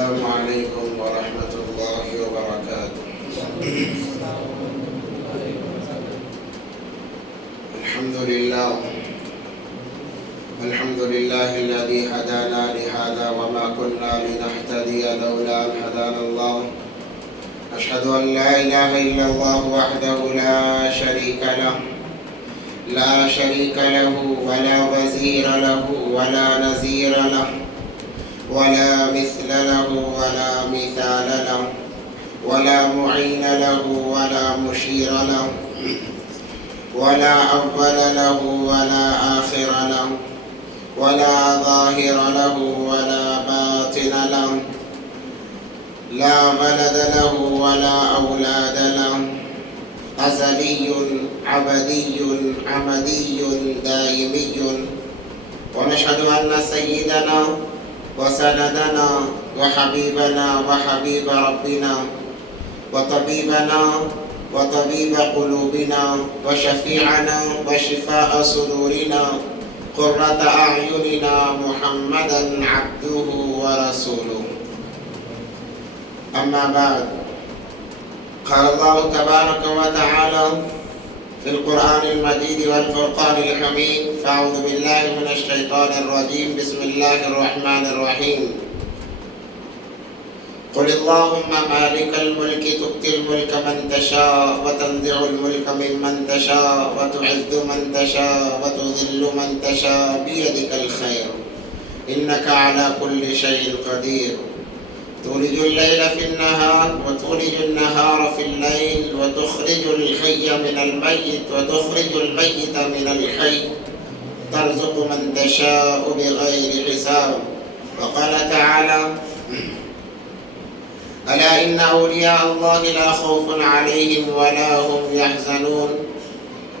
السلام عليكم ورحمة الله وبركاته. الحمد لله الذي هدانا لهذا وما كنا لنهتدي لولا أن هدانا الله. أشهد أن لا إله إلا الله وحده لا شريك له ولا وزير له ولا نظير له ولا مثل له ولا مثال له ولا معين له ولا مشير له ولا أول له ولا آخر له ولا ظاهر له ولا باطن له، لا ولد له ولا أولاد له، أزلي عبدي عمدي دائمي. ونشهد أن سيدنا وسندنا وحبيبنا وحبيب ربنا وطبيبنا وطبيب قلوبنا وشفيعنا وشفاء صدورنا قرة أعيننا محمدا عبده ورسوله. أما بعد، قال الله تبارك وتعالى في القرآن المجيد والفرقان الحميد: فأعوذ بالله من الشيطان الرجيم، بسم الله الرحمن الرحيم. قل اللهم مالك الملك تؤتي الملك من تشاء وتنزع الملك ممن تشاء وتعز من تشاء وتذل من تشاء بيدك الخير إنك على كل شيء قدير. تولج الليل في النهار وتولج النهار في الليل وتخرج الحي من الميت وتخرج الميت من الحي ترزق من تشاء بغير حساب. وقال تعالى: ألا إن أولياء الله لا خوف عليهم ولا هم يحزنون.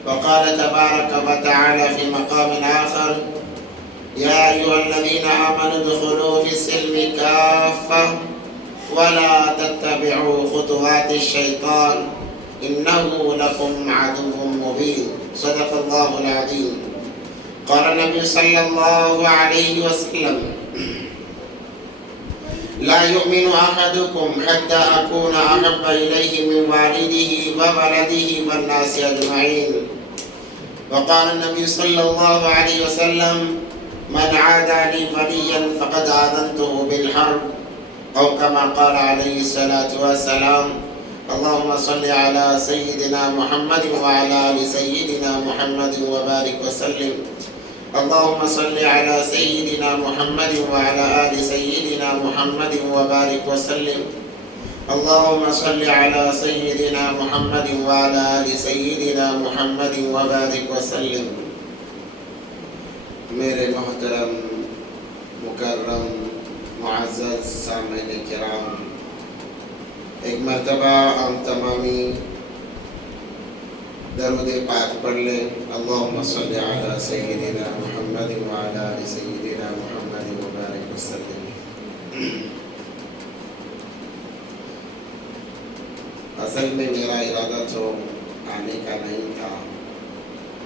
وقال تبارك وتعالى في مقام آخر: يا أيها الذين آمنوا ادخلوا في السلم كافة ولا تتبعوا خطوات الشيطان إنه لكم عدو مبين. صدق الله العظيم. قال النبي صلى الله عليه وسلم: لا يؤمن أحدكم حتى أكون أحب إليه من والده وولده والناس أجمعين. وقال النبي صلى الله عليه وسلم: من عادى لي وليا فقد آذنته بالحرب، أو كما قال عليه الصلاة والسلام. اللهم صل على سيدنا محمد وعلى آل سيدنا محمد وبارك وسلم. اللهم صل على سيدنا محمد وعلى آل سيدنا محمد وبارك وسلم. اللهم صل على سيدنا محمد وعلى آل سيدنا محمد وبارك وسلم. میرے محترم مکرم معزز سامعین کرام، ایک مرتبہ ہم تمامی درود پاک پڑھ لیں. اللہم صلی علی سیدنا محمد وعلی آل سیدنا محمد وبارک وسلم. اصل میں میرا ارادہ تو آنے کا نہیں تھا،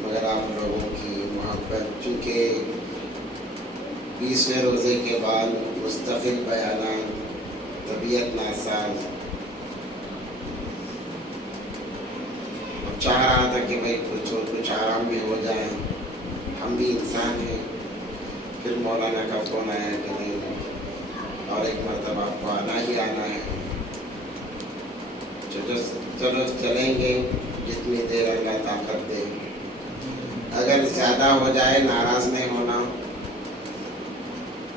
مگر آپ لوگوں کی محبت، چونکہ 20ویں روزے کے بعد مستقل بیانات، طبیعت ناساز، چاہ رہا تھا کہ بھائی کچھ آرام بھی ہو جائے، ہم بھی انسان ہیں. پھر مولانا کا فون آیا کہ نہیں، اور ایک مرتبہ آپ کو آنا ہی آنا ہے. چلو چلیں گے جتنی دیر اللہ طاقت دے. اگر زیادہ ہو جائے ناراض نہیں ہونا،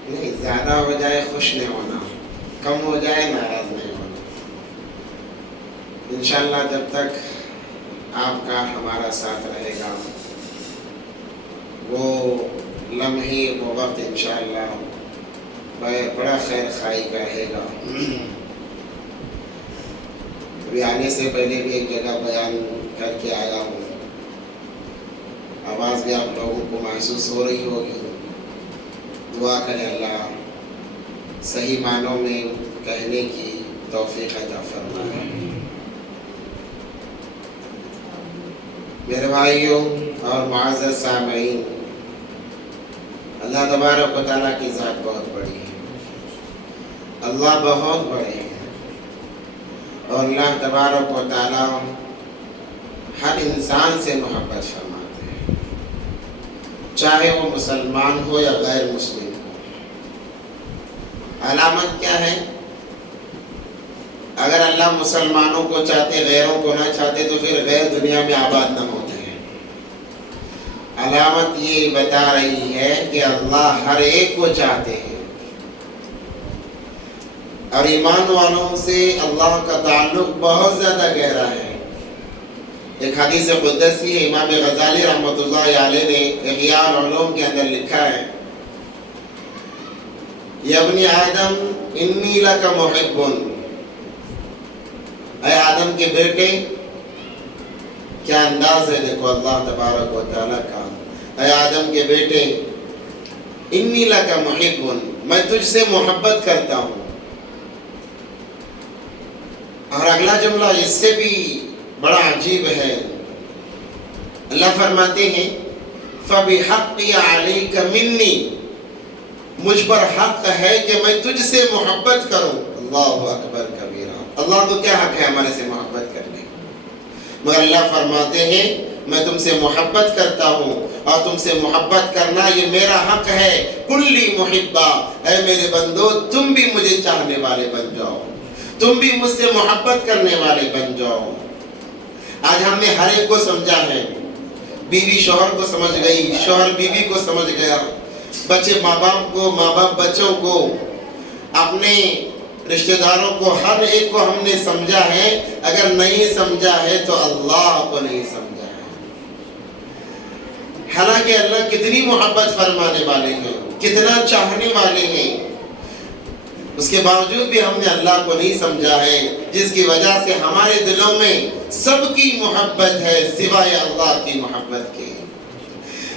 نہیں زیادہ ہو جائے خوش نہیں ہونا، کم ہو جائے ناراض نہیں ہونا. انشاءاللہ جب تک آپ کا ہمارا ساتھ رہے گا، وہ لمحے وہ وقت انشاءاللہ بڑا خیر خائی کا رہے گا. ابھی آنے سے پہلے بھی ایک جگہ بیان کر کے آیا ہوں، آواز بھی آپ لوگوں کو محسوس ہو رہی ہوگی. دعا کریں اللہ صحیح معنوں میں کہنے کی توفیق عطا فرمائے. میرے بھائیوں اور معزز سامعین، اللہ تبارک و تعالیٰ کی ذات بہت بڑی ہے. اللہ بہت بڑے ہیں اور اللہ تبارک و تعالی ہر انسان سے محبت فرماتے ہیں، چاہے وہ مسلمان ہو یا غیر مسلم ہو۔ علامت کیا ہے؟ اگر اللہ مسلمانوں کو چاہتے غیروں کو نہ چاہتے تو پھر غیر دنیا میں آباد نہ ہوتے ہیں۔ علامت یہ بتا رہی ہے کہ اللہ ہر ایک کو چاہتے ہیں، اور ایمان والوں سے اللہ کا تعلق بہت زیادہ گہرا ہے۔ ایک حدیث قدسی امام غزالی رحمۃ اللہ علیہ نے احیاء العلوم کے اندر لکھا ہے، یا ابن آدم انی لک محب، اے آدم کے بیٹے، کیا انداز ہے دیکھو اللہ تبارک و تعالیٰ کا، اے آدم کے بیٹے انی لک محب، میں تجھ سے محبت کرتا ہوں۔ اور اگلا جملہ اس سے بھی بڑا عجیب ہے، اللہ فرماتے ہیں فَبِحَقِّ عَلَيْكَ مِنِّي، مجھ پر حق ہے کہ میں تجھ سے محبت کروں۔ اللہ اکبر کبیرہ، اللہ کو کیا حق ہے ہمارے سے محبت کرنے؟ مگر اللہ فرماتے ہیں میں تم سے محبت کرتا ہوں، اور تم سے محبت کرنا یہ میرا حق ہے۔ کلی محبہ، اے میرے بندو تم بھی مجھے چاہنے والے بن جاؤ، تم بھی مجھ سے محبت کرنے والے بن جاؤ۔ آج ہم نے ہر ایک کو سمجھا ہے، بیوی شوہر کو سمجھ گئی، شوہر بیوی کو سمجھ گیا، بچے ماں باپ کو، ماں باپ بچوں کو، اپنے رشتہ داروں کو، ہر ایک کو ہم نے سمجھا ہے۔ اگر نہیں سمجھا ہے تو اللہ کو نہیں سمجھا ہے۔ حالانکہ اللہ کتنی محبت فرمانے والے ہیں، کتنا چاہنے والے ہیں، اس کے باوجود بھی ہم نے اللہ کو نہیں سمجھا ہے، جس کی وجہ سے ہمارے دلوں میں سب کی محبت ہے سوائے اللہ کی محبت کے،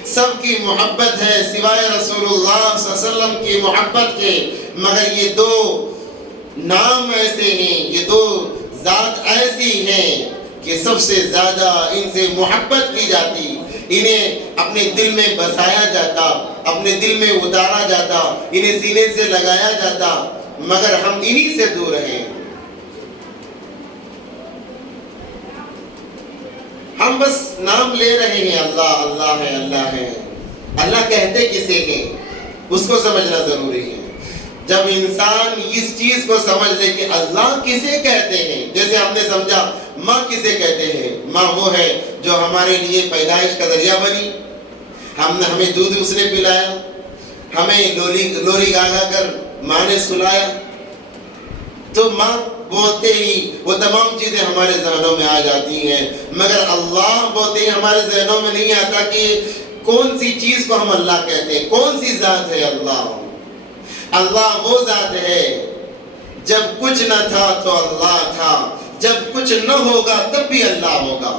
سب کی محبت ہے سوائے رسول اللہ صلی اللہ علیہ وسلم کی محبت کے، مگر یہ دو نام ایسے ہیں، یہ دو ذات ایسی ہیں کہ سب سے زیادہ ان سے محبت کی جاتی، انہیں اپنے دل میں بسایا جاتا، اپنے دل میں اتارا جاتا، انہیں سینے سے لگایا جاتا، مگر ہم انہی سے دور ہیں۔ ہم بس نام لے رہے ہیں، اللہ اللہ ہے، اللہ ہے، اللہ کہتے کسے ہیں اس کو سمجھنا ضروری ہے۔ جب انسان اس چیز کو سمجھ لے کہ اللہ کسے کہتے ہیں، جیسے ہم نے سمجھا ماں کسے کہتے ہیں، ماں وہ ہے جو ہمارے لیے پیدائش کا ذریعہ بنی، ہمیں دودھ اس نے پلایا، ہمیں لوری گا گا کر ماں نے سلایا، تو ماں بولتے ہی وہ تمام چیزیں ہمارے ذہنوں میں آ جاتی ہیں، مگر اللہ بولتے ہی ہمارے ذہنوں میں نہیں آتا کہ کون سی چیز کو ہم اللہ کہتے ہیں، کون سی ذات ہے اللہ۔ اللہ وہ ذات ہے، جب کچھ نہ تھا تو اللہ تھا، جب کچھ نہ ہوگا تب بھی اللہ ہوگا،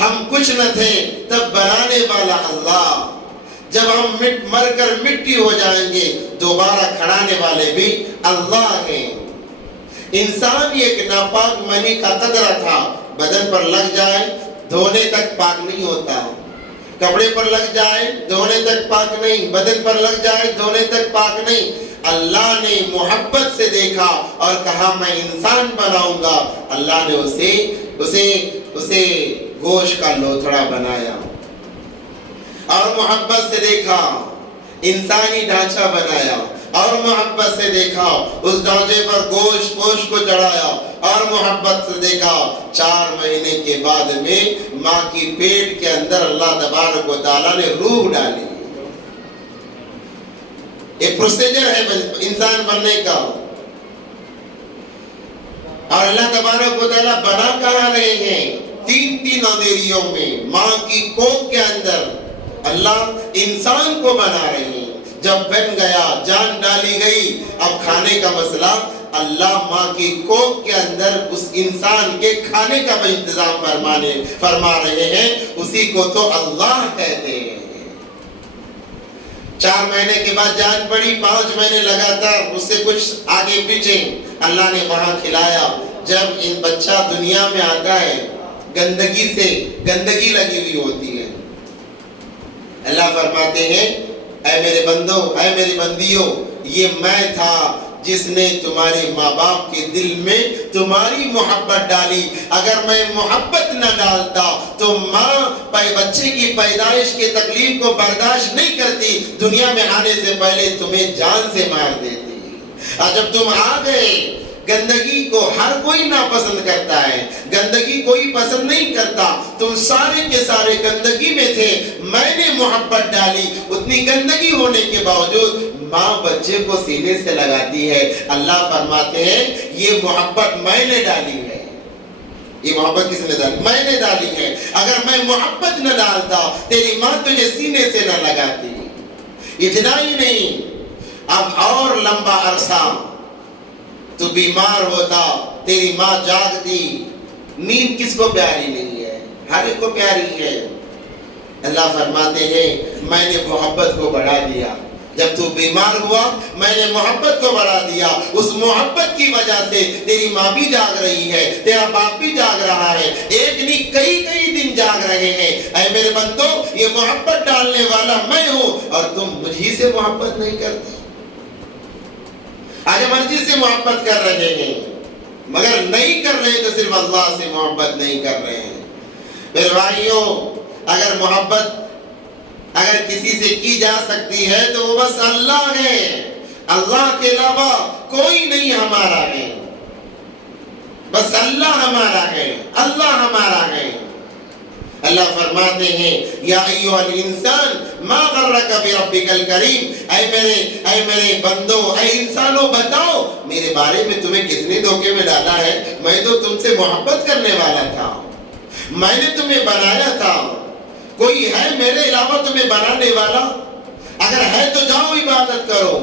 ہم کچھ نہ تھے تب بنانے والا اللہ، جب ہم مر کر مٹی ہو جائیں گے دوبارہ کھڑانے والے بھی اللہ ہیں۔ انسان ایک ناپاک منی کا قطرہ تھا، بدن پر لگ جائے دھونے تک پاک نہیں ہوتا، کپڑے پر لگ جائے دھونے تک پاک نہیں، بدن پر لگ جائے دھونے تک پاک نہیں۔ اللہ نے محبت سے دیکھا اور کہا میں انسان بناؤں گا، اللہ نے اسے گوشت کا لوتھڑا بنایا، اور محبت سے دیکھا انسانی ڈھانچہ بنایا، اور محبت سے دیکھا اس ڈھانچے پر گوشت کو چڑھایا، اور محبت سے دیکھا 4 مہینے کے بعد میں ماں کی پیٹ کے اندر اللہ تبارک و تعالیٰ نے روح ڈالی۔ ایک پروسیجر ہے انسان بننے کا، اور اللہ تبارک و تعالیٰ بنا کہاں رہے ہیں؟ 3 اندھیریوں میں ماں کی کوکھ کے اندر اللہ انسان کو بنا رہے ہیں۔ جب بن گیا، جان ڈالی گئی، اب کھانے کا مسئلہ، اللہ ماں کی کوکھ کے اندر اس انسان کے کھانے کا بھی انتظام فرما رہے ہیں، اسی کو تو اللہ کہتے ہیں۔ 4 مہینے کے بعد جان پڑی، 5 مہینے لگاتار اس سے کچھ آگے پیچھے اللہ نے وہاں کھلایا۔ جب ان بچہ دنیا میں آتا ہے گندگی لگی ہوئی ہوتی ہے، اللہ فرماتے ہیں اے میرے بندو، اے میری بندیوں، یہ میں تھا جس نے تمہارے ماں باپ کے دل میں تمہاری محبت ڈالی. اگر میں محبت نہ ڈالتا تو ماں بچے کی پیدائش کے تکلیف کو برداشت نہیں کرتی, دنیا میں آنے سے پہلے تمہیں جان سے مار دیتی. اور جب تم آ گئے, گندگی کو ہر کوئی ناپسند کرتا ہے, گندگی کوئی پسند نہیں کرتا, تم سارے کے سارے گندگی میں تھے, میں نے محبت ڈالی. اتنی گندگی ہونے کے باوجود ماں بچے کو سینے سے لگاتی ہے. اللہ فرماتے ہیں یہ محبت میں نے ڈالی ہے. یہ محبت کس نے ڈالی؟ میں نے ڈالی ہے. اگر میں محبت نہ ڈالتا تیری ماں تجھے سینے سے نہ لگاتی. اتنا ہی نہیں, اب اور لمبا عرصہ تو بیمار ہوتا, تیری ماں جاگتی. نیند کس کو پیاری نہیں ہے؟ ہر ایک کو پیاری ہے. اللہ فرماتے ہیں میں نے محبت کو بڑھا دیا. جب تو بیمار ہوا میں نے محبت کو بڑھا دیا. اس محبت کی وجہ سے تیری ماں بھی جاگ رہی ہے, تیرا باپ بھی جاگ رہا ہے, ایک نہیں کئی دن جاگ رہے ہیں. اے میرے بندو, یہ محبت ڈالنے والا میں ہوں اور تم مجھی سے محبت نہیں کرتے. آج مرضی سے محبت کر رہے ہیں مگر نہیں کر رہے تو صرف اللہ سے محبت نہیں کر رہے ہیں. میرے بھائیوں, اگر محبت اگر کسی سے کی جا سکتی ہے تو وہ بس اللہ ہے. اللہ کے علاوہ کوئی نہیں ہمارا ہے, بس اللہ ہمارا ہے, اللہ ہمارا ہے. اللہ فرماتے ہیں یا ایھا الانسان ما غرک بربک الکریم. اے میرے بندو, اے انسانوں, بتاؤ میرے بارے میں تمہیں کس نے دھوکے میں ڈالا ہے؟ میں تو تم سے محبت کرنے والا تھا, میں نے تمہیں بنایا تھا. کوئی ہے میرے علاوہ تمہیں بنانے والا؟ اگر ہے تو جاؤ عبادت کرو.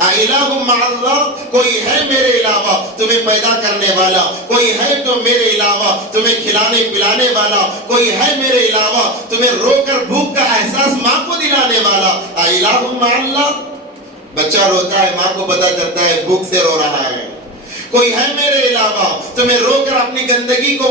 الہ مع اللہ, کوئی ہے میرے علاوہ تمہیں پیدا کرنے والا؟ کوئی ہے تو میرے علاوہ تمہیں کھلانے پلانے والا؟ کوئی ہے میرے علاوہ تمہیں رو کر بھوک کا احساس ماں کو دلانے والا؟ الہ مع اللہ. بچہ روتا ہے, ماں کو پتہ چلتا ہے بھوک سے رو رہا ہے. کوئی ہے میرے علاوہ تمہیں رو کر اپنی گندگی کو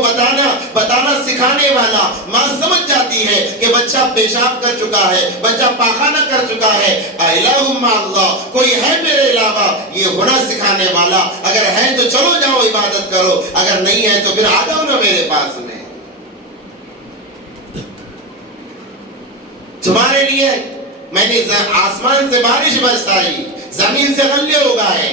بتانا سکھانے والا؟ ماں سمجھ جاتی ہے کہ بچہ پیشاب کر چکا ہے, بچہ پاخانہ کر چکا ہے. الہ مع اللہ, کوئی ہے میرے علاوہ یہ ہنر سکھانے والا؟ اگر ہے تو چلو جاؤ عبادت کرو, اگر نہیں ہے تو پھر آ جاؤ نا میرے پاس میں. تمہارے لیے میں نے آسمان سے بارش برسائی, زمین سے غلے اگائے.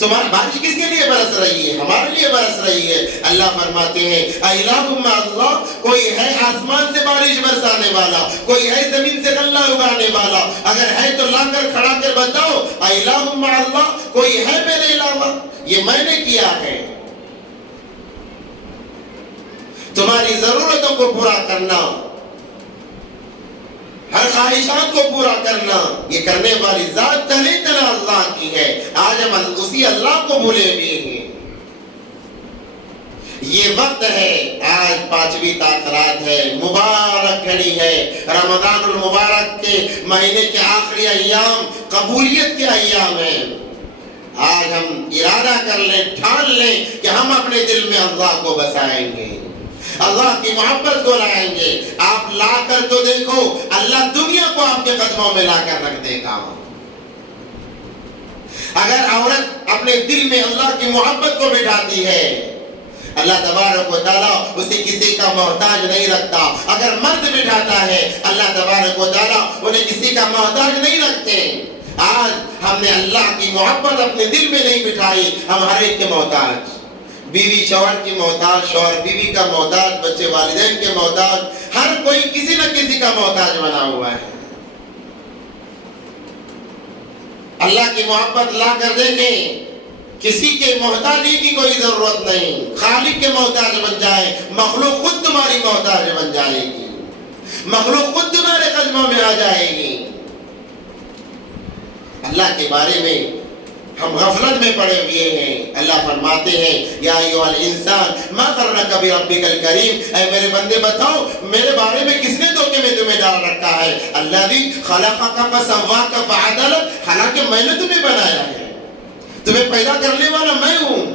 تمہاری بارش کس کے لیے برس رہی ہے؟ ہمارے لیے برس رہی ہے. اللہ فرماتے ہیں الہ مع اللہ, کوئی ہے آسمان سے بارش برسانے والا, کوئی ہے زمین سے غلہ اگانے والا؟ اگر ہے تو لا کر کھڑا کر بتاؤ الہ مع اللہ, کوئی ہے میرے علاوہ؟ یہ میں نے کیا ہے. تمہاری ضرورتوں کو پورا کرنا, ہر خواہشات کو پورا کرنا, یہ کرنے والی ذات تنہی تنہا اللہ کی ہے. آج ہم اسی اللہ کو بھولے ہوئے ہیں. یہ وقت ہے, آج 5ویں تاخرات ہے, مبارک گھڑی ہے, رمضان المبارک کے مہینے کے آخری ایام قبولیت کے ایام ہیں. آج ہم ارادہ کر لیں, ٹھان لیں کہ ہم اپنے دل میں اللہ کو بسائیں گے, اللہ کی محبت کو لائیں گے. آپ لا کر تو دیکھو, اللہ دنیا کو آپ کے قدموں میں لا کر رکھ دے گا. اگر عورت اپنے دل میں اللہ کی محبت کو بٹھاتی ہے, اللہ تبارک و تعالیٰ اسے کسی کا محتاج نہیں رکھتا. اگر مرد بٹھاتا ہے, اللہ تبارک و تعالیٰ انہیں کسی کا محتاج نہیں رکھتے. آج ہم نے اللہ کی محبت اپنے دل میں نہیں بٹھائی, ہم ہر ایک کے محتاج. بیوی شوہر کی محتاج, شوہر بیوی کا محتاج, بچے والدین کے محتاج, ہر کوئی کسی نہ کسی کا محتاج بنا ہوا ہے. اللہ کی محبت لا کر دیکھیں, کسی کے محتاجی کی کوئی ضرورت نہیں. خالق کے محتاج بن جائے, مخلوق خود تمہاری محتاج بن جائے گی, مخلوق خود تمہارے قدموں میں آ جائے گی. اللہ کے بارے میں ہم غفلت میں پڑے ہوئے ہیں. اللہ فرماتے ہیں یا ایھا الانسان ما غرک بربک الکریم, اے میرے بندے بتاؤ میرے بارے میں کس نے دھوکے میں تمہیں ڈال رکھا ہے؟ الذی خلقک فسواک فعدلک, حالانکہ میں نے تمہیں بنایا ہے, تمہیں پیدا کرنے والا میں ہوں.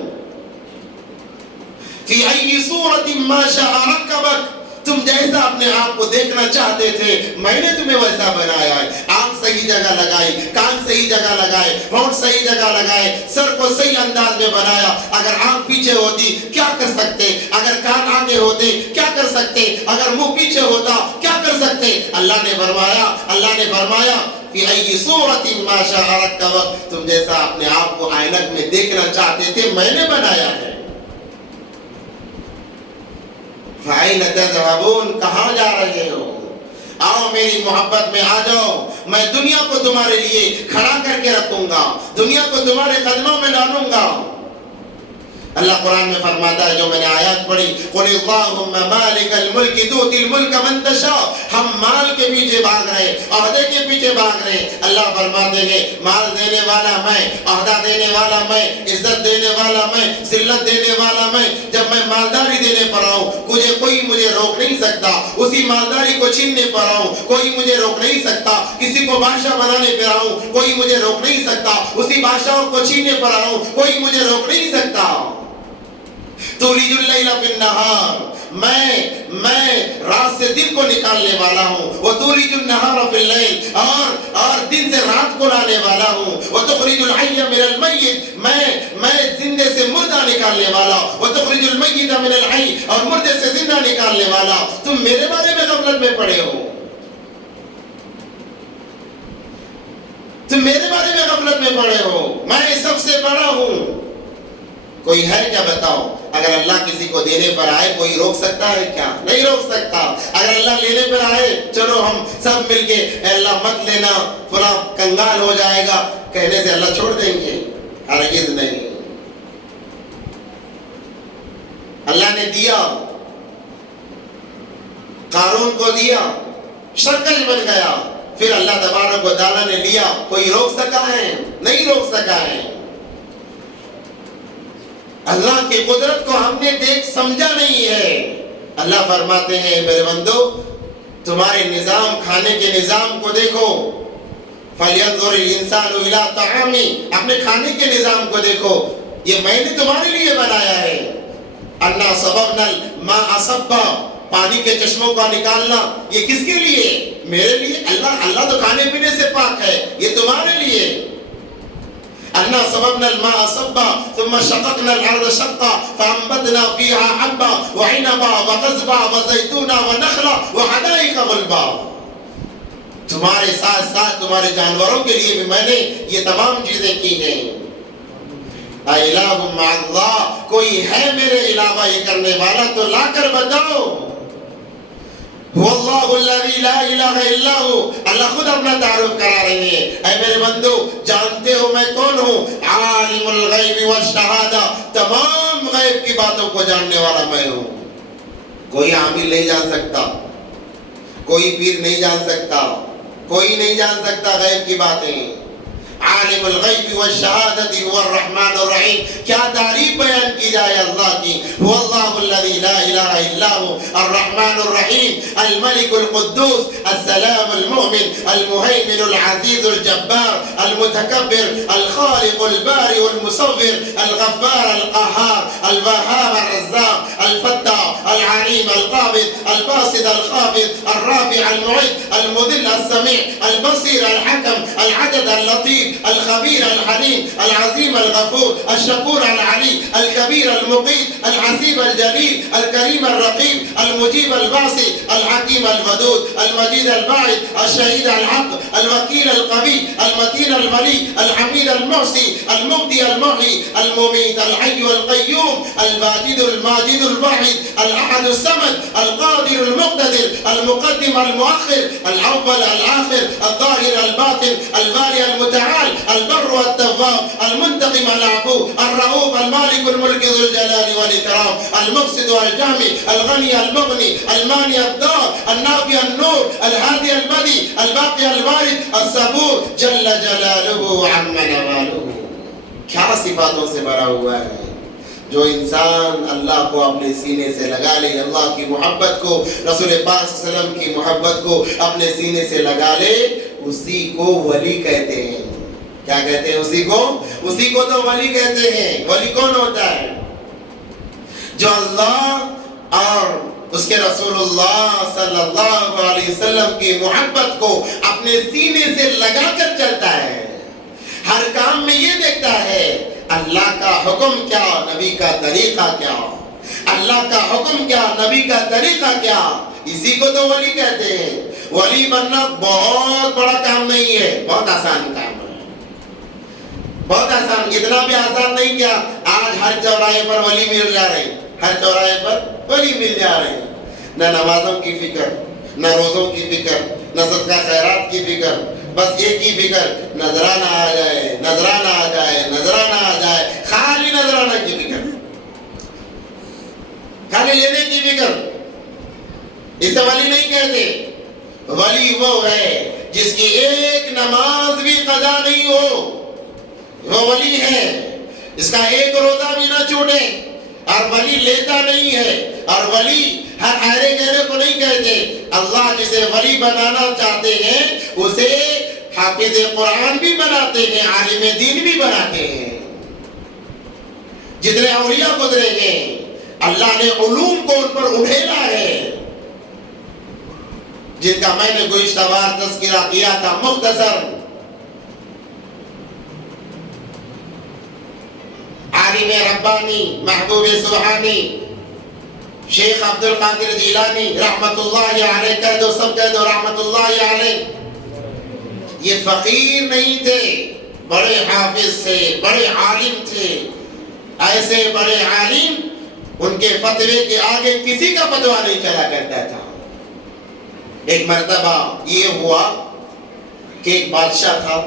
فی ای صورت ما شاء رکبک, تم جیسا اپنے آپ کو دیکھنا چاہتے تھے میں نے تمہیں ویسا بنایا ہے. آنکھ صحیح جگہ لگائی، کان صحیح جگہ لگائے، ہونٹ صحیح جگہ لگائے، سر کو صحیح انداز میں بنایا. اگر آنکھ پیچھے ہوتی کیا کر سکتے؟ اگر کان آگے ہوتے کیا کر سکتے؟ اگر منہ پیچھے ہوتا کیا کر سکتے؟ اللہ نے فرمایا فی ای صورت ما شاء رکبک، تم جیسا اپنے آپ کو آئینک میں دیکھنا چاہتے تھے میں نے بنایا ہے. فَأَيْنَ تَذْهَبُونَ، کہاں جا رہے ہو؟ آؤ میری محبت میں آ جاؤ، میں دنیا کو تمہارے لیے کھڑا کر کے رکھوں گا، دنیا کو تمہارے قدموں میں ڈالوں گا. اللہ قرآن میں فرماتا ہے، جو میں نے آیات پڑھی، قُلِ اللَّهُمَّ مَالِكَ الْمُلْكِ تُؤْتِي الْمُلْكَ مَن تَشَاءُ، ہم مال کے پیچھے بھاگ رہے، عہدے کے پیچھے بھاگ رہے. اللہ فرماتے ہیں مال دینے والا میں، عہدہ دینے والا میں، عزت دینے والا میں، ذلت دینے والا میں. جب میں مالداری دینے پر آؤں کوئی مجھے روک نہیں سکتا، اسی مالداری کو چھیننے پر آؤں کوئی مجھے روک نہیں سکتا. کسی کو بادشاہ بنانے پر آؤں کوئی مجھے روک نہیں سکتا، اسی بادشاہوں کو چھیننے پر آؤں کوئی مجھے روک نہیں سکتا. تولج اللیل فی النہار، میں رات سے دن کو نکالنے والا ہوں. وتولج النہار فی اللیل، اور دن سے رات کو لانے والا ہوں. وتخرج الحی من المیت، میں زندے سے مردہ نکالنے والا. وتخرج المیت من الحی، اور مردے سے زندہ نکالنے والا. تم میرے بارے میں غفلت میں پڑے ہو، تم میرے بارے میں غفلت میں پڑے ہو. میں سب سے بڑا ہوں. کوئی ہے کیا بتاؤ؟ اگر اللہ کسی کو دینے پر آئے کوئی روک سکتا ہے کیا؟ نہیں روک سکتا. اگر اللہ لینے پر آئے، چلو ہم سب مل کے اے اللہ مت لینا فلاں کنگال ہو جائے گا، کہنے سے اللہ چھوڑ دیں گے؟ ہرگز نہیں. اللہ نے دیا، قارون کو دیا، سرکش بن گیا، پھر اللہ تبارک و تعالیٰ نے لیا. کوئی روک سکا ہے؟ نہیں روک سکا ہے. اللہ کی قدرت کو ہم نے دیکھ سمجھا نہیں ہے. اللہ فرماتے ہیں میرے بندو، تمہارے نظام، کھانے کے نظام کو دیکھو. فَلْيَنظُرِ الْإِنسَانُ إِلَىٰ طَعَامِهِ، اپنے کھانے کے نظام کو دیکھو. یہ میں نے تمہارے لیے بنایا ہے. أَنَّا صَبَبْنَا الْمَاءَ صَبًّا، پانی کے چشموں کا نکالنا، یہ کس کے لیے؟ میرے لیے. اللہ تو کھانے پینے سے پاک ہے، یہ تمہارے لیے. أَنَّا صَبَبْنَا الْمَاءَ صَبًّا ثُمَّ شَقَقْنَا الْأَرْضَ شَقًّا فَأَنبَتْنَا فِيهَا حَبًّا وَعِنَبًا وَقَضْبًا وَزَيْتُونًا وَنَخْلًا وَحَدَائِقَ غُلْبًا. تمہارے ساتھ ساتھ تمہارے جانوروں کے لیے بھی میں نے یہ تمام چیزیں کی ہیں. اَإِلَٰهٌ مَّعَ اللَّهِ، کوئی ہے میرے علاوہ یہ کرنے والا تو لا کر بتاؤ. هو اللہ الذی لا الہ الا ہو، اللہ خود اپنا تعارف کرا رہے ہیں. اے میرے بندو، جانتے ہو میں کون ہوں؟ عالم الغیب والشہادہ، تمام غیب کی باتوں کو جاننے والا میں ہوں. کوئی عامل نہیں جان سکتا، کوئی پیر نہیں جان سکتا، کوئی نہیں جان سکتا غیب کی باتیں. عالم الغیب والشہادت هو الرحمن الرحیم. کیا تعریف بیان کی جائے اللہ کی. هو اللہ الذی لا الہ الا هو الرحمن الرحیم الملک القدوس السلام المؤمن المہیمن العزیز الجبار المتکبر الخالق البارئ المصور الغفار القہار الوہاب الرزاق الفتاح العلیم القابض الباسط الخافض الرافع المعز المذل السمیع البصیر الحکم العدد اللطیف الخبیر الحلیم العظیم الغفور الشکور العلی الکبیر المقیت الحسیب الجلیل الکریم الرقیب المجیب الباسی الحکیم الودود المجید الباعث الشہید الحق الوکیل القوی المتین الولی الحمید المحصی المبدی المحی المميت الحي القيوم الواجد الماجد الواحد الأحد الصمد القادر المقتدر المقدم المؤخر الأول الآخر الظاهر الباطن البارئ المتعال البر والتواب المنتقم العفو الرؤوف المالك الملك ذو الجلال والإكرام المقسط الجامع الغني المغني المانع الضار النافع النور الهادي البديع الباقي الوارث الصبور جل جلاله عم نواله. کیا صفاتوں سے بھرا ہوا ہے. جو انسان اللہ کو اپنے سینے سے لگا لے، اللہ کی محبت کو، رسول پاک صلی اللہ علیہ وسلم کی محبت کو اپنے سینے سے لگا لے، اسی کو ولی کہتے ہیں. کیا کہتے ہیں؟ اسی کو تو ولی کہتے ہیں. ولی کون ہوتا ہے؟ جو اللہ اور اس کے رسول اللہ صلی اللہ علیہ وسلم کی محبت کو اپنے سینے سے لگا کر چلتا ہے، ہر کام میں یہ دیکھتا ہے اللہ کا حکم کیا، نبی کا طریقہ کیا، اللہ کا حکم کیا، نبی کا طریقہ کیا، اسی کو تو ولی کہتے ہیں۔ ولی بننا بہت بڑا کام نہیں ہے، بہت آسان کام ہے، بہت آسان، اتنا بھی آسان نہیں کیا آج ہر چوراہے پر ولی مل جا رہے ہیں، ہر چوراہے پر ولی مل جا رہے ہیں، نہ نمازوں کی فکر، نہ روزوں کی فکر، نہ صدقہ خیرات کی فکر، بس ایک ہی فکر، نذرانہ آ جائے، نذرانہ آ جائے، نذرانہ آ جائے، خالی نذرانہ کی فکر، خالی لینے کی فکر۔ اسے ولی نہیں کہتے، ولی وہ ہے جس کی ایک نماز بھی قضا نہیں ہو، وہ ولی ہے، اس کا ایک روزہ بھی نہ چھوٹے، اور ولی لیتا نہیں ہے، اور ولی ہر ایرے گہرے کو نہیں کہتے۔ اللہ جسے ولی بنانا چاہتے ہیں اسے حافظ قرآن بھی بناتے ہیں، عالم دین بھی بناتے ہیں۔ جتنے اولیاء گزرے ہیں اللہ نے علوم کو ان پر ابھیلا ہے، جن کا میں نے گزشتہ بار تذکرہ کیا تھا مختصر۔ عالم ربانی محبوب سبحانی شیخ عبد القادر جیلانی رحمت اللہ علیہ، کہہ دو سب کہہ دو رحمت اللہ علیہ، یہ فقیر نہیں تھے، بڑے حافظ تھے، بڑے عالم تھے، ایسے بڑے عالم ان کے فتوے کے آگے کسی کا فتویٰ نہیں چلا کرتا تھا۔ ایک مرتبہ یہ ہوا کہ ایک بادشاہ تھا،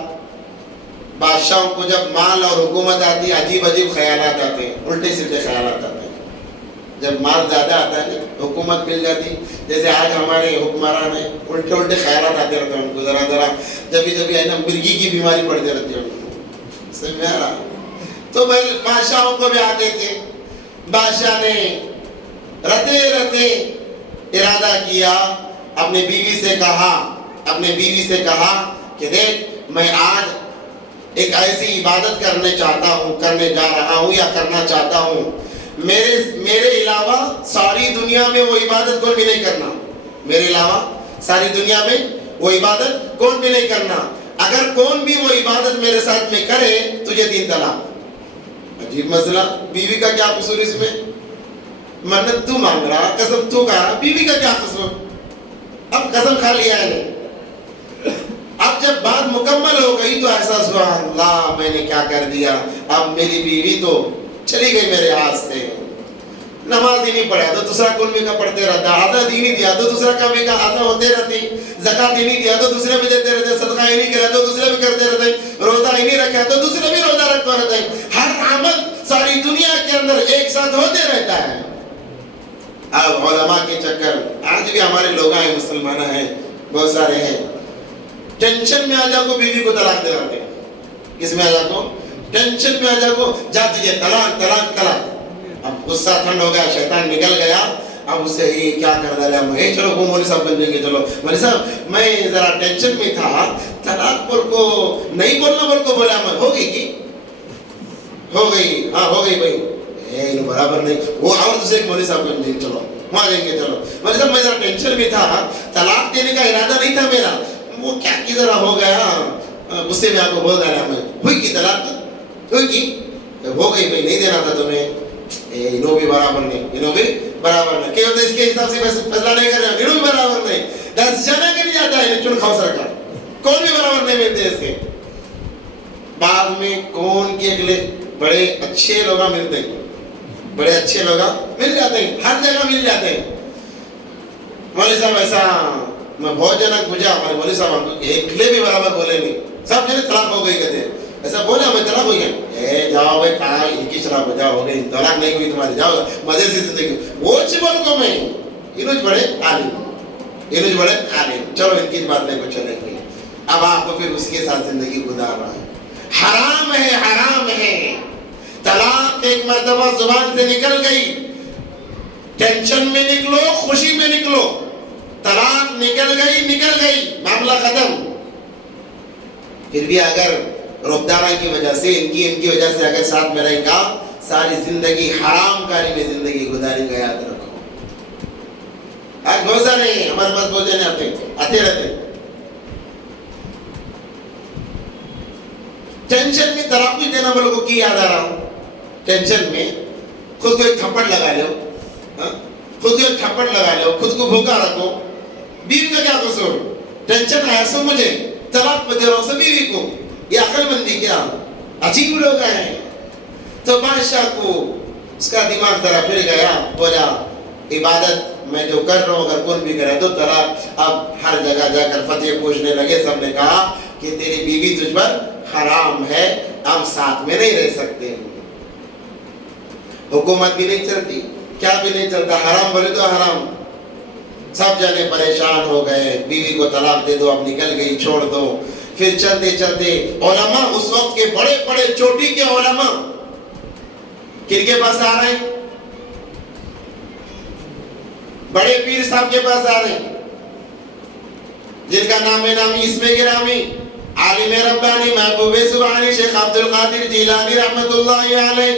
بادشاہوں کو جب مال اور حکومت آتی عجیب عجیب خیالات آتے ہیں، الٹے سیدھے خیالات آتے ہیں۔ جب مال زیادہ آتا ہے حکومت مل جاتی، جیسے آج ہمارے حکمران ہیں الٹے الٹے خیالات آتے رہتے ہیں ان کو، ذرا جبھی جبھی ہے نا مرغی کی بیماری پڑتی رہتی ہے ان کو، سمجھ میں آ رہا؟ تو بادشاہوں کو بھی آتے تھے۔ بادشاہ نے رتے رتے ارادہ کیا، اپنے بیوی سے کہا کہ دیکھ میں آج ایک ایسی عبادت کرنے جا رہا ہوں یا کرنا چاہتا ہوں، میرے علاوہ ساری دنیا میں وہ عبادت کون بھی نہیں کرنا، میرے علاوہ ساری دنیا میں وہ عبادت کون بھی نہیں کرنا، اگر کون بھی وہ عبادت میرے ساتھ میں کرے تجھے 3 طلاق۔ عجیب مسئلہ، بیوی کا کیا قصور اس میں؟ منت تو مانگ رہا، قسم تو کہا، بیوی کا کیا قصور؟ اب قسم کھا لیا ہے نے، اب جب بات مکمل ہو گئی تو احساس ہوا اللہ میں نے کیا کر دیا، اب میری بیوی تو چلی گئی میرے ہاتھ سے، نماز ہی نہیں پڑھا تو دوسرا کلمے کا پڑھتے رہتا، آدھا دین ہی دیا تو دوسرا کلمے کا آدھا ہوتے رہتی، زکات ہی نہیں دیا تو دوسرے بھی دیتے رہتے، صدقہ ہی نہیں کرا تو دوسرے بھی کرتے رہتے، روزہ ہی نہیں رکھا تو دوسرے بھی روزہ رکھتے رہتے، ہر عمل ساری دنیا کے اندر ایک ساتھ ہوتے رہتا ہے۔ اب علماء کے چکر، آج بھی ہمارے لوگ ہیں، مسلمان ہیں بہت سارے ہیں، ٹینشن میں آ جا کو بیوی کو طلاق دے رہتے ہیں، کس میں آ جا کو ٹینشن میں آ جا کو جا تجھے طلاق طلاق طلاق، اب غصہ ٹھنڈ ہو گیا، شیطان نکل گیا، اب اسے یہ کیا کر ڈالا، چلو وہ مولوی صاحب بن جائیں گے، چلو مولوی صاحب میں ذرا ٹینشن میں تھا، طلاق بول کو نہیں بولنا بول کو بولا، میں ہو گئی کی ہو گئی، ہاں ہو گئی بھائی، برابر نہیں، وہ اور دوسرے ایک مولوی صاحب بن جائیں گے، چلو وہاں جائیں گے، چلو مولوی صاحب میں ذرا ٹینشن میں تھا، طلاق دینے کا ارادہ نہیں تھا میرا، وہ کیا کی ذرا ہو گیا، غصے میں آپ کو بول ڈالا، میں ہوئی کی طلاق ہوئی کی ہو گئی بھائی، نہیں دینا تھا تمہیں، انہوں بھی برابر نہیں، انہوں بھی برابر نہیں، کیا ہوتا ہے اس کے حساب سے فیصلہ نہیں کر رہے، انہوں بھی برابر نہیں، دس جانا کے نہیں جاتا ہے، چن کھاؤ سرکار، کون بھی برابر نہیں ملتے اس کے، بعد میں کون کے اگلے بڑے اچھے لوگ ملتے ہیں، بڑے اچھے لوگ مل جاتے ہیں، ہر جگہ مل جاتے ہیں۔ مولوی صاحب ایسا میں بہت جنک بجھا، ہمارے مولوی صاحب ایک لے بھی برابر بولے نہیں، سب جنے طلاق ہو گئی کہتے ہیں، ایسا بولا میں طلاق ہو گیا، جاؤ بھائی کہاں ایک ہی شراب بجا ہو گئی، طلاق نہیں ہوئی تمہاری، جاؤ مزے سے زندگی، وہ چبل کو میں انوج بڑے عالم، چلو ان کی بات نہیں کو چلے گی، اب آپ کو پھر اس کے ساتھ زندگی گزار رہا ہے، حرام ہے، طلاق ایک مرتبہ زبان سے نکل گئی، ٹینشن میں نکلو خوشی میں نکلو، طلاق نکل گئی معاملہ ختم۔ پھر بھی اگر روبدارہ کی وجہ سے ان کی وجہ سے اگر ساتھ میں رہے گا، ساری زندگی حرام کاری میں زندگی گزاری گا، یاد رکھو آج بہت سارے ہمارے پاس بہت جنے آتے رہتے. ٹینشن میں تراقی دینا والوں کو کی یاد آ رہا ہوں. ٹینشن میں خود کو ایک تھپڑ لگا لو, خود کو ایک تھپڑ لگا لو, خود کو بھوکا رکھو. بیوی کا کیا قصور؟ ٹینشن ہے سو مجھے طلاق پہ دے رہا ہوں سب بیوی کو. یہ عقل مندی کیا؟ عجیب لوگ ہیں. تو بادشاہ کو اس کا دماغ ذرا پھر گیا, بولا عبادت میں جو کر رہا ہوں اگر کون بھی کرے تو طلاق. اب ہر جگہ جا کر فتح پوچھنے لگے. سب نے کہا کہ تیری بیوی تجھ پر حرام ہے, اب ساتھ میں نہیں رہ سکتے. حکومت بھی نہیں چلتی, کیا بھی نہیں چلتا, حرام بولے تو حرام. سب جنے پریشان ہو گئے, بیوی کو طلاق دے دو, اب نکل گئی, چھوڑ دو. پھر چلتے چلتے علماء, اس وقت کے بڑے بڑے چوٹی کے علماء کن کے پاس آ رہے ہیں؟ بڑے پیر صاحب کے پاس آ رہے ہیں, جن کا نام نامی اسم گرامی عالم ربانی محبوب سبحانی شیخ عبد القادر جیلانی رحمت اللہ علیہ.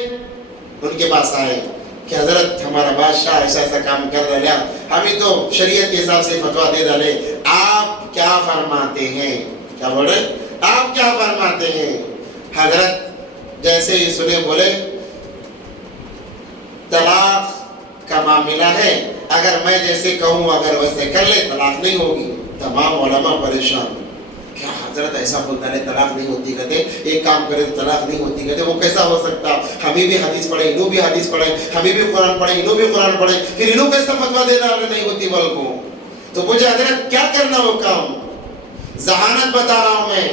ان کے پاس آئے کہ حضرت ہمارا بادشاہ ایسا ایسا کام کر رہا ہے, ہمیں تو شریعت کے حساب سے فتویٰ دے ڈالے, آپ کیا فرماتے ہیں؟ کیا بول رہے ہیں؟ آپ کیا فرماتے ہیں؟ حضرت جیسے ہی سنے بولے طلاق کا معاملہ ہے, اگر میں جیسے کہوں اگر ویسے کر لے طلاق نہیں ہوگی. تمام علماء پریشان. کیا حضرت ایسا بولتا ہے طلاق نہیں ہوتی, کہتے ایک کام کرے تو طلاق نہیں ہوتی, کہتے وہ کیسا ہو سکتا؟ ہمیں بھی حدیث پڑھے, انہوں بھی حدیث پڑھے, ہمیں بھی قرآن پڑھے, انہوں بھی قرآن پڑھے, پھر انہوں کیسا فتویٰ دینا اگر نہیں ہوتی بل کو؟ تو مجھے حضرت کیا کرنا وہ کام؟ ذہانت بتا رہا ہوں, میں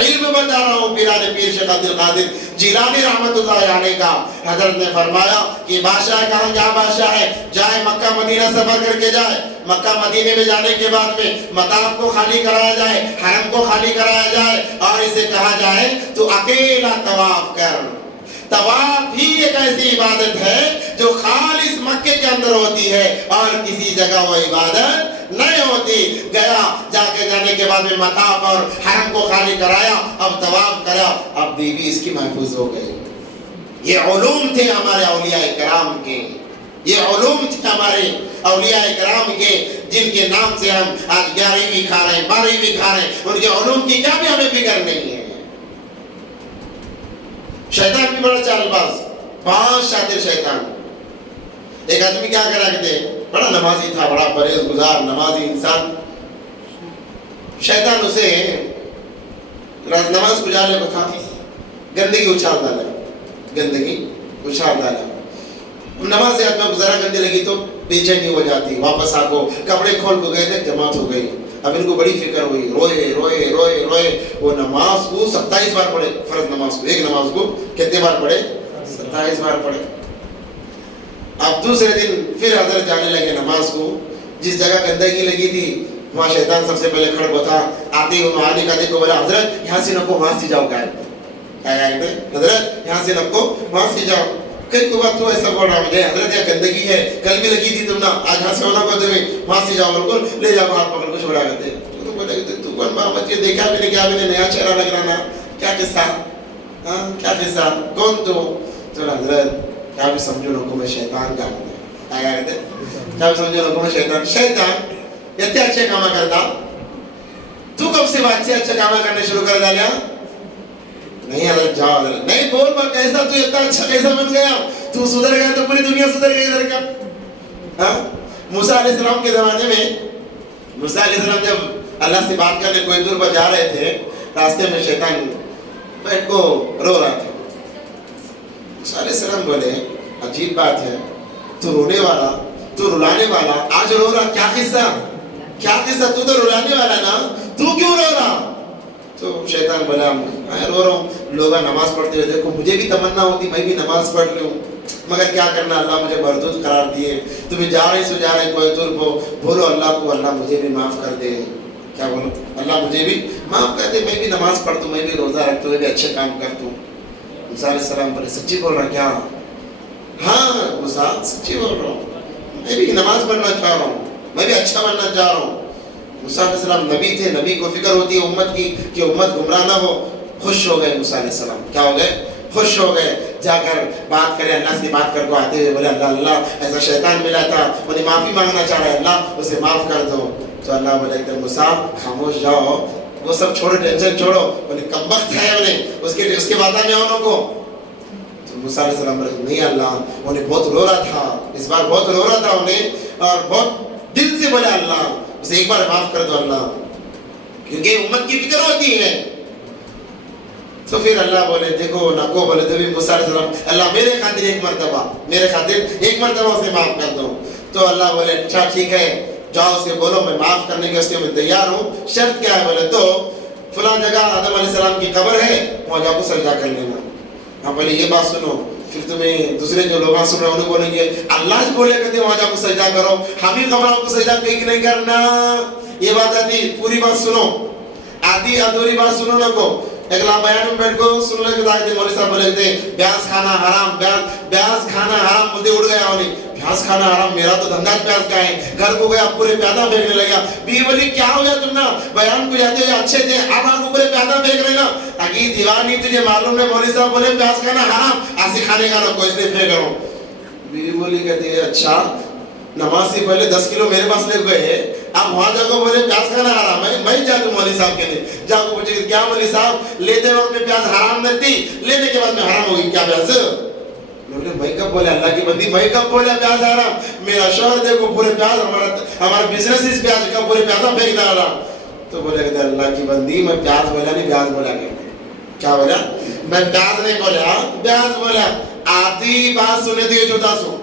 علم بتا رہا ہوں. پیران پیر شیخ عبد القادر جیلانی رحمت اللہ علیہ کا حضرت نے فرمایا کہ بادشاہ کہاں جہاں بادشاہ ہے جائے مکہ مدینہ سفر کر کے جائے. مکہ مدینے میں جانے کے بعد میں مطاف کو خالی کرایا جائے, حرم کو خالی کرایا جائے, اور اسے کہا جائے تو اکیلا طواف کر. طواف ہی ایک ایسی عبادت ہے جو خالص مکے کے اندر ہوتی ہے اور کسی جگہ وہ عبادت نہیں ہوتی. گیا, جا کے جانے کے بعد میں مطاف اور حرم کو خالی کرایا, اب طواف کرا, اب بیوی اس کی محفوظ ہو گئی. یہ علوم تھے ہمارے اولیاء کرام کے, یہ علوم تھے ہمارے اولیاء کرام کے, جن کے نام سے ہم آج 11ویں بھی کھا رہے ہیں, 12ویں بھی کھا رہے ہیں. ان کے علوم کی کیا بھی ہمیں فکر نہیں ہے. شیطان بھی بڑا چال باز, 5 شاطر شیطان. ایک آدمی کیا کرا کرتے, بڑا نمازی تھا, بڑا پرہیزگزار نمازی انسان. شیطان اسے نماز کو جانے کو تھا, گندگی اچھال ڈالا, گندگی اچھال ڈالا. نماز سے آدمی ذرا گندی لگی تو بے چینی ہو جاتی, واپس آ کو کپڑے کھول کو گئے تھے, جماعت ہو گئی. اب ان کو بڑی فکر ہوئی, روئے روئے روئے روئے. وہ نماز کو 27 بار پڑھے, فرض نماز کو, ایک نماز کو کتنے بار پڑھے؟ 27 بار پڑھے. اب دوسرے دن پھر حضرت جانے لگے نماز کو. جس جگہ گندگی لگی تھی وہاں شیطان سب سے پہلے کھڑ کو تھا. آتے ہی آنے کا دیکھو, بولا حضرت یہاں سے نکو, وہاں سے جاؤ. کیا کہتے ہیں؟ حضرت یہاں سے نکو, وہاں سے جاؤ. کئی کو بات تو ایسا بول رہا مجھے, حضرت یہ گندگی ہے, کل بھی لگی تھی تم نا, آج یہاں سے ہونا کو تمہیں, وہاں سے جاؤ, بالکل لے جاؤ, ہاتھ پکڑ کو چھوڑا کرتے. تو بولے تو کون بابا یہ دیکھا بھی نہیں, کیا بھی نہیں, نیا چہرہ لگ رہا نا, کیا قصہ, ہاں کیا قصہ, کون تو؟ چلو حضرت کیا بھی سمجھو لوگوں میں شیطان کا ہوتا ہے. کیا کہتے ہیں؟ کیا بھی سمجھو لوگوں میں شیطان. شیطان اتنے اچھے کام کرتا, تو کب سے بات سے اچھا کام کرنے شروع کر ڈالیا؟ نہیں حضرت جاؤ, حضرت نہیں بول با, کیسا تو اتنا اچھا کیسا بن گیا, تو سدھر گیا تو پوری دنیا سدھر گئی. ادھر کا موسیٰ علیہ السلام کے زمانے میں, موسیٰ علیہ السلام جب اللہ سے بات کرنے کوئی دور پر جا رہے تھے, راستے میں شیطان بیٹھ کو رو رہا تھا. موسیٰ علیہ السلام بولے عجیب بات ہے, تو رونے والا, تو رلانے والا, آج رو رہا, کیا قصہ, کیا قصہ, تو رلانے والا نا, تو کیوں رو رہا؟ تو شیطان بولا میں رو رہا ہوں, لوگ نماز پڑھتے ہوئے دیکھو, مجھے بھی تمنا ہوتی میں بھی نماز پڑھ لوں, مگر کیا کرنا, اللہ مجھے مردود قرار دیے. تمہیں جا رہے سو جا رہے کوئی دور کو, بولو اللہ کو, اللہ مجھے بھی معاف کر دے. کیا بولو, اللہ مجھے بھی معاف کر دے, میں بھی نماز پڑھتا ہوں, میں بھی روزہ رکھتا ہوں, میں بھی اچھے کام کرتا ہوں. موسیٰ علیہ السلام بولے سچی بول رہا کیا؟ ہاں موسیٰ سچی بول رہا ہوں, میں بھی نماز پڑھنا چاہ رہا ہوں, میں بھی اچھا بننا چاہ رہا ہوں. موسیٰ علیہ السلام نبی تھے, نبی کو فکر ہوتی ہے امت کی کہ امت گمراہ نہ ہو. خوش ہو گئے موسیٰ علیہ السلام, کیا ہو گئے؟ خوش ہو گئے. جا کر بات کرے اللہ سے بات کر کو آتے ہوئے بولے اللہ اللہ ایسا شیطان ملا تھا مجھے معافی مانگنا چاہ رہا ہے اللہ اسے معاف کر دو. تو اللہ بولے کہ موسیٰ خاموش جاؤ وہ سب چھوڑو ٹینشن چھوڑو بولے کم وقت ہے انہیں اس کے بعد میں انہوں کو. تو موسیٰ علیہ السلام بولے نہیں اللہ انہیں بہت رو رہا تھا اس بار بہت رو رہا تھا انہیں اور بہت دل سے بولے اللہ اسے ایک بار معاف کر دو اللہ کیونکہ امت کی فکر ہوتی ہے. تو پھر اللہ بولے دیکھو نکو بولے تو بھی موسیٰ علیہ السلام اللہ میرے خاطر ایک مرتبہ اسے معاف کر دو. تو اللہ بولے اچھا ٹھیک ہے جاؤ اسے بولو میں معاف کرنے کے واسطے میں تیار ہوں شرط کیا ہے بولے تو فلاں جگہ آدم علیہ السلام کی قبر ہے وہاں جا کو سجدہ کر لینا. ہاں پہلے یہ بات سنو پھر تمہیں دوسرے جو لوگ سن رہے ہیں انہیں بولیں گے اللہ بولے کہتے وہاں جا کو سجدہ کرو ہم ہی قبروں کو سجدہ نہیں کرنا. یہ بات آتی پوری بات سنو آدھی ادھوری بات سنو نہ کو اگلا بیان میں بیٹھ کو سن لے کے داخل مولوی صاحب بولے تھے پیاز کھانا حرام بولتے اڑ گیا انہیں پیاز کھانا حرام میرا تو دھندا پیاز کا ہے گھر کو گیا پورے پیازا پھینکنے لگا. بیوی بولی کیا ہو گیا تم نا بیان کو جاتے ہوئے اچھے تھے اب آپ پورے پیازا پھینک رہے نا اگی دیوانی تجھے معلوم ہے مولوی صاحب بولے پیاز کھانا حرام ایسے کھانے کا نہ کوئی اس لیے پھینک رہا ہوں. بیوی بولی کہتی ہے اچھا نماز سے پہلے 10 کلو میرے پاس لے گئے اب وہاں جا کو بولے پیاز کھانا حرام ہے. میں جا دوں مولوی صاحب کے لیے جا کو پوچھے کیا مولوی صاحب لیتے وقت میں پیاز حرام نہ تھی لینے کے بعد میں حرام ہوگی کیا پیاز. میں کب بولے اللہ کی بندی میں کب بولے پیاز حرام میرا شوہر دیکھو پورے پیاز ہمارا بزنس اس پیاز کا پورے پیازا پھینکتا رہا. تو بولے کہ اللہ کی بندی میں پیاز بولا نہیں پیاز بولا کیا بولا میں پیاز نہیں بولا پیاز بولا. آدھی بات سنے تھے چھوٹا سو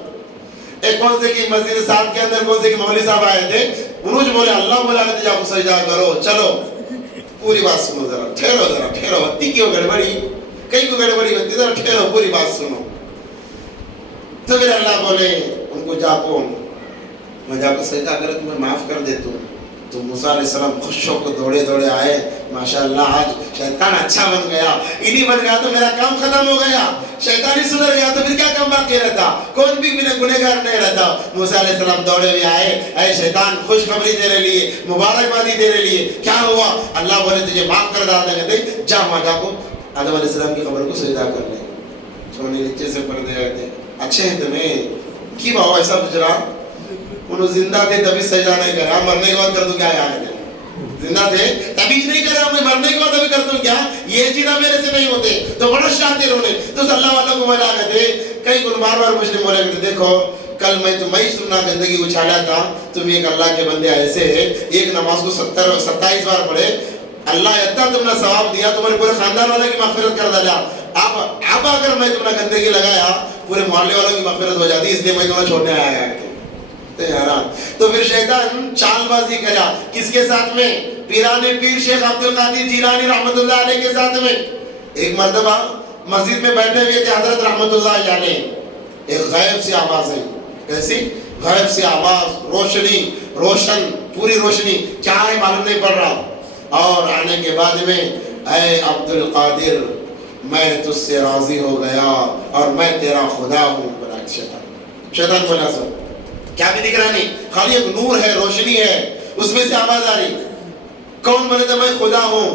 ایک کون سے کی مسجد صاحب کے اندر کون سے کی مولوی صاحب آئے تھے انہوں نے بولے اللہ بولا کہ جاؤ سجدہ کرو چلو پوری بات سنو ذرا ٹھہرو بتی کیوں گڑبڑی کئی کو گڑبڑی بتی ذرا ٹھہرو پوری بات سنو. تو پھر اللہ بولے ان کو جا کو سجدہ کرو تمہیں معاف کر دیتا ہوں. تو موسیٰ علیہ السلام خوش ہو کو دوڑے آئے ماشاءاللہ آج شیطان اچھا بن گیا انہی بن گیا تو میرا کام ختم ہو گیا شیطان ہی سدھر گیا تو پھر کیا کام باقی رہتا کوئی بھی گنہگار نہیں رہتا. موسیٰ علیہ السلام دوڑے ہوئے آئے اے شیطان خوشخبری تیرے لیے مبارکبادی تیرے لیے کیا ہوا. اللہ بولے تجھے معاف کر ڈالنے کہتے جا وہاں جا کو آدم علیہ السلام کی قبر کو سجدہ کر لے. تو نیچے سے پردے آئے تھے اچھے ہیں تمہیں کی باؤ ایسا پوچھ رہا انہوں زندہ تھے تبھی سجدہ نہیں کرا مرنے کے بعد کر دوں کیا یاد ہے زندہ تھے تبھی نہیں کرا میں مرنے کے بعد ابھی کر دوں کیا یہ چیزیں میرے سے نہیں ہوتے. تو بڑا شاطر ہونے تو صلی اللہ علیہ کو ملا کہتے کئی گن بار مسلم بولے کہتے دیکھو کل میں تمہیں گندگی اچھالا تھا تم ایک اللہ کے بندے ایسے ایک نماز کو 27 بار پڑھے اللہ اتنا تم نے ثواب دیا تمہارے پورے خاندان والے کی مغفرت کر ڈالا. اب اگر میں تم نے گندگی لگایا پورے محلے والوں کی مغفرت ہو جاتی اس لیے میں تمہیں چھوڑنے آیا ہے. تو پھر شیطان چال بازی کرا کس کے ساتھ میں پیران پیر شیخ عبد القادر جیلانی رحمت اللہ علیہ کے ساتھ میں. ایک مرتبہ مسجد میں بیٹھے ہوئے تھے حضرت رحمت اللہ علیہ ایک غیب سی آواز ہے کیسی غیب سی آواز روشن پوری روشنی کیا ہے معلوم نہیں پڑ رہا اور آنے کے بعد میں اے عبد القادر میں تجھ سے راضی ہو گیا اور میں تیرا خدا ہوں. بلا شیطان بولا سو کیا بھی دکھ رہا نہیں خالی ایک نور ہے روشنی ہے اس میں سے آواز آ رہی کون بولے تو میں خدا ہوں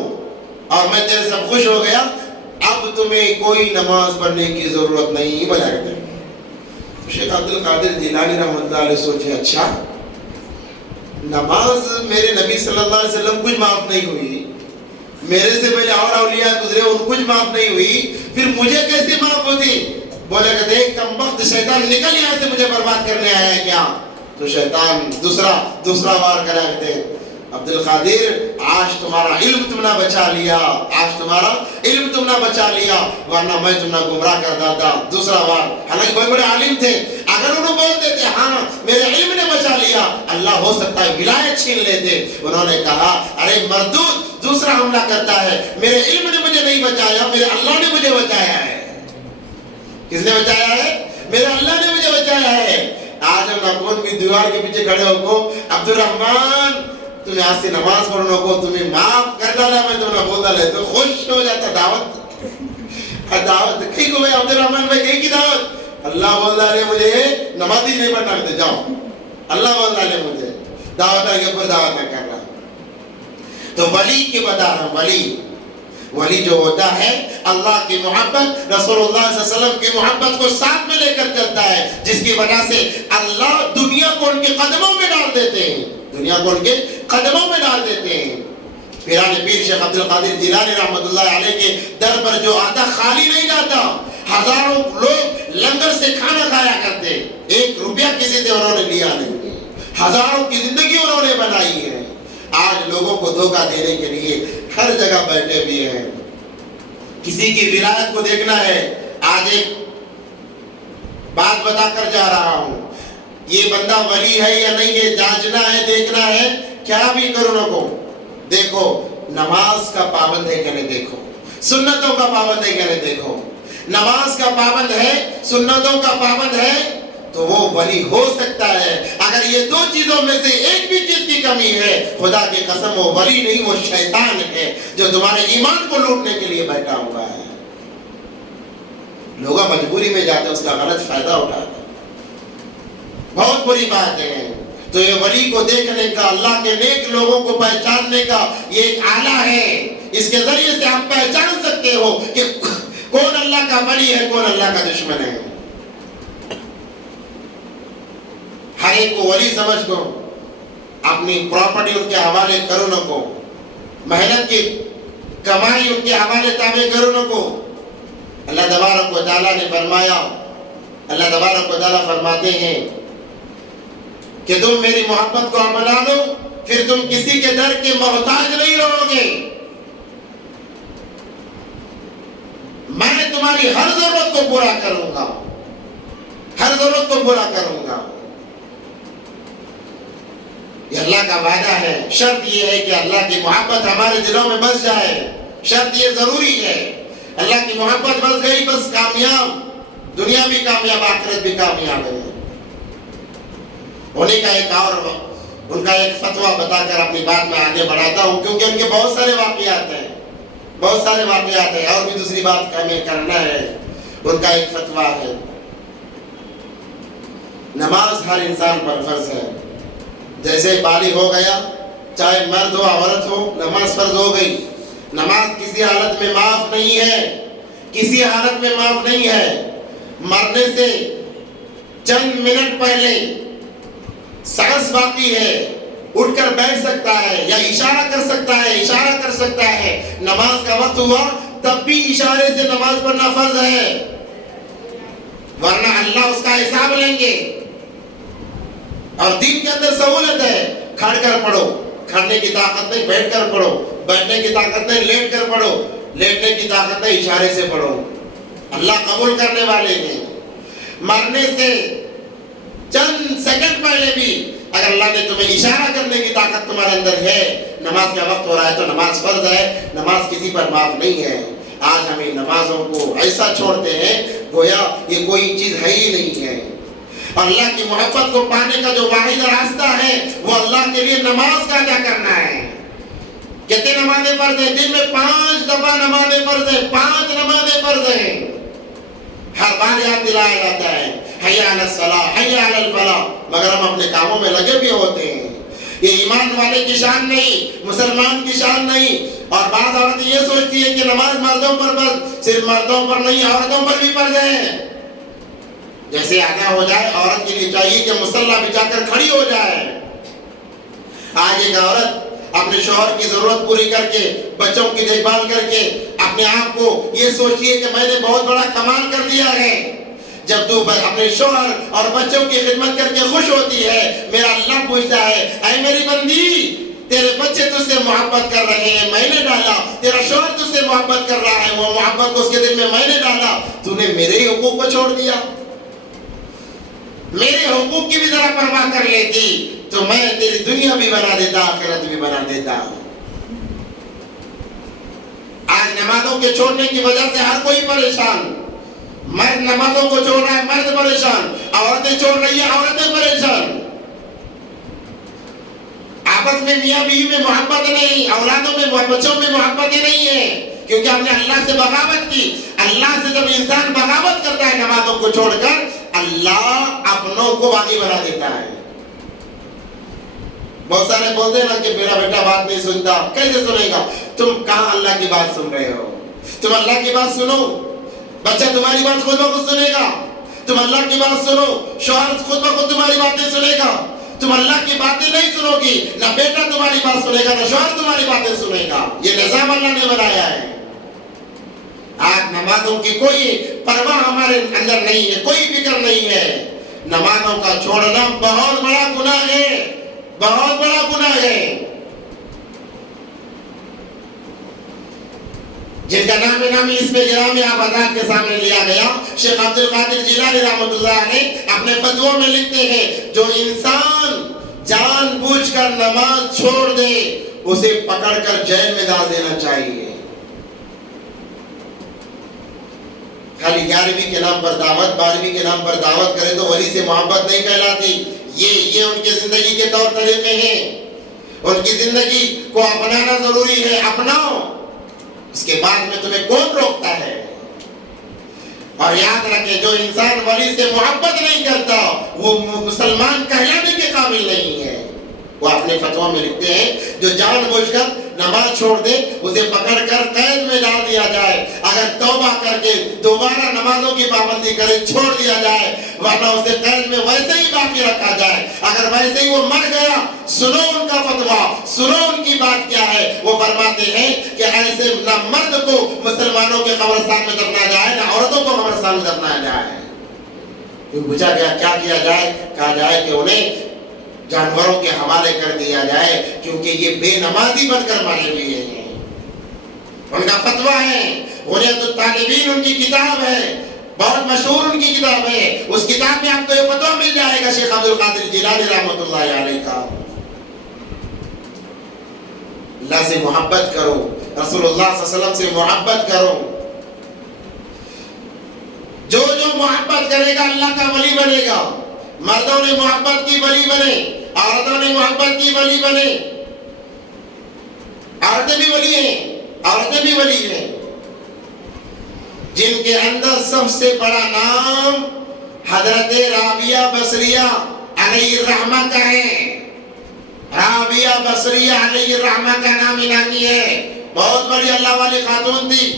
اور میں تیرے سے خوش ہو گیا اب تمہیں کوئی نماز پڑھنے کی ضرورت نہیں. بلا کہتے شیخ عبد القادر جیلانی رحمۃ اللہ علیہ سوچے اچھا نماز میرے نبی صلی اللہ علیہ وسلم کچھ معاف نہیں ہوئی میرے سے پہلے اور اولیاء گزرے ان کچھ معاف نہیں ہوئی پھر مجھے کیسے معاف ہوتی. بولے کہتے ہیں کم وقت شیطان نکل یہاں سے مجھے برباد کرنے آیا ہے کیا. تو شیطان دوسرا وار کرا کہتے ہیں عبد القادر آج تمہارا علم تم نے بچا لیا ورنہ میں تم نے گمراہ کر دیتا. دوسرا وار حالانکہ بڑے بڑے عالم تھے اگر انہوں بولتے تھے ہاں میرے علم نے بچا لیا اللہ ہو سکتا ہے ولایت چھین لیتے. انہوں نے کہا ارے مردود دوسرا حملہ کرتا ہے میرے علم نے مجھے نہیں بچایا میرے اللہ نے مجھے بچایا ہے. کس نے بچایا ہے میرے اللہ نے مجھے بچایا ہے. آج ہم ناکون بھی دیوار کے پیچھے کھڑے ہو کو عبد الرحمن تم یہاں سے نماز پڑھنے کو تمہیں معاف کر ڈالا میں تمہیں بول ڈالے تو خوش ہو جاتا. دعوت کہیں کو عبد الرحمن بھائی کہیں کی دعوت اللہ بول ڈالے مجھے نماز ہی نہیں پڑھنا کہتے جاؤ اللہ بول ڈالے مجھے دعوت کے اوپر دعوت کر رہا. تو ولی کی بتا رہا ولی جو ہوتا ہے اللہ کی محبت، رسول اللہ صلی اللہ علیہ وسلم کی محبت کو ساتھ میں لے کر چلتا ہے، جس کی وجہ سے اللہ دنیا کو ان کے قدموں میں ڈال دیتے ہیں، دنیا کو ان کے قدموں میں ڈال دیتے ہیں۔ پیران پیر شیخ عبد القادر جیلانی رحمۃ اللہ علیہ کے در پر جو آتا خالی نہیں جاتا، ہزاروں لوگ لنگر سے کھانا کھایا کرتے، 1 روپیہ کسی سے انہوں نے لیا نہیں، ہزاروں کی زندگی انہوں نے بنائی ہے۔ آج لوگوں کو دھوکہ دینے کے لیے ہر جگہ بیٹھے ہوئے ہیں۔ کسی کی ولایت کو دیکھنا ہے، آج ایک بات بتا کر جا رہا ہوں، یہ بندہ ولی ہے یا نہیں ہے جانچنا ہے، دیکھنا ہے، کیا بھی کرو نہ کو دیکھو، نماز کا پابند ہے کہ نہیں دیکھو، سنتوں کا پابند ہے کہ نہیں دیکھو۔ نماز کا پابند ہے، سنتوں کا پابند ہے تو وہ ولی ہو سکتا ہے۔ اگر یہ 2 چیزوں میں سے ایک بھی چیز کی کمی ہے، خدا کی قسم وہ ولی نہیں، وہ شیطان ہے جو تمہارے ایمان کو لوٹنے کے لیے بیٹھا ہوا ہے۔ لوگ مجبوری میں جاتے ہیں، اس کا غلط فائدہ اٹھاتے ہیں، بہت بری بات ہے۔ تو یہ ولی کو دیکھنے کا، اللہ کے نیک لوگوں کو پہچاننے کا یہ ایک آلہ ہے، اس کے ذریعے سے آپ پہچان سکتے ہو کہ کون اللہ کا ولی ہے، کون اللہ کا دشمن ہے۔ ہر ایک کو ولی سمجھ دو، اپنی پراپرٹی ان کے حوالے کرو نہ کو، محنت کی کمائی ان کے حوالے تابع کرو نہ کو۔ اللہ تبارک و تعالیٰ نے فرمایا، اللہ تبارک و تعالیٰ فرماتے ہیں کہ تم میری محبت کو اپنا لو، پھر تم کسی کے در کے محتاج نہیں رہو گے، میں تمہاری ہر ضرورت کو پورا کروں گا، ہر ضرورت کو پورا کروں گا۔ یہ اللہ کا وعدہ ہے۔ شرط یہ ہے کہ اللہ کی محبت ہمارے دلوں میں بس جائے، شرط یہ ضروری ہے۔ اللہ کی محبت بس گئی، بس کامیاب، دنیا بھی کامیاب، آخرت بھی کامیاب ہے۔ انہیں کا ایک اور ان کا ایک فتویٰ بتا کر اپنی بات میں آگے بڑھاتا ہوں، کیونکہ ان کے بہت سارے واقعات ہیں، بہت سارے واقعات ہیں، اور بھی دوسری بات ہمیں کرنا ہے۔ ان کا ایک فتویٰ ہے، نماز ہر انسان پر فرض ہے۔ جیسے بالغ ہو گیا، چاہے مرد ہو عورت ہو، نماز فرض ہو گئی۔ نماز کسی حالت میں معاف نہیں ہے، کسی حالت میں معاف نہیں ہے۔ مرنے سے چند منٹ پہلے سانس باقی ہے، اٹھ کر بیٹھ سکتا ہے یا اشارہ کر سکتا ہے، اشارہ کر سکتا ہے۔ نماز کا وقت ہوا تب بھی اشارے سے نماز پڑھنا فرض ہے، ورنہ اللہ اس کا حساب لیں گے۔ اور دین کے اندر سہولت ہے، کھڑ کر پڑھو، کھڑنے کی طاقت نہیں بیٹھ کر پڑھو، بیٹھنے کی طاقت نہیں لیٹ کر پڑھو، لیٹنے کی طاقت نہیں اشارے سے پڑھو، اللہ قبول کرنے والے ہیں۔ مرنے سے چند سیکنڈ پہلے بھی اگر اللہ نے تمہیں اشارہ کرنے کی طاقت تمہارے اندر ہے، نماز کا وقت ہو رہا ہے تو نماز فرض ہے، نماز کسی پر معاف نہیں ہے۔ آج ہمیں نمازوں کو ایسا چھوڑتے ہیں گویا یہ کوئی چیز ہے ہی نہیں ہے۔ اللہ کی محبت کو پانے کا جو واحد راستہ ہے وہ اللہ کے لیے نماز کا ادا کرنا ہے۔ کتنے نمازیں فرض ہیں؟ دن میں 5 دفعہ نمازیں فرض ہیں، 5 نمازیں فرض ہیں۔ ہر بار یاد دلایا جاتا ہے حی علی الصلاۃ، حی علی الفلاح، مگر ہم اپنے کاموں میں لگے بھی ہوتے ہیں۔ یہ ایمان والے کی شان نہیں، مسلمان کی شان نہیں۔ اور بعض عورتیں یہ سوچتی ہے کہ نماز مردوں پر فرض، صرف مردوں پر نہیں عورتوں پر بھی فرض ہے۔ جیسے آگاہ ہو جائے، عورت کے لیے چاہیے کہ مصلی بچھا کر کھڑی ہو جائے۔ آج ایک عورت اپنے شوہر کی ضرورت پوری کر کے، بچوں کی دیکھ بھال کر کے اپنے آپ کو یہ سوچتی ہے کہ میں نے بہت بڑا کمال کر دیا ہے۔ جب تو اپنے شوہر اور بچوں کی خدمت کر کے خوش ہوتی ہے، میرا اللہ پوچھتا ہے اے میری بندی، تیرے بچے تجھ سے محبت کر رہے ہیں، میں نے ڈالا، تیرا شوہر تجھ سے محبت کر رہا ہے، وہ محبت کو اس کے دل میں نے ڈالا، تو نے میرے ہی حقوق کو چھوڑ دیا۔ میرے حقوق کی بھی ذرا پرواہ کر لیتی تو میں تیری دنیا بھی بنا دیتا، آخرت بھی بنا دیتا۔ آج نمازوں کے چھوڑنے کی وجہ سے ہر کوئی پریشان، مرد نمازوں کو چھوڑ رہا ہے، مرد پریشان، عورتیں چھوڑ رہی ہیں، عورتیں پریشان۔ آپس میں میاں بیوی میں محبت نہیں، اولادوں میں، بچوں میں محبت نہیں ہے، کیونکہ ہم نے اللہ سے بغاوت کی۔ اللہ سے جب انسان بغاوت کرتا ہے نمازوں کو چھوڑ کر، اللہ اپنوں کو باغی بنا دیتا ہے۔ بہت سارے بولتے ہیں نا کہ میرا بیٹا بات نہیں سنتا. کیسے سنے گا؟ تم کہاں اللہ کی بات سن رہے ہو؟ تم اللہ کی بات سنو، بچہ تمہاری بات خود بخود سنے گا. تم اللہ کی بات سنو، شوہر خود بخود تمہاری باتیں سنے گا. تم اللہ کی باتیں نہیں سنو گی، نہ بیٹا تمہاری بات سنے گا، نہ شوہر تمہاری باتیں سنے گا. یہ نظام اللہ نے بنایا ہے. آج نمازوں کی کوئی پرواہ ہمارے اندر نہیں ہے، کوئی فکر نہیں ہے. نمازوں کا چھوڑنا بہت بڑا گناہ ہے، بہت بڑا گناہ ہے. جن کا نامی اس میں گرامی آپ حضرات کے سامنے لیا گیا، شیخ عبد القادر جیلانی رحمۃ اللہ علیہ اپنے فتووں میں لکھتے ہیں جو انسان جان بوجھ کر نماز چھوڑ دے اسے پکڑ کر جیل میں ڈال دینا چاہیے. خالی 11ویں کے نام پر دعوت، 12ویں کے نام پر دعوت کرے تو ولی سے محبت نہیں کہلاتی. یہ ان کے زندگی کے طور طریقے ہیں. ان کی زندگی کو اپنانا ضروری ہے، اپناؤ. اس کے بعد میں تمہیں کون روکتا ہے؟ اور یاد رکھیں جو انسان ولی سے محبت نہیں کرتا وہ مسلمان کہلانے کے قابل نہیں ہے. وہ اپنے فتویٰ میں لکھتے ہیں جو جان بوجھ کر نماز چھوڑ دے اسے پکڑ کر قید میں ڈال دیا جائے. اگر توبہ کر کے دوبارہ نمازوں کی پابندی کرے چھوڑ دیا جائے، ورنہ اسے قید میں ویسے ہی باقی رکھا جائے. اگر ویسے ہی وہ مر گیا، سنو ان کا فتویٰ، سنو ان کی بات کیا ہے. وہ فرماتے ہیں کہ ایسے نہ مرد کو مسلمانوں کے قبرستان میں دفنا جائے، نہ عورتوں کو قبرستان میں دفنایا جائے. پوچھا گیا کیا کیا جائے؟ کہا جائے کہ انہیں جانوروں کے حوالے کر دیا جائے کیونکہ یہ بے نمازی بن کر مارے ہوئے ہیں. ان کا فتویٰ ہے. بنیاد الطالبین ان کی کتاب ہے، بہت مشہور ان کی کتاب ہے. اس کتاب میں آپ کو یہ فتویٰ مل جائے گا شیخ عبد القادر جیلانی رحمۃ اللہ علیہ کا. اللہ سے محبت کرو، رسول اللہ صلی اللہ علیہ وسلم سے محبت کرو. جو محبت کرے گا اللہ کا ولی بنے گا. مردوں نے محبت کی ولی بنے، عورتوں نے محبت کی ولی بنے. عورتیں بھی ولی ہیں، عورتیں بھی ولی ہیں جن کے اندر سب سے بڑا نام حضرت رابعہ بصریہ علیہ الرحمہ کا ہے. رابعہ بصریہ علیہ الرحمہ کا نام نامی ہے. بہت بڑی اللہ والی خاتون تھی.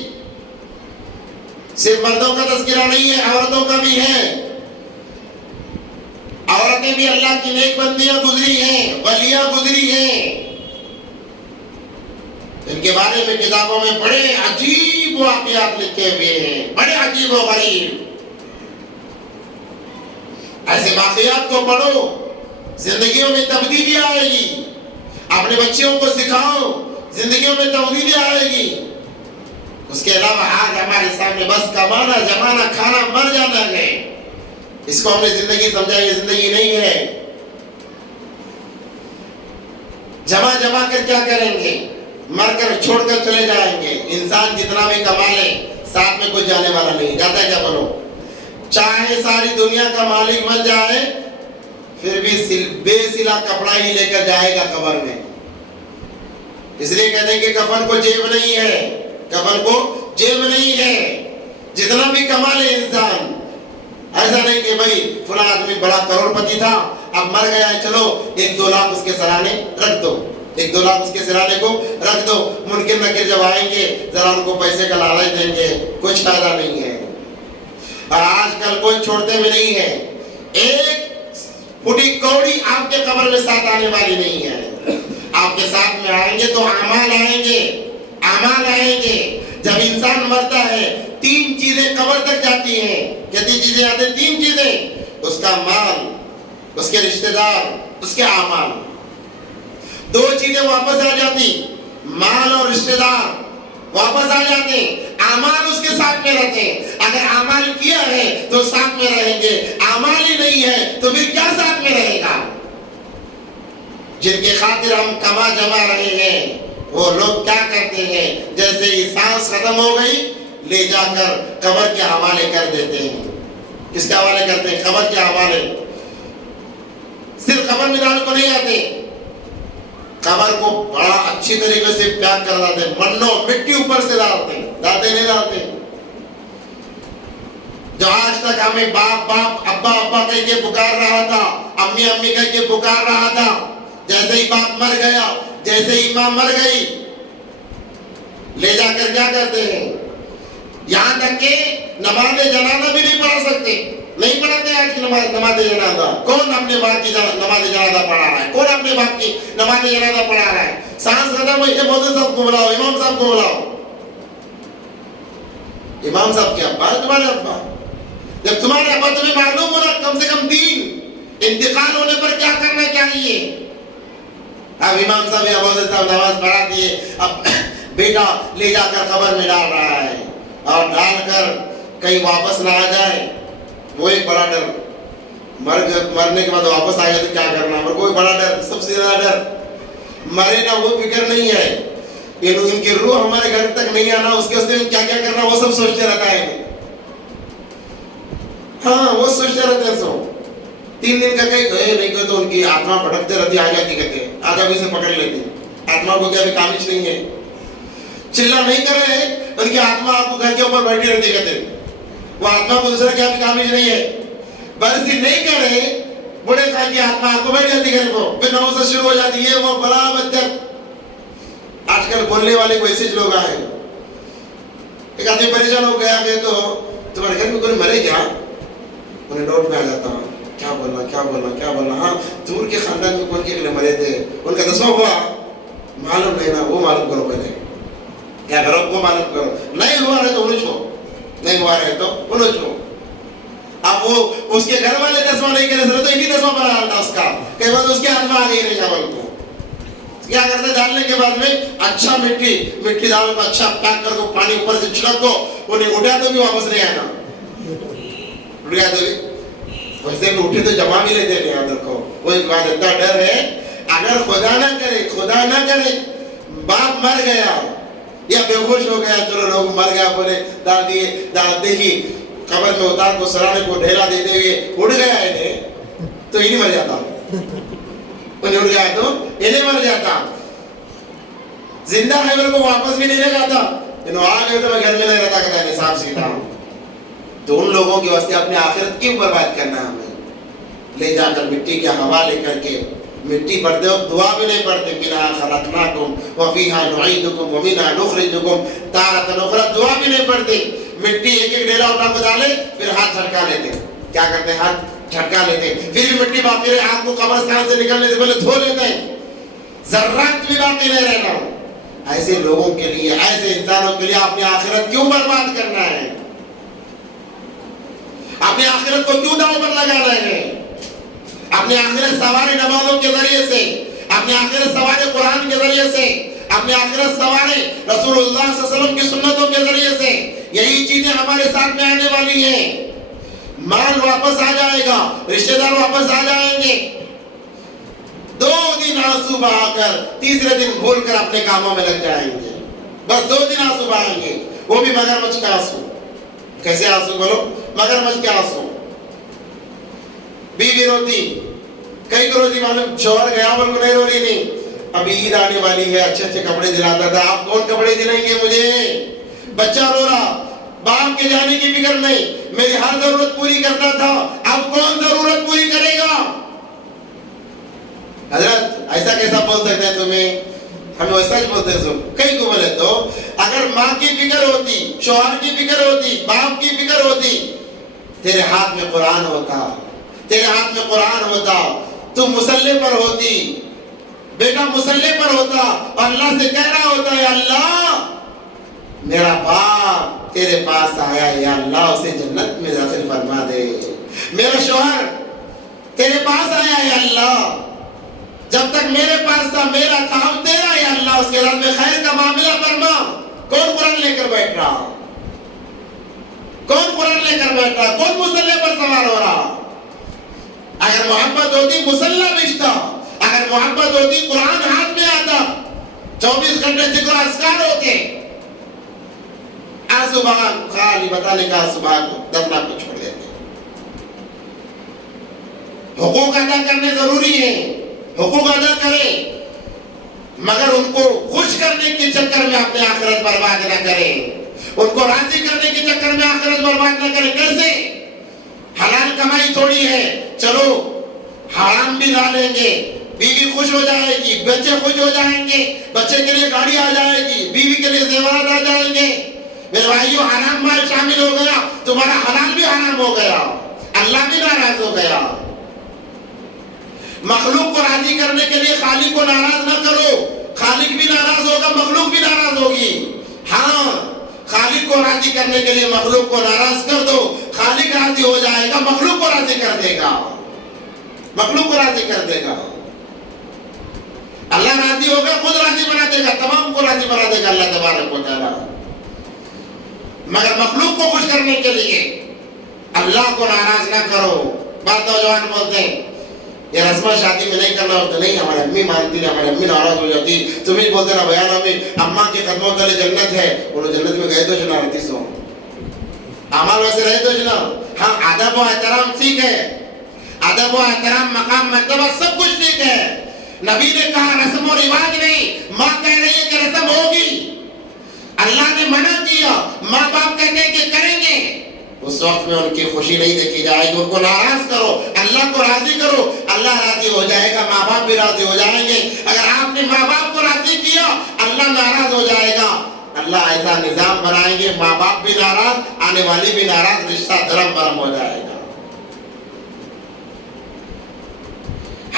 صرف مردوں کا تذکرہ نہیں ہے، عورتوں کا بھی ہے. عورتیں بھی اللہ کی نیک بندیاں گزری ہیں، ولیاں گزری ہیں. ان کے بارے میں کتابوں میں بڑے عجیب واقعات لکھے ہوئے ہیں، بڑے عجیب و غریب. ایسے واقعات کو پڑھو، زندگیوں میں تبدیلی آئے گی. اپنے بچیوں کو سکھاؤ، زندگیوں میں تبدیلی آئے گی. اس کے علاوہ آج ہمارے سامنے بس کمانا، جمانا، کھانا، مر جانا ہے. اس کو ہم نے زندگی سمجھا، یہ زندگی نہیں ہے. جمع کر کیا کریں گے؟ مر کر چھوڑ کر چلے جائیں گے. انسان جتنا بھی کما لے ساتھ میں کچھ جانے والا نہیں. جاتا ہے کیا بولو؟ چاہے ساری دنیا کا مالک بن جائے پھر بھی بے سلا کپڑا ہی لے کر جائے گا قبر میں. اس لیے کہتے ہیں کہ کفن کو جیب نہیں ہے، کفن کو جیب نہیں ہے. جتنا بھی کما لے انسان، ایسا نہیں کہ بھائی فلاں آدمی بڑا کروڑ پتی تھا اب مر گیا ہے، چلو 1-2 لاکھ اس کے سرانے رکھ دو، 1-2 لاکھ اس کے سرانے کو رکھ دو. منکر نکر جب آئیں گے ذرا ان کو پیسے کا لالچ دیں گے، کچھ فائدہ نہیں ہے. اور آج کل کوئی چھوڑتے میں نہیں ہے. ایک پھٹی کوڑی آپ کے قبر میں ساتھ آنے والی نہیں ہے. آپ کے ساتھ میں آئیں گے تو اعمال آئیں گے، اعمال آئیں گے. جب انسان مرتا ہے 3 چیزیں قبر تک جاتی ہیں. کتنی چیزیں آتے ہیں؟ 3 چیزیں. اس کا مال، اس کے رشتہ دار، اس کے اعمال. 2 چیزیں واپس آ جاتی، مال اور رشتہ دار واپس آ جاتے ہیں. اعمال اس کے ساتھ میں رہتے ہیں. اگر اعمال کیا ہے تو ساتھ میں رہیں گے، اعمال ہی نہیں ہے تو پھر کیا ساتھ میں رہے گا؟ جن کے خاطر ہم کما جما رہے ہیں وہ لوگ کیا کرتے ہیں؟ جیسے ہی سانس ختم ہو گئی لے جا کر قبر کے حوالے کر دیتے ہیں. کس کے حوالے کرتے ہیں؟ قبر کے حوالے. صرف قبر میں ڈال کو نہیں آتے، قبر کو بڑا اچھی طریقے سے پیک کر دیتے ہیں. منو مٹی اوپر سے ڈالتے ہیں، ڈالتے نہیں ڈالتے. جو آج تک ہمیں باپ باپ، ابا ابا کہہ کے پکار رہا تھا، امی امی کہہ کے پکار رہا تھا، جیسے ہی باپ مر گیا، جیسے ہی ماں مر گئی، لے جا کر کیا کرتے ہیں؟ یہاں تک کہ نماز جنازہ بھی نہیں پڑھا سکتے، نہیں پڑھاتے آج کی نماز جنازہ۔ کون اپنے باپ کی نماز جنازہ پڑھا رہا ہے؟ کون اپنے باپ کی نماز جنازہ پڑھا رہا ہے؟ سانس ختم ہوئی ہے، مولوی صاحب کو بلاؤ، امام صاحب کو بلاؤ۔ امام صاحب کے ابا ہے تمہارے ابا؟ جب تمہارے ابا تمہیں معلوم ہونا کم سے کم دین، انتقال ہونے پر کیا کرنا چاہیے۔ اب امام صاحب یا مولوی صاحب نماز پڑھا دیے، اب بیٹا لے جا کر قبر میں ڈال رہا ہے، اور ڈال کر کہیں واپس نہ آ جائے، وہ ایک بڑا ڈر۔ مرنے کے بعد واپس آ گیا تو کیا کرنا، پر کوئی بڑا ڈر، سب سے زیادہ ڈر مرے نا وہ فکر نہیں ہے، ان کی روح ہمارے گھر تک نہیں آنا، اس کے واسطے کیا کیا کرنا وہ سب سوچتے رہتا ہے۔ ہاں وہ سوچتے رہتے ہیں، سو 3 دن کا کہیں گئے نہیں گئے تو ان کی آتما بھٹکتے رہتی، آ جاتی کہتے آدھا بھی سے پکڑ لیتی، آتما کو کیا بھی کامش نہیں ہے، چلا نہیں کر رہے، ان کی آتما آپ کو گھر کے اوپر بیٹھی رہتی کہتے وہ آتما کو دوسرا کیا بھی کامش نہیں ہے، برسی نہیں کر رہے، بڑے خان کی آتما آپ کو بیٹھ جاتی گھر کو، پھر نوسط شروع ہو جاتی ہے، وہ بڑا بدتر۔ آج کل بولنے والے کو ایسے لوگ آئے، ایک آدمی پریشان ہو گیا کہ تو تمہارے گھر میں کوئی مرے کیا، انہیں ڈاؤٹ میں آ جاتا ہوں، کیا بولنا، ہاں دور کے خاندان میں کون کے لیے مرے تھے، ان کا 10واں ہوا، معلوم نہیں نا، وہ معلوم کرو پہلے، کیا کرو وہ معلوم کرو، نہیں ہوا رہے تو انہیں چھو، نہیں ہوا رہے تو انہیں چھو۔ اب وہ اس کے گھر والے 10واں نہیں کرے تو انہیں 10واں بنا ڈالتا اس کا، کہ بعد اس کی آتما آ گئی نہیں چاول کو، کیا کرتے ڈالنے کے بعد میں اچھا مٹی ڈال کو اچھا پیک کر دو، پانی اوپر سے چھڑک دو، انہیں اٹھا تو بھی واپس نہیں آنا، اٹھ گیا تو بھی ویسے بھی اٹھے تو جمع بھی لیتے نہیں یاد رکھو۔ وہ ایک بات اتنا ڈر ہے، اگر خدا نہ کرے باپ مر گیا یا بے ہوش ہو گیا، چلو لوگ مر گیا بولے ڈالتے ہی قبر میں اتار کو سرانے کو ڈھیلا دیتے ہوئے اڑ گیا انہیں تو انہیں مر جاتا، انہیں اڑ گیا تو انہیں مر جاتا، زندہ ہے کو واپس بھی نہیں لے جاتا، انہوں آ گئے تو میں گھر میں نہیں رہتا کہتا ہے نصاب سیدھا۔ تو ان لوگوں کی واسطے اپنے آخرت کیوں برباد کرنا ہے ہمیں؟ لے جا کر مٹی کے حوالے کر کے مٹی پڑھتے ہو، دعا بھی نہیں پڑھتے، منہا خلقناکم وفیہا نعیدکم ومنہا نخرجکم تارۃ اخری، دعا بھی نہیں پڑھتے، مٹی ایک ڈیلا اٹھا کو ڈالے پھر ہاتھ جھٹکا لیتے، کیا کرتے ہیں ہاتھ جھٹکا لیتے، پھر بھی مٹی باقی رہے، ہاتھ کو قبرستان سے نکلنے سے پہلے دھو لیتے ہیں، ذرات بھی باقی نہیں رہنا۔ ایسے لوگوں کے لیے، ایسے انسانوں کے لیے اپنی آخرت کیوں برباد کرنا ہے؟ اپنی آخرت کو کیوں داؤ پر لگا رہے ہیں؟ اپنی آخرت سوارے نمازوں کے ذریعے سے، اپنی آخرت سوارے قرآن کے ذریعے سے، اپنی آخرت سوارے رسول اللہ صلی اللہ علیہ وسلم کی سنتوں کے ذریعے سے۔ یہی چیزیں ہمارے ساتھ میں آنے والی ہیں، مال واپس آ جائے گا، رشتہ دار واپس آ جائیں گے، 2 دن آنسو بہا کر تیسرے دن بھول کر اپنے کاموں میں لگ جائیں گے، بس 2 دن آنسو بہائیں گے، وہ بھی مگرمچھ کا آنسو۔ کیسے آنسو بولو؟ مگرمچھ کے آنسو۔ بیوی روتی، کئی کو روتی، معلوم شوہر گیا بول کو نہیں رو رہی، نہیں ابھی عید آنے والی ہے، اچھے اچھے کپڑے دلاتا تھا، آپ کون کپڑے دلائیں گے مجھے؟ بچہ رو رہا، باپ کے جانے کی فکر نہیں، میری ہر ضرورت پوری کرتا تھا، اب کون ضرورت پوری کرے گا؟ حضرت ایسا کیسا بول سکتے ہیں تمہیں؟ ہمیں ویسا ہی بولتے ہیں سب۔ کئی کو بولے تو اگر ماں کی فکر ہوتی، شوہر کی فکر ہوتی، باپ کی فکر ہوتی، تیرے ہاتھ میں قرآن ہوتا، تیرے ہاتھ میں قرآن ہوتا، تو مصلی پر ہوتی، بیٹا مصلی پر ہوتا، اور اللہ سے کہہ رہا ہوتا ہے اللہ میرا باپ تیرے پاس آیا، یا اللہ اسے جنت میں داخل فرما دے، میرا شوہر تیرے پاس آیا، یا اللہ جب تک میرے پاس تھا میرا کام تیرا، یا اللہ اس کے بعد میں خیر کا معاملہ فرما۔ کون قرآن لے کر بیٹھ رہا؟ کون قرآن لے کر بیٹھ رہا؟ کون مصلی پر سوار ہو رہا؟ اگر محبت ہوتی مصلی بچتا، اگر محبت ہوتی قرآن ہاتھ میں آتا، 24 گھنٹے ذکر و اذکار ہوتے، آنسو بہا خالی بتانے کا آنسو بہا کو دفنا کو چھوڑ دیتے۔ حقوق ادا کرنے ضروری ہیں، حقوق ادا کریں، مگر ان کو خوش کرنے کے چکر میں اپنے آخرت برباد نہ کریں، ان کو راضی کرنے کے چکر میں آخرت برباد نہ کریں۔ کیسے؟ حلال کمائی تھوڑی ہے، چلو حرام بھی لا لیں گے، بیوی خوش ہو جائے گی، بچے خوش ہو جائیں گے، بچے کے لیے گاڑی آ جائے گی، بیوی کے لیے زیورات آ جائیں گے۔ میرے بھائیو حرام مال شامل ہو گیا، تمہارا حلال بھی حرام ہو گیا، اللہ بھی ناراض ہو گیا۔ مخلوق کو راضی کرنے کے لیے خالق کو ناراض نہ کرو، خالق بھی ناراض ہوگا، مخلوق بھی ناراض ہوگی۔ ہاں، خالق کو راضی کرنے کے لیے مخلوق کو ناراض کر دو، خالق راضی ہو جائے گا، مخلوق کو راضی کر دے گا، مخلوق کو راضی کر دے گا۔ اللہ راضی ہوگا، خود راضی بنا دے گا، تمام کو راضی بنا دے گا اللہ تبارک و تعالیٰ۔ مگر مخلوق کو خوش کرنے کے لیے اللہ کو ناراض نہ کرو۔ بعض نوجوان بولتے ہیں یہ رسمہ شادی میں نہیں کرنا ہوتا، نہیں ہماری امی مانتی ہے، ہماری امی ناراض ہو جاتی، تم ہی بولتے نا بیان امی اماں کے قدموں تلے جنت ہے، انہوں جنت میں گئے تو جنا رہتی سو اعمال ویسے رہے تو جنا۔ ہاں ادب و احترام ٹھیک ہے، ادب و احترام مقام مرتبہ سب کچھ ٹھیک ہے۔ نبی نے کہا رسم و رواج نہیں، ماں کہہ رہی ہے کہ رسم ہوگی، اللہ نے منع کیا، ماں باپ کہتے ہیں کہ کریں گے، اس وقت میں ان کی خوشی نہیں دیکھی جائے گی، ان کو ناراض کرو، اللہ کو راضی کرو، اللہ راضی ہو جائے گا، ماں باپ بھی راضی ہو جائیں گے۔ اگر آپ نے ماں باپ کو راضی کیا اللہ ناراض ہو جائے گا، اللہ ایسا نظام بنائیں گے ماں باپ بھی ناراض، آنے والی بھی ناراض، رشتہ دھرم برم ہو جائے گا۔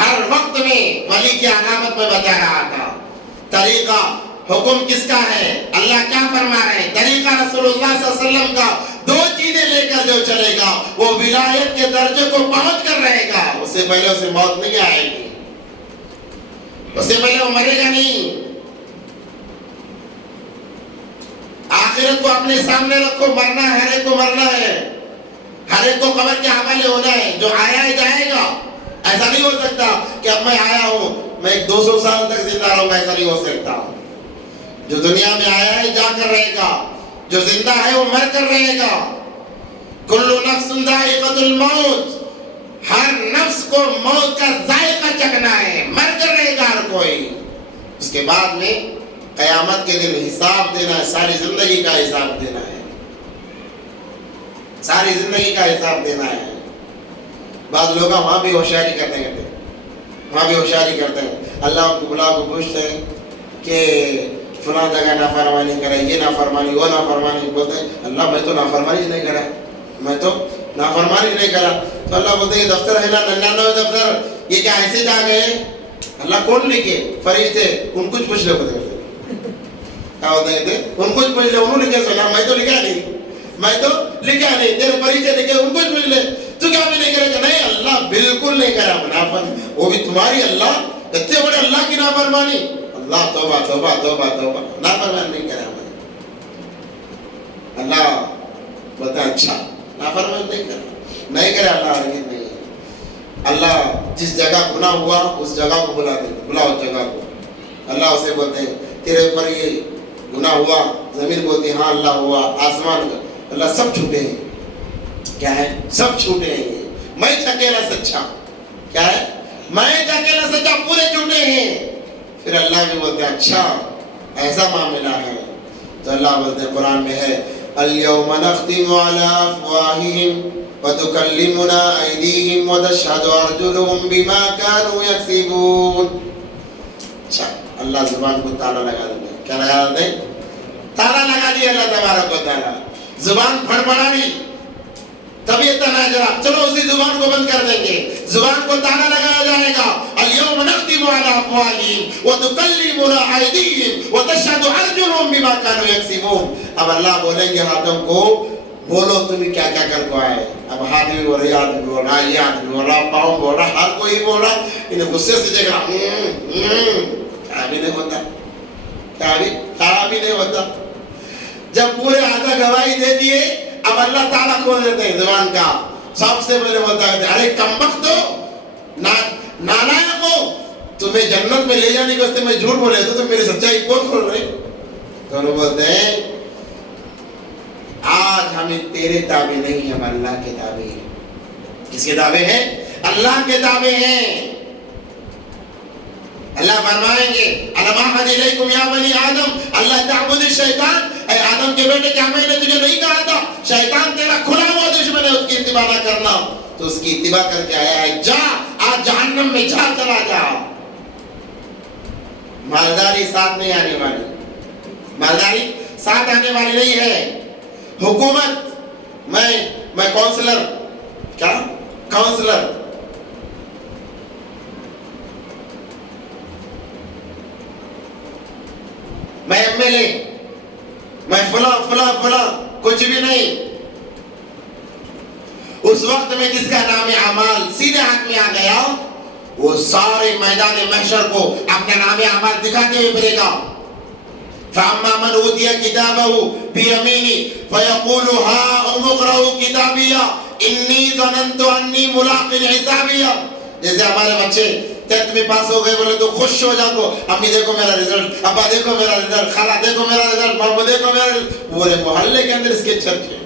ہر وقت میں ولی کی علامت میں بتا رہا تھا، طریقہ حکم کس کا ہے، اللہ کیا فرما رہے ہیں، طریقہ رسول اللہ صلی اللہ علیہ وسلم کا، دو چیزیں لے کر جو چلے گا وہ ولایت کے درجے کو پہنچ کر رہے گا، اس سے پہلے اسے موت نہیں آئے گی، اس سے پہلے وہ مرے گا نہیں۔ آخرت کو اپنے سامنے رکھو، مرنا ہے، ہر ایک کو مرنا ہے، ہر ایک کو قبر کے حوالے ہونا ہے، جو آیا ہے جائے گا۔ ایسا نہیں ہو سکتا کہ اب میں آیا ہوں میں 200 سال تک زندہ رہوں گا، ایسا نہیں ہو سکتا۔ جو دنیا میں آیا ہے جا کر رہے گا، جو زندہ ہے وہ مر کر رہے گا۔ کل نفس ذائقۃ الموت، ہر نفس کو موت کا ذائقہ چکھنا ہے، مر کر رہے گا ہر کوئی۔ اس کے بعد میں قیامت کے دن حساب دینا ہے، ساری زندگی کا حساب دینا ہے، ساری زندگی کا حساب دینا ہے۔ بعض لوگ وہاں بھی ہوشیاری کرتے ہیں، وہاں بھی ہوشیاری کرتے ہیں، اللہ ان کو بلا کو پوچھتے ہیں کہ فلاں جگہ نافرمانی کرے، یہ نافرمانی وہ نافرمانی، بولتے ہیں اللہ میں تو نافرمانی نہیں کرا، میں تو نافرمانی نہیں کرا، تو اللہ بولتے ہیں یہ دفتر ہے نا 99 دفتر، یہ کیا ایسے جا گئے؟ اللہ کون لکھے؟ فرشتے، ان کچھ پوچھ لے، بولتے کیا ہوتے ہیں ان کچھ پوچھ لے، انہوں لکھے سنا، میں تو لکھا نہیں، میں تو لکھا نہیں، تیرے فرشتے لکھے، ان کچھ پوچھ لے، تو کیا بھی نہیں کرے گا؟ نہیں اللہ بالکل نہیں کرا نافرمانی، وہ بھی تمہاری اللہ اتنے بڑے اللہ کی نافرمانی، اللہ توبہ توبہ توبہ توبہ، نافرمان نہیں کرا میں، اللہ بتا اچھا نافرمان نہیں کرا، نہیں کرا اللہ ہرگز نہیں۔ اللہ جس جگہ گناہ ہوا اس جگہ کو بلا دے، بلا اس جگہ کو، اللہ اسے بولتے ہیں تیرے اوپر یہ گناہ ہوا، زمین بولتی ہاں اللہ ہوا، آسمان کا اللہ سب چھوٹے ہیں، کیا ہے سب چھوٹے ہیں، میں اکیلا سچا، کیا ہے میں اکیلا سچا، پورے جھوٹے ہیں۔ پھر اللہ بھی بولتے ہیں اچھا ایسا معاملہ ہے، تو اللہ بولتے ہیں قرآن میں ہے اليوم نختم على افواههم وتكلمنا ايديهم وتشهد ارجلهم بما كانوا يكسبون۔ اچھا اللہ زبان کو تالا لگا دے، کیا لگا دے؟ تالا لگا دیا اللہ تبارک و تعالی، زبان پھڑپڑانی، طبیعت ناجرہ، چلو اسی زبان کو بند کر دیں گے، زبان کو تالا لگایا جائے گا، اليوم نختم على افواههم وتكلمنا ايديهم وتشهد ارجلهم بما كانوا يكسبون۔ اب اللہ بولیں گے ہاتھوں کو بولو تمہیں کیا کیا کر کو آئے، اب ہاتھ بھی بول رہا، ہاتھ بھی بول رہا، یہ ہاتھ بھی بول رہا، پاؤں بول رہا، ہر کوئی بول رہا، انہیں غصے سے دیکھ رہا، کیا بھی نہیں ہوتا، کیا بھی نہیں ہوتا۔ جب پورے آدھا گواہی دے دیے اب اللہ تعالیٰ کھول دیتے ہیں زبان کا، سب سے پہلے بولتا ہے ارے کمبختو، نالائق ہو، تمہیں جنت میں لے جانے کے واسطے میں جھوٹ بولے تو تم میری سچائی کون کھول رہے؟ تو انہوں بولتے ہیں آج ہمیں تیرے تابع نہیں، ہم اللہ کے تابع ہیں۔ کس کے تابع ہیں؟ اللہ کے تابع ہیں۔ اللہ فرمائیں گے الم اعہد الیکم یا بنی آدم اللہ تعبدوا الشیطان، اے آدم کے بیٹے کیا میں نے تجھے نہیں کہا تھا شیطان تیرا کھلا ہوا دشمن ہے، اس کی اتباع نہ کرنا، تو اس کی اتباع کر کے آیا ہے، جا آج جہنم میں جا، چلا جا۔ مالداری ساتھ نہیں آنے والی، مالداری ساتھ آنے والی نہیں ہے۔ حکومت، میں کونسلر، کیا کونسلر، میں ایم ایل اے، میں فلاں کچھ بھی نہیں۔ اس وقت میں جس کا نام اعمال سیدھے ہاتھ میں آ گیا، وہ سارے میدان محشر کو اپنا نام اعمال دکھاتے ہوئے پڑے گا۔ فَأَمَّا مَنْ أُوتِيَ كِتَابَهُ بِيَمِينِهِ فَيَقُولُ هَاؤُمُ اقْرَءُوا كِتَابِيَهْ إِنِّي ظَنَنْتُ أَنِّي مُلَاقٍ حِسَابِيَهْ۔ جیسے ہمارے بچے 10th میں پاس ہو گئے بولے تو خوش ہو جاؤ، امی دیکھو میرا رزلٹ، ابا دیکھو میرا رزلٹ، خالہ دیکھو میرا رزلٹ، مامو دیکھو میرا رزلٹ۔ پورے محلے کے اندر اس کے چرچے،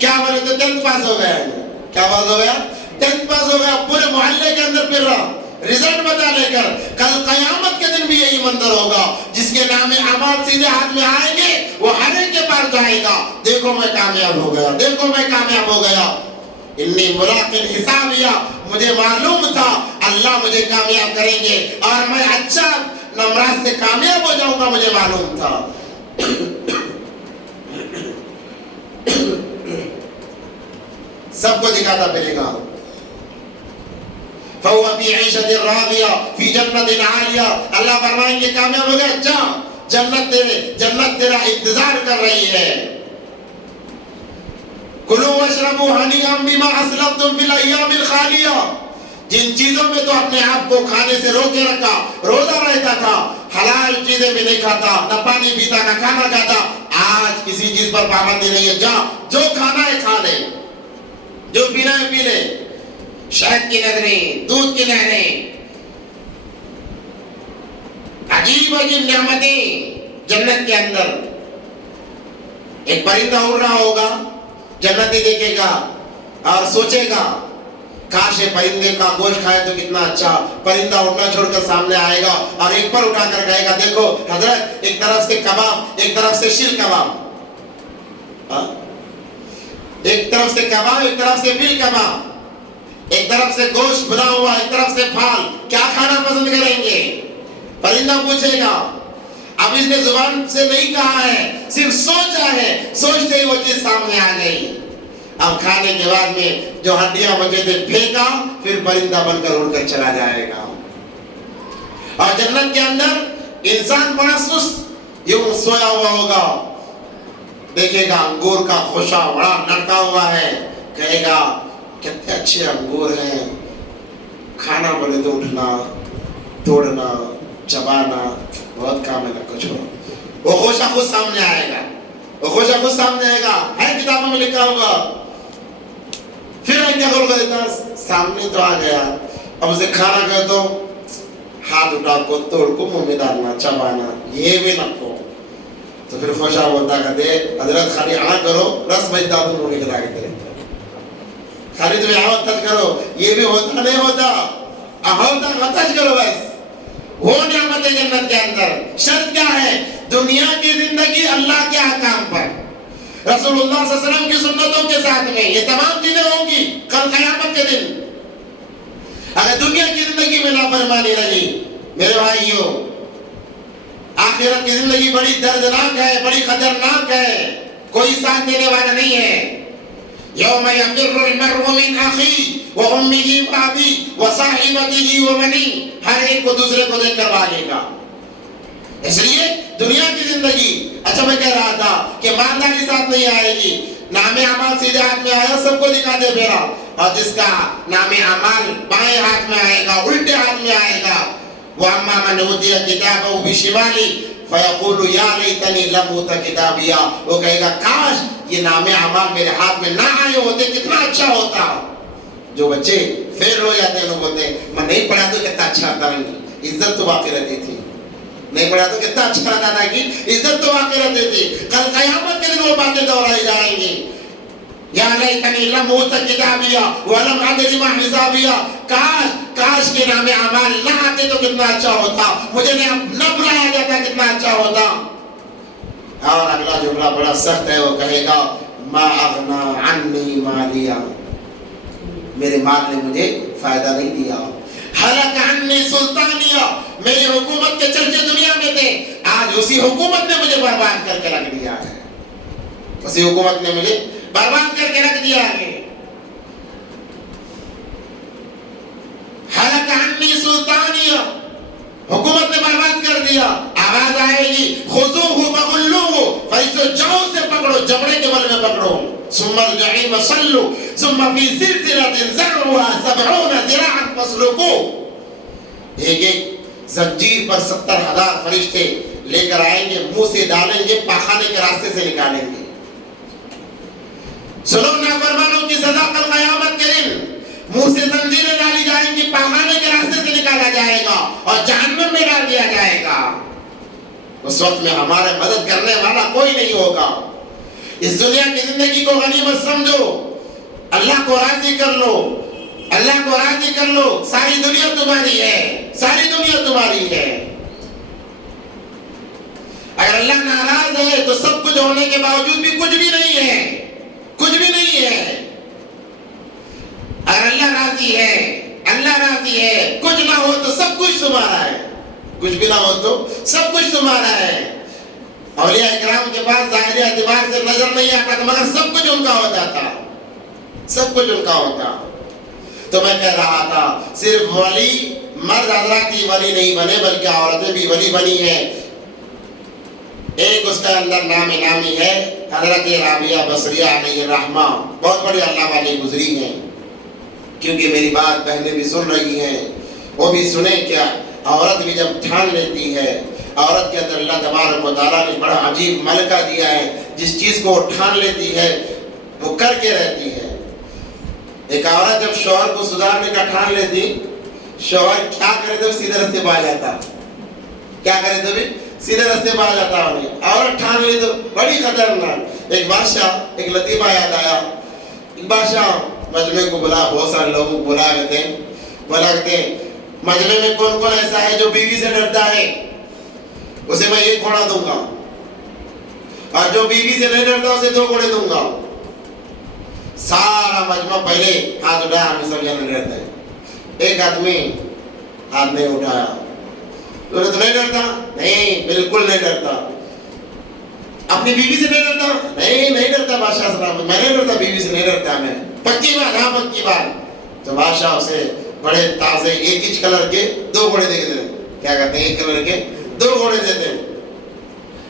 کیا بولے تو 10th پاس ہو گیا ہے، کیا پاس ہو گیا، 10th پاس ہو گیا، پورے محلے کے اندر پھر رہا رزلٹ بتا لے کر۔ کل قیامت کے دن بھی یہی منظر ہوگا، جس کے نام اعمال سیدھے ہاتھ میں آئیں گے وہ ہر ایک کے پاس جائے گا، دیکھو میں کامیاب ہو گیا، دیکھو میں کامیاب ہو گیا، انی ملاقٍ حسابیہ، مجھے معلوم تھا اللہ مجھے کامیاب کریں گے اور میں اچھا نمرات سے کامیاب ہو جاؤں گا، مجھے معلوم تھا۔ سب کو دکھاتا پھرے گا۔ فَهُوَ فِي عِيشَةٍ رَاضِيَةٍ فِي جَنَّةٍ عَالِيَةٍ، اللہ فرمائیں گے کامیاب ہو گیا، جا جنت تیرا انتظار کر رہی ہے۔ کُلُوا وَاشْرَبُوا هَنِيئًا بِمَا أَسْلَفْتُمْ فِي الْأَيَّامِ الْخَالِيَةِ، جن چیزوں میں تو اپنے آپ کو کھانے سے روکے رکھا، روزہ رہتا تھا، حلال چیزیں بھی نہیں کھاتا، نہ پانی پیتا نہ کھانا کھاتا، آج کسی چیز پر پابندی نہیں ہے، جا جو کھانا ہے کھا لے، جو پینا ہے پی لے۔ شہد کی نظریں، دودھ کی نہریں، عجیب عجیب نعمتیں جنت کے اندر۔ ایک پرندہ اڑ رہا ہوگا، جنتی دیکھے گا اور سوچے گا کاش یہ پرندے کا گوشت کھائے تو کتنا اچھا۔ پرندہ اڑنا چھوڑ کر سامنے آئے گا اور ایک پر اٹھا کر کہے گا دیکھو حضرت، ایک طرف سے کباب، ایک طرف سے شیر کباب، ایک طرف سے کباب، ایک طرف سے مل کباب، ایک طرف سے گوشت بنا ہوا، ایک طرف سے پھال، کیا کھانا پسند کریں گے؟ پرندہ پوچھے گا۔ اب اس نے زبان سے نہیں کہا ہے، صرف سوچا ہے، سوچتے ہی وہ چیز سامنے آ گئی۔ اب کھانے کے بعد میں جو ہڈیاں بچے تھے پھینکا، پھر پرندہ بن کر اڑ کر چلا جائے گا۔ اور جنت کے اندر انسان بڑا سست یوں سویا ہوا ہوگا، دیکھے گا انگور کا خوشا بڑا لڑکا ہوا ہے، کہے گا کتنے اچھے انگور ہیں، کھانا بولے تو اٹھنا، توڑنا، چبانا، بہت کام ہے نہ کچھ ہو۔ وہ خوشا خود سامنے آئے گا، وہ خوشا خود سامنے آئے گا، ہے کتابوں میں لکھا ہوگا۔ پھر کیا کھول کر دیتا، سامنے تو آ گیا، اب اسے کھانا کہے تو ہاتھ اٹھا کو توڑ کو منہ میں ڈالنا، چبانا، یہ بھی نہ کو۔ تو پھر خوشا بولتا کہتے حضرت خالی آنا کرو، رس بجتا تو منہ میں گرا کے کرے، خالی تمہیں آوت تج کرو، یہ بھی ہوتا نہیں ہوتا، ہوتا تج کرو بس۔ وہ نعمت جنت کے اندر شرط کیا ہے؟ دنیا کی زندگی اللہ کے احکام پر، رسول اللہ صلی اللہ علیہ وسلم کی سنتوں کے ساتھ میں، یہ تمام چیزیں ہوں گی کل قیامت کے دن۔ اگر دنیا کی زندگی میں نافرمانی رہی میرے بھائیوں، آخرت کی زندگی بڑی دردناک ہے، بڑی خطرناک ہے، کوئی ساتھ دینے والا نہیں ہے۔ یوم یفر المرء من اخیہ وامہ وابیہ وصاحبتہ وبنیہ، ہر ایک کو دوسرے کو دیکھ کر بھاگے گا۔ اس لیے دنیا کی زندگی، اچھا میں کہہ رہا تھا کہ مالداری ساتھ نہیں آئے گی، نام اعمال سیدھے ہاتھ میں آیا سب کو دکھاتے پھرا، اور جس کا نام اعمال بائیں ہاتھ میں آئے گا، الٹے ہاتھ میں آئے گا، وَأَمَّا مَنْ أُوتِيَ كِتَابَهُ بِشِمَالِهِ فَيَقُولُ يَا لَيْتَنِي لَمْ أُوتَ كِتَابِيَهْ، وہ کہے گا کاش یہ نام اعمال میرے ہاتھ میں نہ آئے ہوتے، کتنا اچھا ہوتا۔ جو بچے فیل ہو جاتے ہیں، لوگ بولتے ہیں میں نہیں پڑھا تو کتنا اچھا ہوتا، عزت تو باقی رہتی تھی، نہیں پڑھا تو کتنا اچھا رہتا تھا کہ عزت تو باقی رہتی تھی۔ کل قیامت کے دن وہ باتیں دہرائی جائیں گی، یا لیتنی لم اوت کتابیہ ولم ادر ما حسابیہ، کاش کے نام اعمال نہ آتے تو کتنا اچھا ہوتا، مجھے نہ بلایا جاتا کتنا اچھا ہوتا۔ اور اگلا جملہ بڑا سخت ہے، وہ کہے گا ما اغنا عنی مالیہ، میرے مال نے مجھے فائدہ نہیں دیا۔ ہلک عنی سلطانیہ، میری حکومت کے چرچے دنیا میں تھے، آج اسی حکومت نے مجھے برباد کر کے رکھ دیا ہے، اسی حکومت نے مجھے برباد کر کے رکھ دیا ہے۔ ہلک عنی سلطانیہ، حکومت نے برباد کر دیا۔ آواز آئے گی خذوہ فغلوہ، فرشتوں جاؤ سے پکڑو، جبڑے کے بل میں پکڑو، ثم الجحیم صلوا ثم فی سلسلۃ ذرعها 70 ذراعا فاسلکوہ۔ ایک ایک زنجیر پر 70,000 فرشتے لے کر آئیں گے، منہ سے ڈالیں گے، پاخانے کے راستے سے نکالیں گے۔ سنو نافرمانوں کی سزا کل قیامت کے دن، منہ سے زنجیریں ڈالی جائیں گی، پاخانے کے راستے سے نکالا جائے گا اور جہنم میں ڈال دیا جائے گا۔ اس وقت میں ہمارے مدد کرنے والا کوئی نہیں ہوگا۔ اس دنیا کی زندگی کو غنیمت سمجھو، اللہ کو راضی کر لو، اللہ کو راضی کر لو، ساری دنیا تمہاری ہے، ساری دنیا تمہاری ہے۔ اگر اللہ ناراض ہے تو سب کچھ ہونے کے باوجود بھی کچھ بھی نہیں ہے، کچھ بھی نہیں ہے۔ اگر اللہ راضی ہے، اللہ راضی ہے، کچھ نہ ہو تو سب کچھ تمہارا ہے، کچھ بھی نہ ہو تو سب کچھ تمہارا ہے۔ اولیاء اکرام کے پاس ظاہری اعتبار سے نظر نہیں آتا تھا، مگر سب کچھ ان کا ہوتا تھا، سب کچھ ان کا ہوتا۔ تو میں کہہ رہا تھا صرف ولی مرد حضرات ہی ولی نہیں بنے بلکہ عورتیں بھی ولی بنی ہیں۔ ایک اس کا اندر نامی ہے حضرت رابعہ بصریہ علیہ الرحمہ، بہت بڑی اللہ والی گزری ہیں، کیونکہ میری بات بہنیں بھی سن رہی ہیں، وہ بھی سنیں۔ کیا عورت بھی جب ٹھان لیتی ہے، عورت کے اندر اللہ تبارک و تعالیٰ نے بڑا عجیب ملکہ دیا ہے، جس چیز کو وہ ٹھان لیتی ہے وہ کر کے رہتی ہے۔ ایک عورت جب شوہر کو سدھارنے کا ٹھان لیتی، شوہر کیا کرے تو سیدھے رستے پہ آ جاتا، کیا کرے تو بھی سیدھے رستے پہ آ جاتا ہے۔ عورت ٹھان لی تو بڑی خطرناک۔ ایک بادشاہ، ایک لطیفہ یاد آیا، ایک بادشاہ مجمع کو بلا، بہت سارے لوگوں کو بلا کہتے ہیں مجمع میں کون کون ایسا ہے جو بیوی سے ڈرتا ہے، اسے میں ایک گھوڑا دوں گا، اور جو بیوی سے نہیں ڈرتا اسے 2 گھوڑے دوں گا۔ سارا مجمع پہلے ہاتھ اٹھایا، ہمیں سب جانے ڈرتا ہے۔ ایک آدمی ہاتھ نہیں اٹھایا، تو نہیں ڈرتا؟ نہیں، بالکل نہیں ڈرتا۔ اپنی بیوی سے نہیں ڈرتا؟ نہیں ڈرتا بادشاہ سلام، میں نہیں ڈرتا، بیوی سے نہیں ڈرتا میں، پکی بات، ہاں پکی بات۔ تو بادشاہ اسے بڑے تازے 1 انچ کلر کے 2 گھوڑے دے دیتے، کیا کہتے ہیں 1 کلر کے 2 گھوڑے دیتے۔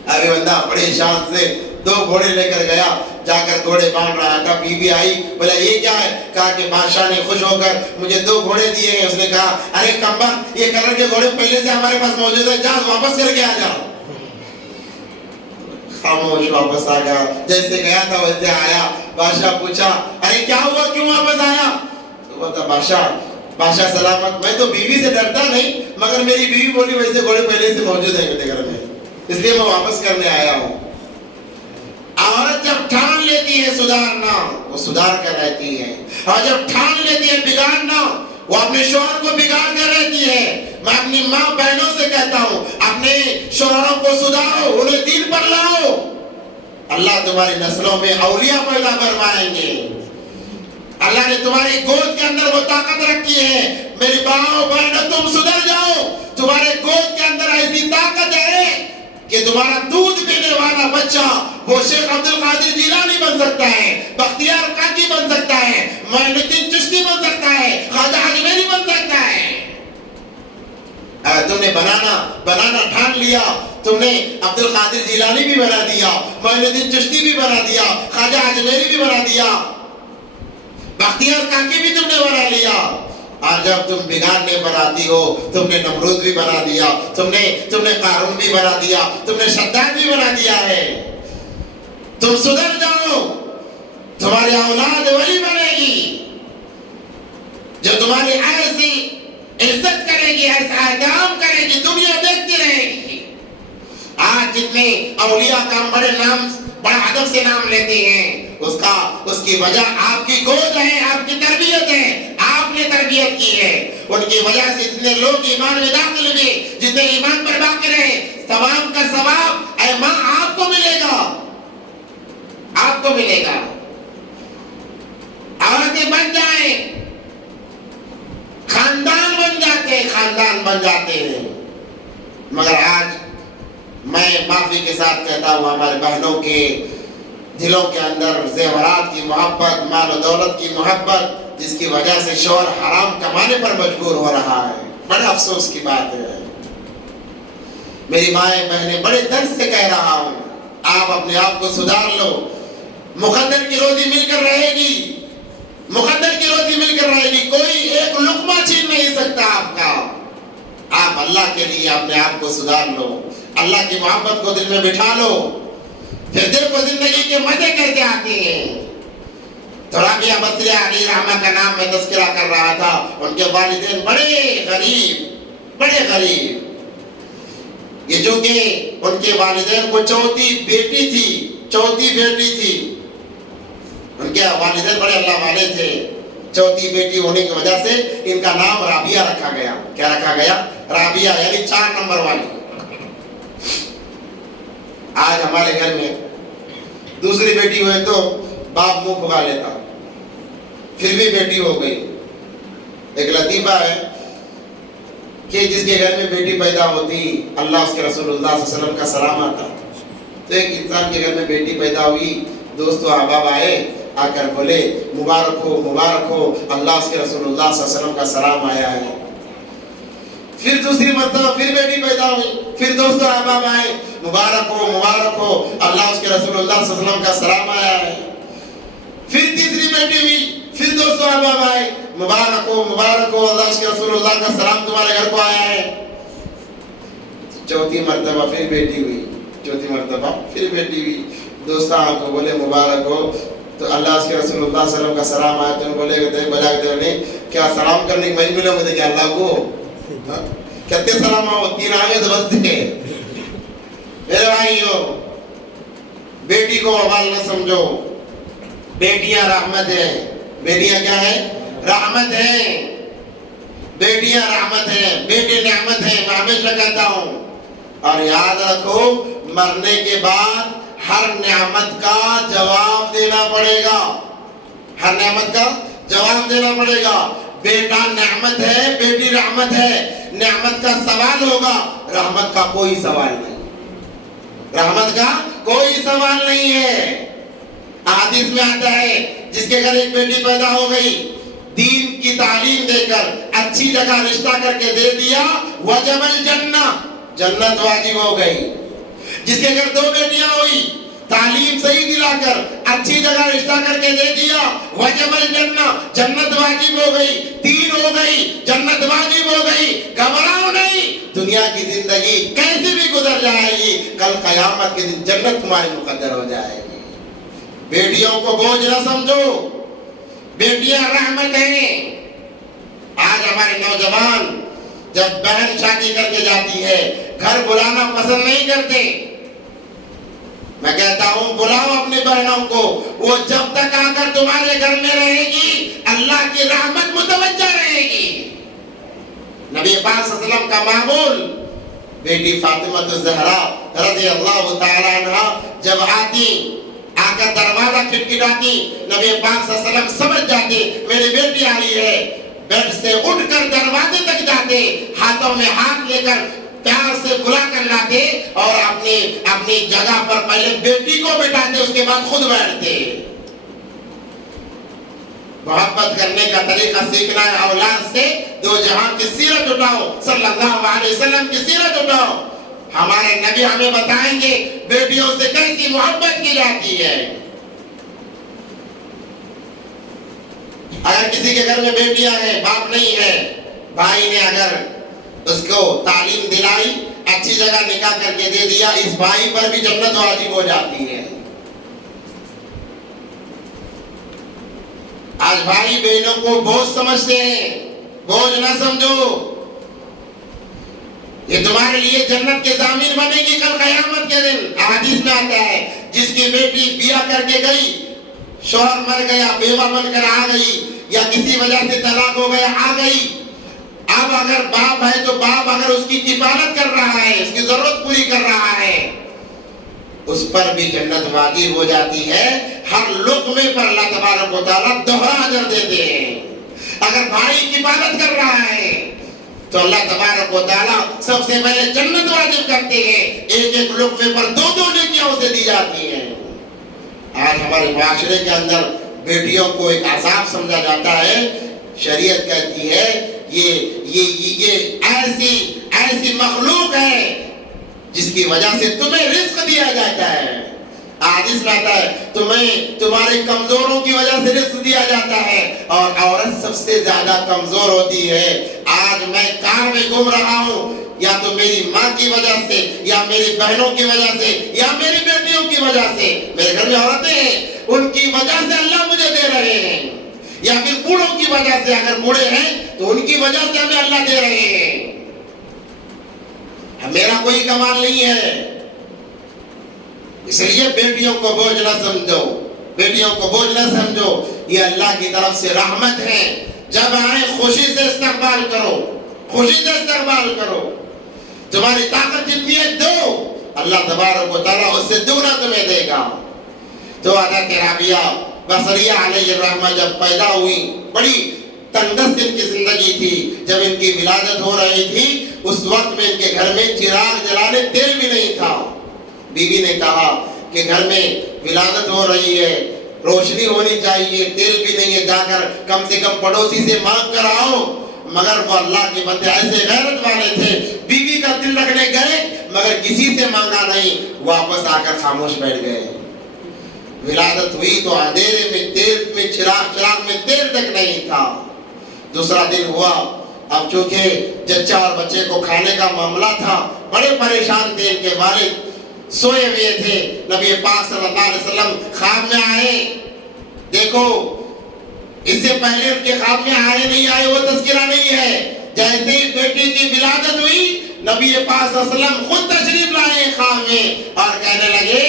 ابھی بندہ بڑی شان سے 2 گھوڑے لے کر گیا، جا کر گھوڑے باندھ رہا تھا، بیوی آئی، بولا یہ کیا ہے؟ کہا کہ بادشاہ نے خوش ہو کر مجھے 2 گھوڑے دیے ہیں۔ اس نے کہا ارے کمبا، یہ کلر کے گھوڑے پہلے سے ہمارے پاس موجود ہے، جا واپس کر کے آ جاؤ۔ خاموش واپس آ گیا، جیسے گیا تھا ویسے آیا۔ بادشاہ پوچھا ارے کیا ہوا، کیوں واپس آیا؟ تو بتا بادشاہ سلامت، میں تو بیوی سے ڈرتا نہیں، مگر میری بیوی بولی ویسے گھوڑے پہلے سے موجود ہیں میرے گھر میں، اس لیے میں واپس کرنے آیا ہوں۔ عورت جب ٹھان لیتی ہے سدھارنا، وہ سدھار کر رہتی ہے، اور جب ٹھان لیتی ہے بگاڑنا، وہ اپنے شوہر کو بگاڑ کر رہتی ہے۔ میں اپنی ماں بہنوں سے کہتا ہوں اپنے شوہروں کو سدھارو، انہیں دین پر لاؤ، اللہ تمہاری نسلوں میں اولیاء پیدا فرمائیں گے۔ اللہ نے تمہاری گود کے اندر وہ طاقت رکھی ہے، میری ماں بہنوں تم سدھر جاؤ، تمہارے گود کے اندر ایسی طاقت ہے کہ تمہارا دودھ پینے والا بچہ وہ شیخ عبد القادر جیلانی بن سکتا ہے، بختیار کاکی بن سکتا ہے، معین الدین چشتی بن سکتا ہے، خواجہ اجمیری بن سکتا ہے۔ اگر تم نے بنانا ٹھان لیا، تم نے عبد القادر جیلانی بھی بنا دیا، معین الدین چشتی بھی بنا دیا، خواجہ اجمیری بھی بنا دیا، بختیار کاکی بھی تم نے بنا لیا، اور جب تم بگاڑنے پر آتی ہو، تم نے نمرود بھی بنا دیا، تم نے قارون بھی بنا دیا، تم نے شداد بھی بنا دیا ہے۔ تم سدھر جاؤ، تمہاری اولاد ولی بنے گی، جو تمہاری ایسی عزت کرے گی، ایسا احترام کرے گی، دنیا دیکھتی رہے گی۔ آج جتنے اولیاء کا بڑے ادب سے نام لیتے ہیں، اس کی وجہ آپ کی گود ہے، آپ کی تربیت ہے، آپ نے تربیت کی ہے۔ ان کی وجہ سے جتنے لوگ ایمان میں داخل ہوئے، جتنے ایمان پر باقی رہے، ثواب کا ثواب اے ماں آپ کو ملے گا، آپ کو ملے گا۔ عورتیں بن جائیں، خاندان بن جاتا خاندان بن جاتے ہیں. مگر آج میں معافی کے ساتھ کہتا ہوں ہمارے بہنوں کے دلوں کے اندر زیورات کی محبت، مال و دولت کی محبت، جس کی وجہ سے شوہر حرام کمانے پر مجبور ہو رہا ہے. بڑے افسوس کی بات ہے. میری مائیں بہنیں بڑے درد سے کہہ رہا ہوں، آپ اپنے آپ کو سدھار لو. مقدر کی روزی مل کر رہے گی، مقدر کی روزی مل کر رہے گی. کوئی ایک لقمہ چھین نہیں سکتا آپ کا. آپ اللہ کے لیے اپنے آپ کو سدھار لو، اللہ کی محبت کو دل میں بٹھا لو. پھر دیکھو زندگی کے مزے کیسے آتے ہیں. تو رابعہ بصری علی رحمہ کا نام میں تذکرہ کر رہا تھا. ان کے والدین بڑے غریب. یہ جو کہ ان کے والدین کو چوتھی بیٹی تھی. ان کے والدین بڑے اللہ والے تھے. چوتھی بیٹی ہونے کی وجہ سے ان کا نام رابعہ رکھا گیا. کیا رکھا گیا؟ رابعہ، یعنی 4 نمبر والی. آج ہمارے گھر میں دوسری بیٹی ہوئے تو باپ منہ پھگا لیتا، پھر بھی بیٹی ہو گئی. ایک لطیفہ ہے کہ جس کے گھر میں بیٹی پیدا ہوتی اللہ اس کے رسول اللہ صلی اللہ علیہ وسلم کا سلام آتا. تو ایک انسان کے گھر میں بیٹی پیدا ہوئی، دوست و احباب آئے، آ کر بولے مبارک ہو، اللہ اس کے رسول اللہ صلی اللہ علیہ وسلم کا سلام آیا ہے. پھر دوسری مرتبہ پھر بیٹی پیدا ہوئی، پھر دوست و احباب آئے، مبارک ہو، اللہ اس کے رسول اللہ صلی اللہ علیہ وسلم کا سلام آیا ہے. پھر تیسری بیٹی ہوئی، پھر دوست و احباب آئے، مبارک ہو، اللہ اس کے رسول اللہ کا سلام تمہارے گھر کو آیا ہے. چوتھی مرتبہ پھر بیٹی ہوئی، دوستان کو بولے مبارک ہو، تو اللہ اس کے رسول اللہ صلی اللہ علیہ وسلم کا سلام آیا. تو بولے بلا کیا سلام کرنے کی مجھ ملے مجھے کہ اللہ کو کہتے سلام آؤ، 3 آگے تو بس دے. میرے بھائیو، بیٹی کو وبال نہ سمجھو. بیٹیاں رحمت ہیں. بیٹیاں کیا ہیں؟ رحمت ہیں. بیٹیاں رحمت ہیں، بیٹے نعمت ہیں. میں ہمیشہ کہتا ہوں، اور یاد رکھو مرنے کے بعد ہر نعمت کا جواب دینا پڑے گا. ہر نعمت کا جواب دینا پڑے گا. بیٹا نعمت ہے، بیٹی رحمت ہے. نعمت کا سوال ہوگا، رحمت کا کوئی سوال نہیں. رحمت کا کوئی سوال نہیں ہے. حدیث میں آتا ہے جس کے گھر ایک بیٹی پیدا ہو گئی، دین کی تعلیم دے کر اچھی جگہ رشتہ کر کے دے دیا، وجب الجنہ، جنت واجب ہو گئی. جس کے گھر 2 بیٹیاں ہوئی، تعلیم صحیح دلا کر اچھی جگہ رشتہ کر کے دے دیا، وجب الجنہ، جنت واجب ہو گئی. 3 ہو گئی، جنت واجب ہو گئی. گھبراؤ نہیں، دنیا کی زندگی کیسے بھی گزر جائے گی، کل قیامت کے دن جنت تمہاری مقدر ہو جائے گی. بیٹیوں کو بوجھ نہ سمجھو، بیٹیاں رحمت ہیں. آج ہمارے نوجوان جب بہن شادی کر کے جاتی ہے، گھر بلانا پسند نہیں کرتے. میں کہتا ہوں بلاؤ اپنی بہنوں کو، وہ جب تک آ کر تمہارے گھر میں رہے گی اللہ کی رحمت متوجہ رہے گی. نبی پاک صلی اللہ علیہ وسلم کا معمول، بیٹی فاطمہ الزہرا رضی اللہ تعالی عنہ جب آتی، آ کر دروازہ کھٹکھٹاتی، نبی پاک صلی اللہ علیہ وسلم سمجھ جاتے میری بیٹی آئی ہے. بیڈ سے اٹھ کر دروازے تک جاتے، ہاتھوں میں ہاتھ لے کر پیار سے بلا کر لاتے، اور اپنی جگہ پر پہلے بیٹی کو بٹھاتے، اس کے بعد خود بیٹھتے. محبت کرنے کا طریقہ سیکھنا ہے اولاد سے. 2 جہان کی سیرت اٹھاؤ، صلی اللہ علیہ وسلم کی سیرت اٹھاؤ. ہمارے نبی ہمیں بتائیں گے بیٹیوں سے کیسی محبت کی جاتی ہے. اگر کسی کے گھر میں بیٹیاں ہیں، باپ نہیں ہے، بھائی نے اگر اس کو تعلیم دلائی، اچھی جگہ نکاح کر کے دے دیا، اس بھائی پر بھی جنت واجب ہو جاتی ہے. آج بھائی بہنوں کو بوجھ سمجھتے ہیں. بوجھ نہ سمجھو، یہ تمہارے لیے جنت کے ضامن بنے گی کل قیامت کے دن. حدیث میں آتا ہے جس کی بیٹی بیاہ کر کے گئی، شوہر مر گیا، بیوہ بن کر آ گئی، یا کسی وجہ سے طلاق ہو گیا، آ گئی. اب اگر باپ ہے تو باپ اگر اس کی کفالت کر رہا ہے، اس کی ضرورت پوری کر رہا ہے، اس پر بھی جنت واجب ہو جاتی ہے. ہر لقمے پر اللہ تبارک و تعالیٰ دوہرا اجر دیتے ہیں. اگر بھائی کفالت کر رہا ہے، تو اللہ تبارک و تعالیٰ سب سے پہلے جنت واجب کرتے ہیں، ایک ایک لقمے پر دو دو نیکیاں اسے دی جاتی ہیں۔ آج ہمارے معاشرے کے اندر بیٹیوں کو ایک عذاب سمجھا جاتا ہے۔ شریعت کہتی ہے یہ ایسی مخلوق ہے جس کی وجہ سے تمہیں رزق دیا جاتا ہے۔ حدیث میں آتا ہے تمہیں تمہارے کمزوروں کی وجہ سے رزق دیا جاتا ہے، اور عورت سب سے زیادہ کمزور ہوتی ہے۔ آج میں کار میں گھوم رہا ہوں، یا تو میری ماں کی وجہ سے، یا میری بہنوں کی وجہ سے، یا میری بیٹیوں کی وجہ سے۔ میرے گھر میں عورتیں ہیں، ان کی وجہ سے اللہ مجھے دے رہے ہیں، یا پھر بوڑھوں کی وجہ سے، اگر بوڑھے ہیں تو ان کی وجہ سے ہمیں اللہ دے رہے ہیں۔ میرا کوئی کمال نہیں ہے، اس لیے بیٹیوں کو بوجھ نہ سمجھو، بیٹیوں کو بوجھ نہ سمجھو، یہ اللہ کی طرف سے رحمت ہے۔ جب آئے خوشی سے استقبال کرو، خوشی سے استقبال کرو۔ تمہاری طاقت جتنی ہے دو، اللہ تبارک و تعالیٰ اس سے دگنا تمہیں دے گا۔ تو حضرت رابعہ بصریہ علیہ الرحمہ جب پیدا ہوئی، بڑی تنگست ان کی زندگی تھی۔ جب ان کی ولادت ہو رہی تھی، اس وقت میں ان کے گھر میں چراغ جلانے تیل بھی نہیں تھا۔ بیوی نے کہا کہ گھر میں ولادت ہو رہی ہے، روشنی ہونی چاہیے، تیل بھی نہیں ہے، جا کر کم سے کم پڑوسی سے مانگ کر آؤ۔ مگر وہ اللہ کے بندے ایسے غیرت والے تھے، بیوی کا دل رکھنے گئے مگر کسی سے مانگا نہیں، واپس آ کر خاموش بیٹھ گئے۔ ولادت ہوئی تو اندھیرے میں تیل میں چراغ میں تیل تک نہیں تھا۔ دوسرا دن ہوا، اب چونکہ جچہ اور بچے کو کھانے کا معاملہ تھا، بڑے پریشان تھے، ان کے والد سوئے ہوئے تھے۔ نبی پاک صلی اللہ علیہ وسلم خواب میں آئے۔ دیکھو، اس سے پہلے ان کے خواب میں آئے نہیں آئے وہ تذکرہ نہیں ہے۔ جیسے ہی بیٹی کی ولادت ہوئی، نبی پاک صلی اللہ علیہ وسلم خود تشریف لائے خواب میں اور کہنے لگے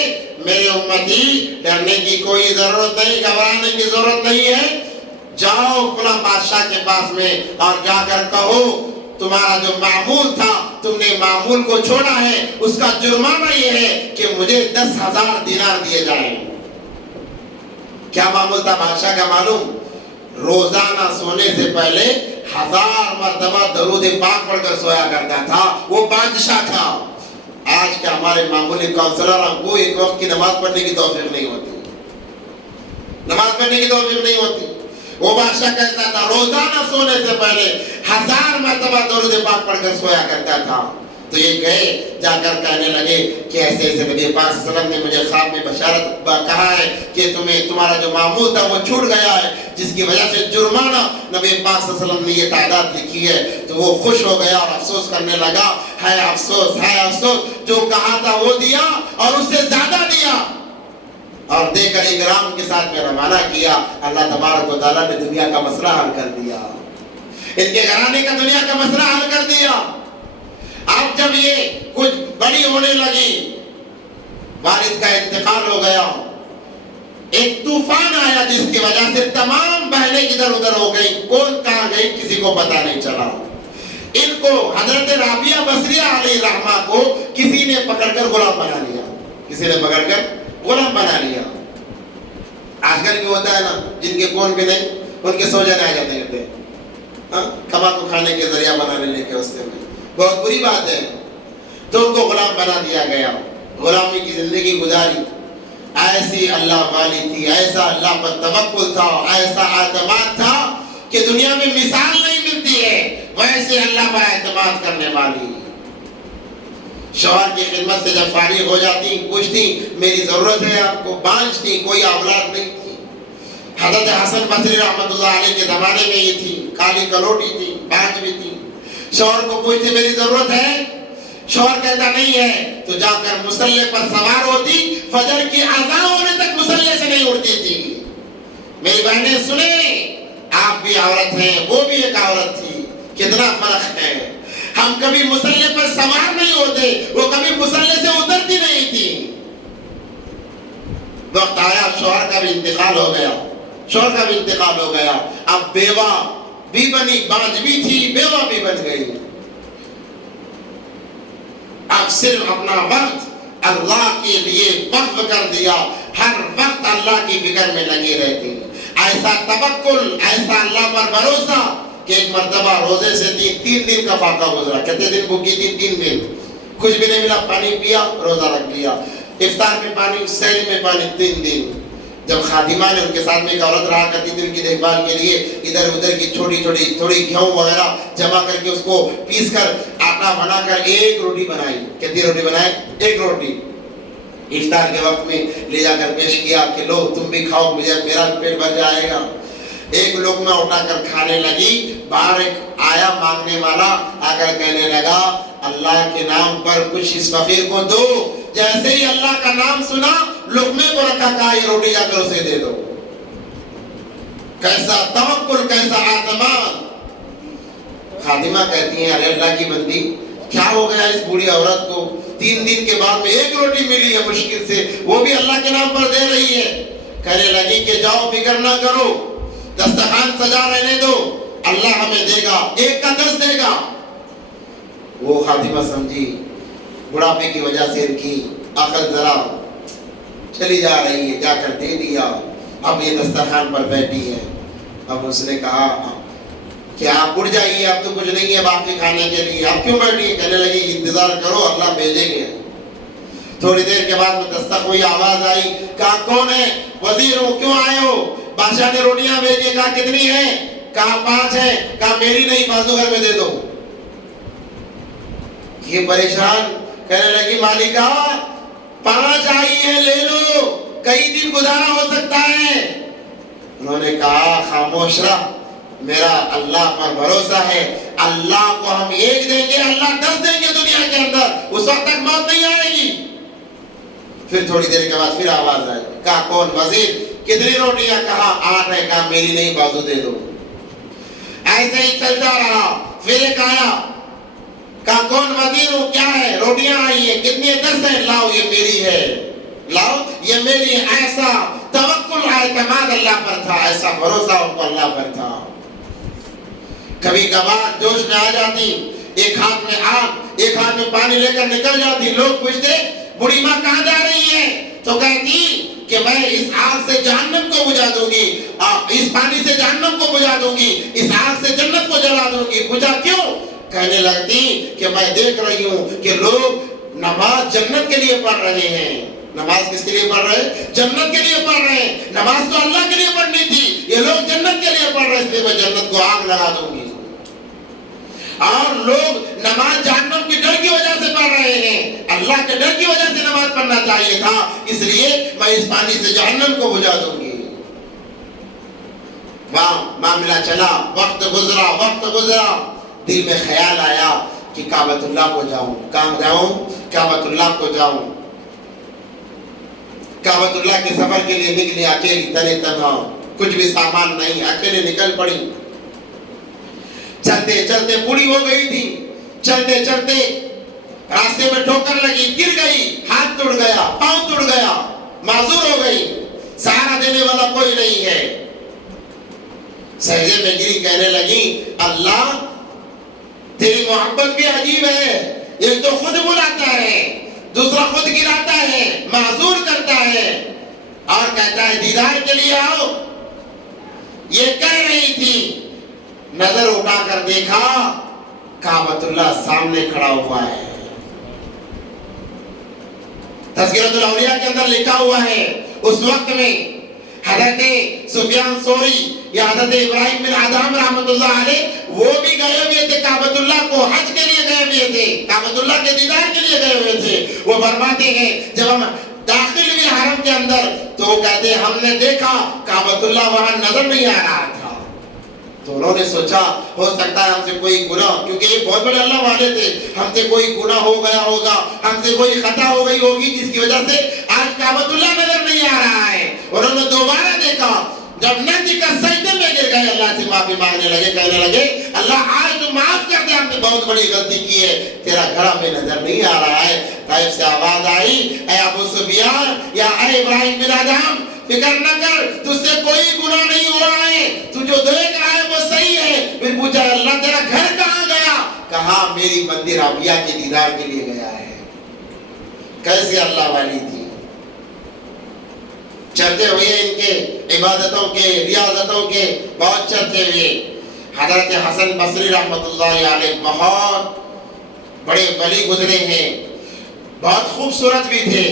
میرے امتی، ڈرنے کی کوئی ضرورت نہیں، گھبرانے کی ضرورت نہیں ہے، جاؤ فلاں بادشاہ کے پاس میں اور جا کر کہو تمہارا جو معمول تھا تم نے معمول کو چھوڑا ہے، اس کا جرمانہ یہ ہے کہ مجھے 10,000 دینار دیے جائیں۔ کیا معمول تھا بادشاہ کا معلوم؟ روزانہ سونے سے پہلے 1000 مرتبہ درود پاک پڑھ کر سویا کرتا تھا، وہ بادشاہ تھا۔ آج کے ہمارے معمولی کونسلر ہم کو ایک وقت کی نماز پڑھنے کی توفیق نہیں ہوتی، نماز پڑھنے کی توفیق نہیں ہوتی۔ وہ بادشاہ کہتا تھا روزانہ سونے سے پہلے 1000 مرتبہ درود پاک پڑھ کر سویا کرتا تھا۔ تو یہ گئے جا کر کہنے لگے کہ ایسے ایسے نبی پاک صلی اللہ علیہ وسلم نے مجھے خواب میں بشارت کہا ہے کہ تمہارا جو معمول تھا وہ چھوٹ گیا ہے، جس کی وجہ سے جرمانہ نبی پاک صلی اللہ علیہ وسلم نے یہ تعداد لکھی ہے۔ تو وہ خوش ہو گیا اور افسوس کرنے لگا، ہے افسوس ہے افسوس، جو کہا تھا وہ دیا اور اس سے زیادہ دیا، اور دے کر اکرام کے ساتھ میں روانہ کیا۔ اللہ تبارک و تعالیٰ نے دنیا کا مسئلہ حل کر دیا، ان کے گھرانے کا دنیا کا مسئلہ حل کر دیا۔ اب جب یہ کچھ بڑی ہونے لگی، والد کا انتقال ہو گیا، ایک طوفان آیا جس کی وجہ سے تمام بہنیں ادھر ادھر ہو گئی، کون کہاں گئی کسی کو پتہ نہیں چلا۔ ان کو حضرت رابعہ بصریہ علیہ الرحمہ کو کسی نے پکڑ کر غلام بنا لیا، کسی نے پکڑ کر غلام بنا لیا۔ آج کل بھی ہوتا ہے نا، جن کے کون بھی نہیں ان کے سو جانے آ جاتے ہیں، کما کو کھانے کے ذریعہ بنانے لے کے، اس سے بہت بری بات ہے۔ تو ان کو غلام بنا دیا گیا، غلامی کی زندگی گزاری۔ ایسی اللہ والی تھی، ایسا اللہ پر توکل تھا، ایسا اعتماد تھا کہ دنیا میں مثال نہیں ملتی ہے ویسے اللہ پر اعتماد کرنے والی۔ شوہر کی خدمت سے جب فارغ ہو جاتی پوچھتی میری ضرورت ہے آپ کو، بانجتی، کوئی اولاد نہیں تھی۔ حضرت حسن بصری رحمۃ اللہ علیہ کے زمانے میں یہ تھی، کالی کلوٹی تھی، بانج بھی تھی۔ شوہر کو پوچھتی میری ضرورت ہے، شوہر کہتا نہیں ہے، تو جا کر مصلی پر سوار ہوتی، فجر کی اذان ہونے تک مصلی سے نہیں اٹھتی تھی۔ میری بہنیں سنیں، آپ بھی عورت ہیں، وہ بھی ایک عورت تھی، کتنا فرق ہے۔ ہم کبھی مصلی پر سوار نہیں ہوتے، وہ کبھی مصلی سے اترتی نہیں تھی۔ وقت آیا شوہر کا بھی انتقال ہو گیا، شوہر کا بھی انتقال ہو گیا، اب بیوہ بھی بنی، بانج بھی تھی، بیوہ بھی بن گئی۔ اب صرف اپنا وقت اللہ کے لیے وقف کر دیا، ہر وقت اللہ کی فکر میں لگی رہتی۔ ایسا توکل، ایسا اللہ پر بھروسہ کہ ایک مرتبہ روزے سے 3 دن کا فاقہ گزرا. کتنے دن بھوکی تھی؟ 3 دن. کچھ بھی نہیں ملا، پانی پیا، روزہ رکھ لیا. افطار میں پانی، سحری میں پانی، 3 دن. جب خادمہ نے، ان کے ساتھ میں ایک عورت رہا کرتی تھی ان کی دیکھ بھال کے لیے، ادھر ادھر کی تھوڑی گیہوں وغیرہ جمع کر کے اس کو پیس کر آٹا بنا کر ایک روٹی بنائی. کتنی روٹی بنائے؟ ایک روٹی. افطار کے وقت میں لے جا کر پیش کیا کہ لو تم بھی کھاؤ، مجھے میرا پیٹ بھر جائے گا. ایک لقمہ اٹھا کر کھانے لگی. باہر ایک آیا مانگنے والا، آ کر کہنے لگا اللہ کے نام پر کچھ اس فقیر کو دو. جیسے ہی اللہ کا نام سنا، لقمے کو رکھا، کہا یہ روٹی جا کر اسے دے دو. کیسا توکل، کیسا اعتماد. خادمہ کہتی ہیں ارے اللہ کی بندی، کیا ہو گیا اس بوڑھی عورت کو؟ 3 دن کے بعد میں ایک روٹی ملی ہے مشکل سے، وہ بھی اللہ کے نام پر دے رہی ہے. کہنے لگی کہ جاؤ فکر نہ کرو، دسترخوان سجا رہنے دو، اللہ ہمیں دے گا، 1 کا 10 دے گا. وہ خادمہ سمجھی بڑھاپے کی وجہ سے ان کی عقل ذرا چلی جا رہی ہے، جا کر دے دیا. اب یہ دسترخوان پر بیٹھی ہے. اب اس نے کہا کہ آپ اٹھ جائیے، اب تو کچھ نہیں ہے باقی کھانے کے لیے، آپ کیوں بیٹھی؟ کہنے لگی انتظار کرو، اللہ بھیجیں گے. تھوڑی دیر کے بعد میں دستک ہوئی، آواز آئی. کہا کون ہے؟ وزیر ہوں. کیوں آئے ہو؟ بادشاہ نے روٹیاں بھیجی. کہا کتنی ہیں؟ کہا 5 ہیں. کہا میری نہیں، بازو گھر میں دے دو. یہ پریشان، کہنے لگی مالکہ 5 آئی ہیں، لے لو، کئی دن گزارا ہو سکتا ہے. انہوں نے کہا خاموش رہ، میرا اللہ پر بھروسہ ہے، اللہ کو ہم 1 دیں گے، اللہ 10 دیں گے دنیا کے اندر، اس وقت تک موت نہیں آئے گی. پھر تھوڑی دیر کے بعد پھر آواز آئی. کہا کون؟ وزیر. کتنی روٹیاں؟ کہا 8 ہے. کہا میری نہیں، بازو دے دو. ایسے ہی چلتا رہا. پھر ایک آیا. کہا کون؟ وزیر ہوں. کیا ہے؟ روٹیاں آئی ہیں. کتنی ہے؟ 10 ہے. لاؤ یہ میری ہے، لاؤ یہ میری ہے. ایسا توکل، اعتماد اللہ پر تھا، ایسا بھروسہ ان کو اللہ پر تھا. کبھی کبھار جوش میں آ جاتی، ایک ہاتھ میں آگ، ایک ہاتھ میں پانی لے کر نکل جاتی. لوگ پوچھتے بڑی ماں کہاں جا رہی ہے؟ تو کہتی کہ میں اس آگ سے جہنم کو بجھا دوں گی، اس پانی سے جہنم کو بجھا دوں گی، اس آگ سے جنت کو جلا دوں گی. پوچھا کیوں؟ کہنے لگتی کہ میں دیکھ رہی ہوں کہ لوگ نماز جنت کے لیے پڑھ رہے ہیں. نماز کس کے لیے پڑھ رہے ہیں؟ جنت کے لیے پڑھ رہے ہیں. نماز تو اللہ کے لیے پڑھنی تھی، یہ لوگ جنت کے لیے پڑھ رہے ہیں، اس لیے میں جنت کو آگ لگا دوں گی. اور لوگ نماز جہنم کی ڈر کی وجہ سے پڑھ رہے ہیں، اللہ کے ڈر کی وجہ سے نماز پڑھنا چاہیے تھا، اس لیے میں اس پانی سے جہنم کو بجھا دوں گی. معاملہ چلا، وقت گزرا. دل میں خیال آیا کہ کعبۃ اللہ کو جاؤں. کہاں جاؤں؟ کعبۃ اللہ کو جاؤں. کعبۃ اللہ کے سفر کے لیے نکلی، اکیلی تنے تنہا، کچھ بھی سامان نہیں، اکیلے نکل پڑی. چلتے چلتے بوڑھی ہو گئی تھی. چلتے چلتے راستے میں ٹھوکر لگی، گر گئی، ہاتھ ٹوٹ گیا، پاؤں ٹوٹ گیا، معذور ہو گئی. سہارا دینے والا کوئی نہیں ہے. سجدے میں گری، کہنے لگی اللہ تیری محبت بھی عجیب ہے، ایک تو خود بلاتا ہے، دوسرا خود گراتا ہے، معذور کرتا ہے، اور کہتا ہے دیدار کے لیے آؤ. یہ کہہ رہی تھی، نظر اٹھا کر دیکھا کعبۃ اللہ سامنے کھڑا ہوا ہے. تذکرۃ الاولیاء کے اندر لکھا ہوا ہے اس وقت میں حضرت سفیان ثوری یا حضرت ابراہیم بن ادہم رحمۃ اللہ علیہ وہ بھی گئے ہوئے تھے کعبۃ اللہ کو حج کے لیے گئے ہوئے تھے، کعبۃ اللہ کے دیدار کے لیے گئے ہوئے تھے. وہ فرماتے ہیں جب ہم داخل ہوئے حرم کے اندر تو وہ کہتے ہیں ہم نے دیکھا کعبۃ اللہ وہاں نظر نہیں آ رہا تھا. تو انہوں نے سوچا ہو سکتا ہے ہم سے کوئی گناہ، کیونکہ یہ بہت بڑے اللہ والے تھے، ہم سے کوئی گناہ ہو گیا ہوگا، ہم سے کوئی خطا ہو گئی ہوگی جس کی وجہ سے آج کعبۃ اللہ نظر نہیں آ رہا ہے. انہوں نے دوبارہ دیکھا، جب نبی کا سجدے میں گر گئے، اللہ سے معافی مانگنے لگے، کہنے لگے اللہ آج تو معاف کر دے، ہم نے بہت بڑی غلطی کی ہے، تیرا گھر ہمیں نظر نہیں آ رہا ہے. طائف سے آواز آئی، اے ابو سفیان یا اے ابراہیم بن ادہم، فکر نہ کر، تجھ سے کوئی گناہ نہیں ہوا ہے، تو جو دیکھ رہا ہے وہ صحیح ہے. پھر پوچھا اللہ تیرا گھر کہاں گیا؟ کہا میری بندی رابعہ کے دیدار کے لیے گیا ہے. کیسے اللہ والی تھی. چرچے ہوئے ان کے عبادتوں کے، ریاضتوں کے بہت چرچے ہوئے. حضرت حسن بصری رحمۃ اللہ علیہ بہت بڑے ولی گزرے ہیں، بہت خوبصورت بھی تھے.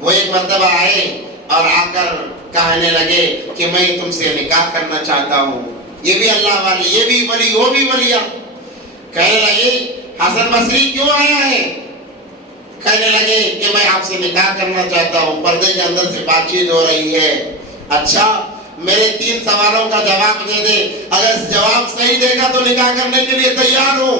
وہ ایک مرتبہ آئے اور آ کر کہنے لگے کہ میں تم سے نکاح کرنا چاہتا ہوں. یہ بھی اللہ والے، یہ بھی ولی، وہ بھی ولیہ. کہنے لگے حسن بصری کیوں آیا ہے؟ کہنے لگے کہ میں آپ سے نکاح کرنا چاہتا ہوں. پردے کے اندر سے بات چیت ہو رہی ہے. اچھا میرے 3 سوالوں کا جواب دے دے، اگر جواب صحیح دے گا تو نکاح کرنے کے لیے تیار ہوں.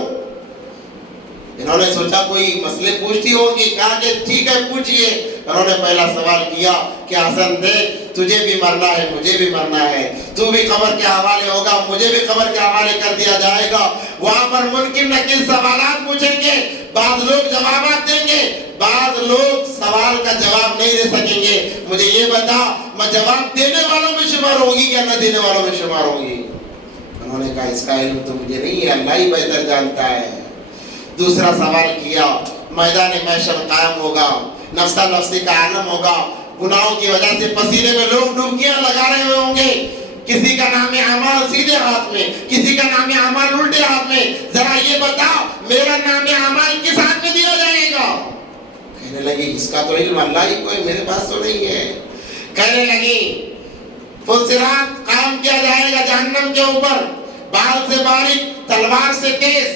انہوں نے سوچا کوئی مسئلے پوچھتی ہوگی، کہا کہ ٹھیک ہے پوچھئے. انہوں نے پہلا سوال کیا کہ حسن دیکھ تجھے بھی مرنا ہے مجھے بھی مرنا ہے، تو بھی قبر کے حوالے ہوگا مجھے بھی قبر کے حوالے کر دیا جائے گا. وہاں پر ممکن نقیص سوالات پوچھیں گے، بعض لوگ جوابات دیں گے، بعض لوگ سوال کا جواب نہیں دے سکیں گے. مجھے یہ بتا میں جواب دینے والوں میں شمار ہوگی یا نہ دینے والوں میں شمار ہوگی؟ انہوں نے کہا اس کا علم تو مجھے نہیں ہے، اللہ ہی بہتر جانتا ہے. دوسرا سوال کیا، میدان محشر قائم ہوگا، نفسا نفسی کا عالم ہوگا، گناہوں کی وجہ سے پسینے میں لوگ ڈبکیاں لگا رہے ہوئے ہوں گے، کسی کا نام اعمال سیدھے ہاتھ میں، کسی کا نام اعمال الٹے ہاتھ میں. ذرا یہ بتا میرا نام اعمال کس ہاتھ میں دیا جائے گا؟ کہنے لگی اس کا تو علم اللہ ہی کو ہے، میرے پاس تو نہیں ہے. کہنے لگی فلسرات قائم کیا جائے گا جہنم کے اوپر، بال سے باریک تلوار سے تیز،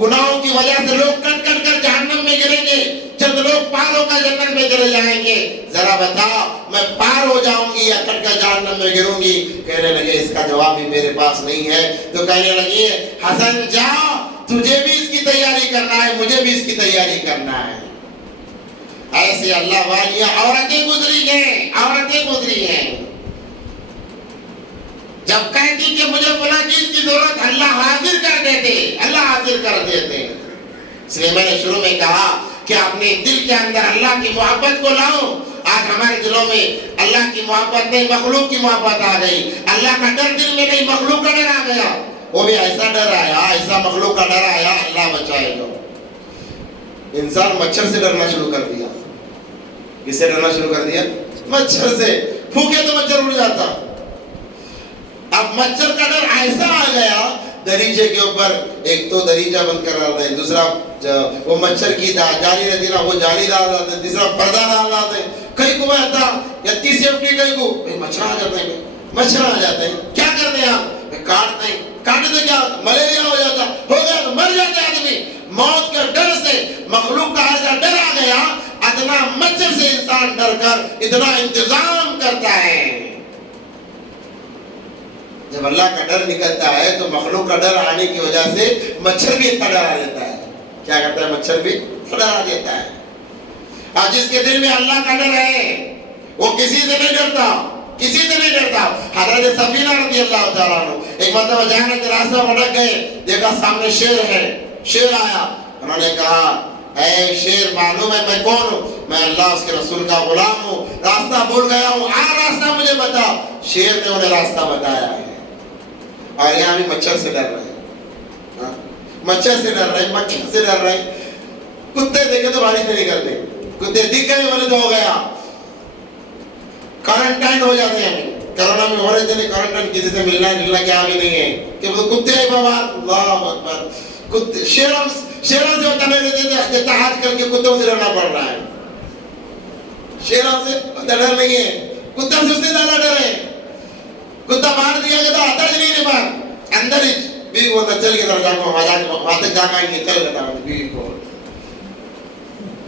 گناہوں کی وجہ سے لوگ کٹ کٹ کر جہنم میں گریں گے، چند لوگ پار ہو کر جنت میں چلے جائیں گے. ذرا بتا میں پار ہو جاؤں گی یا کٹ کر جہنم میں گروں گی؟ کہنے لگے اس کا جواب بھی میرے پاس نہیں ہے. تو کہنے لگی حسن جا تجھے بھی اس کی تیاری کرنا ہے مجھے بھی اس کی تیاری کرنا ہے. ایسے اللہ والیاں عورتیں گزری ہیں. جب کہتی کہ مجھے فلاں چیز کی ضرورت، اللہ حاضر کر دیتے. اس لیے میں نے شروع میں کہا کہ اپنے دل کے اندر اللہ کی محبت کو لاؤ. آج ہمارے دلوں میں اللہ کی محبت نہیں مخلوق کی محبت آ گئی. اللہ کا ڈر دل میں نہیں مخلوق کا ڈر آ گیا. وہ بھی ایسا ڈر آیا، ایسا مخلوق کا ڈر آیا، اللہ بچائے گا. انسان مچھر سے ڈرنا شروع کر دیا. کس سے ڈرنا شروع کر دیا؟ مچھر سے. پھونکے تو مچھر اڑ جاتا. اب مچھر کا ڈر ایسا آ گیا، دریچے کے اوپر ایک تو دریچہ بند کر رہا ہے، دوسرا وہ مچھر کی جالی رہتی نا وہ جالی ڈال رہا ہے، تیسرا پردہ ڈال رہا ہے. کہیں کو بیٹھتا یا تیس سیفٹی کہیں کو مچھر آ جاتے ہیں. کیا کرتے ہیں آپ؟ کاٹتے کیا ملیریا ہو جاتا، ہو گیا تو مر جاتے آدمی. موت کے ڈر سے مخلوق کا ایسا ڈر آ گیا، اتنا مچھر سے انسان ڈر کر اتنا انتظام کرتا ہے. جب اللہ کا ڈر نکلتا ہے تو مخلوق کا ڈر آنے کی وجہ سے مچھر بھی اتنا ڈرا دیتا ہے. کیا کرتا ہے؟ مچھر بھی ڈرا دیتا ہے. آج جس کے دل میں اللہ کا ڈر ہے وہ کسی سے نہیں ڈرتا. حضرت سفینہ رضی اللہ تعالیٰ عنہ ایک مرتبہ جا رہے تھے، راستہ بھٹک گئے، دیکھا سامنے شیر ہے. شیر آیا، انہوں نے کہا اے شیر معلوم ہے میں کون ہوں؟ میں اللہ اس کے رسول کا غلام ہوں، راستہ بھول گیا ہوں، راستہ مجھے بتا. شیر نے انہیں راستہ بتایا ہے. اور یہاں بھی مچھر سے ڈر رہے. کتے دیکھے تو بارش نہیں کرتے، کتے دکھ گئے بولے تو ہو گیا. کوارنٹائن ہو جاتے ہیں. کرونا میں ہو رہے تھے کوارنٹائن، کسی سے ملنا کیا بھی نہیں ہے کہ وہ کتے ہی بابا. اللہ اکبر. کتے شیروں سے ہوتا نہیں رہتے تھے، ہاتھ کر کے کتوں سے ڈرنا پڑ رہا ہے. شیروں سے ڈر نہیں ہے، کتا سے اس سے زیادہ ڈر ہے. کتا مار دیا گیا تو آتا ہی نہیں باہر، اندر ہی بیوی کو چل کے وہاں تک جا کے چل گیا بیوی کو.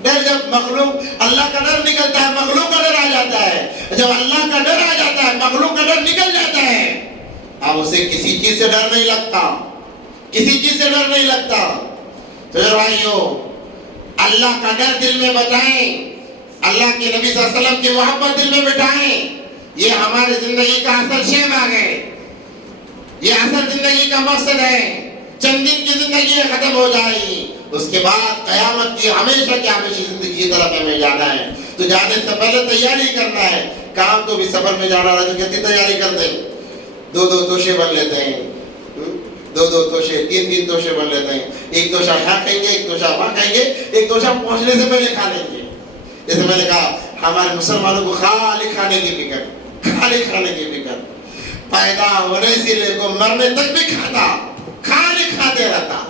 ڈر جب مخلوق اللہ کا ڈر نکلتا ہے مخلوق کا ڈر آ جاتا ہے. جب اللہ کا ڈر آ جاتا ہے مخلوق کا ڈر نکل جاتا ہے. اب اسے کسی چیز سے ڈر نہیں لگتا. تو بھائیو اللہ کا ڈر دل میں بتائیں، اللہ کے نبی صلی اللہ علیہ وسلم کی محبت دل میں بٹھائیں. یہ ہماری زندگی کا اصل شیم آ گئے، یہ اصل زندگی کا مقصد ہے. چند دن کی زندگی ختم ہو جائے گی، اس کے بعد قیامت کی ہمیشہ کی ہمیشہ زندگی کی طرف ہمیں جانا ہے. تو جانے سے پہلے تیاری کرنا ہے. کام تو بھی سفر میں جانا رہا تو کتنی تیاری کرتے ہیں؟ 2 توشے بن لیتے ہیں، 2 توشے 3 توشے بن لیتے ہیں. ایک توشہ یہاں کھائیں گے، ایک توشہ وہاں کھائیں گے، ایک توشہ پہنچنے سے پہلے کھا لیں گے. جیسے میں نے کہا ہمارے مسلمانوں کو خالی کھانے کی فکر. پیدا ہونے سے لے کو مرنے تک بھی کھاتا، کھانے کھاتے رہتا،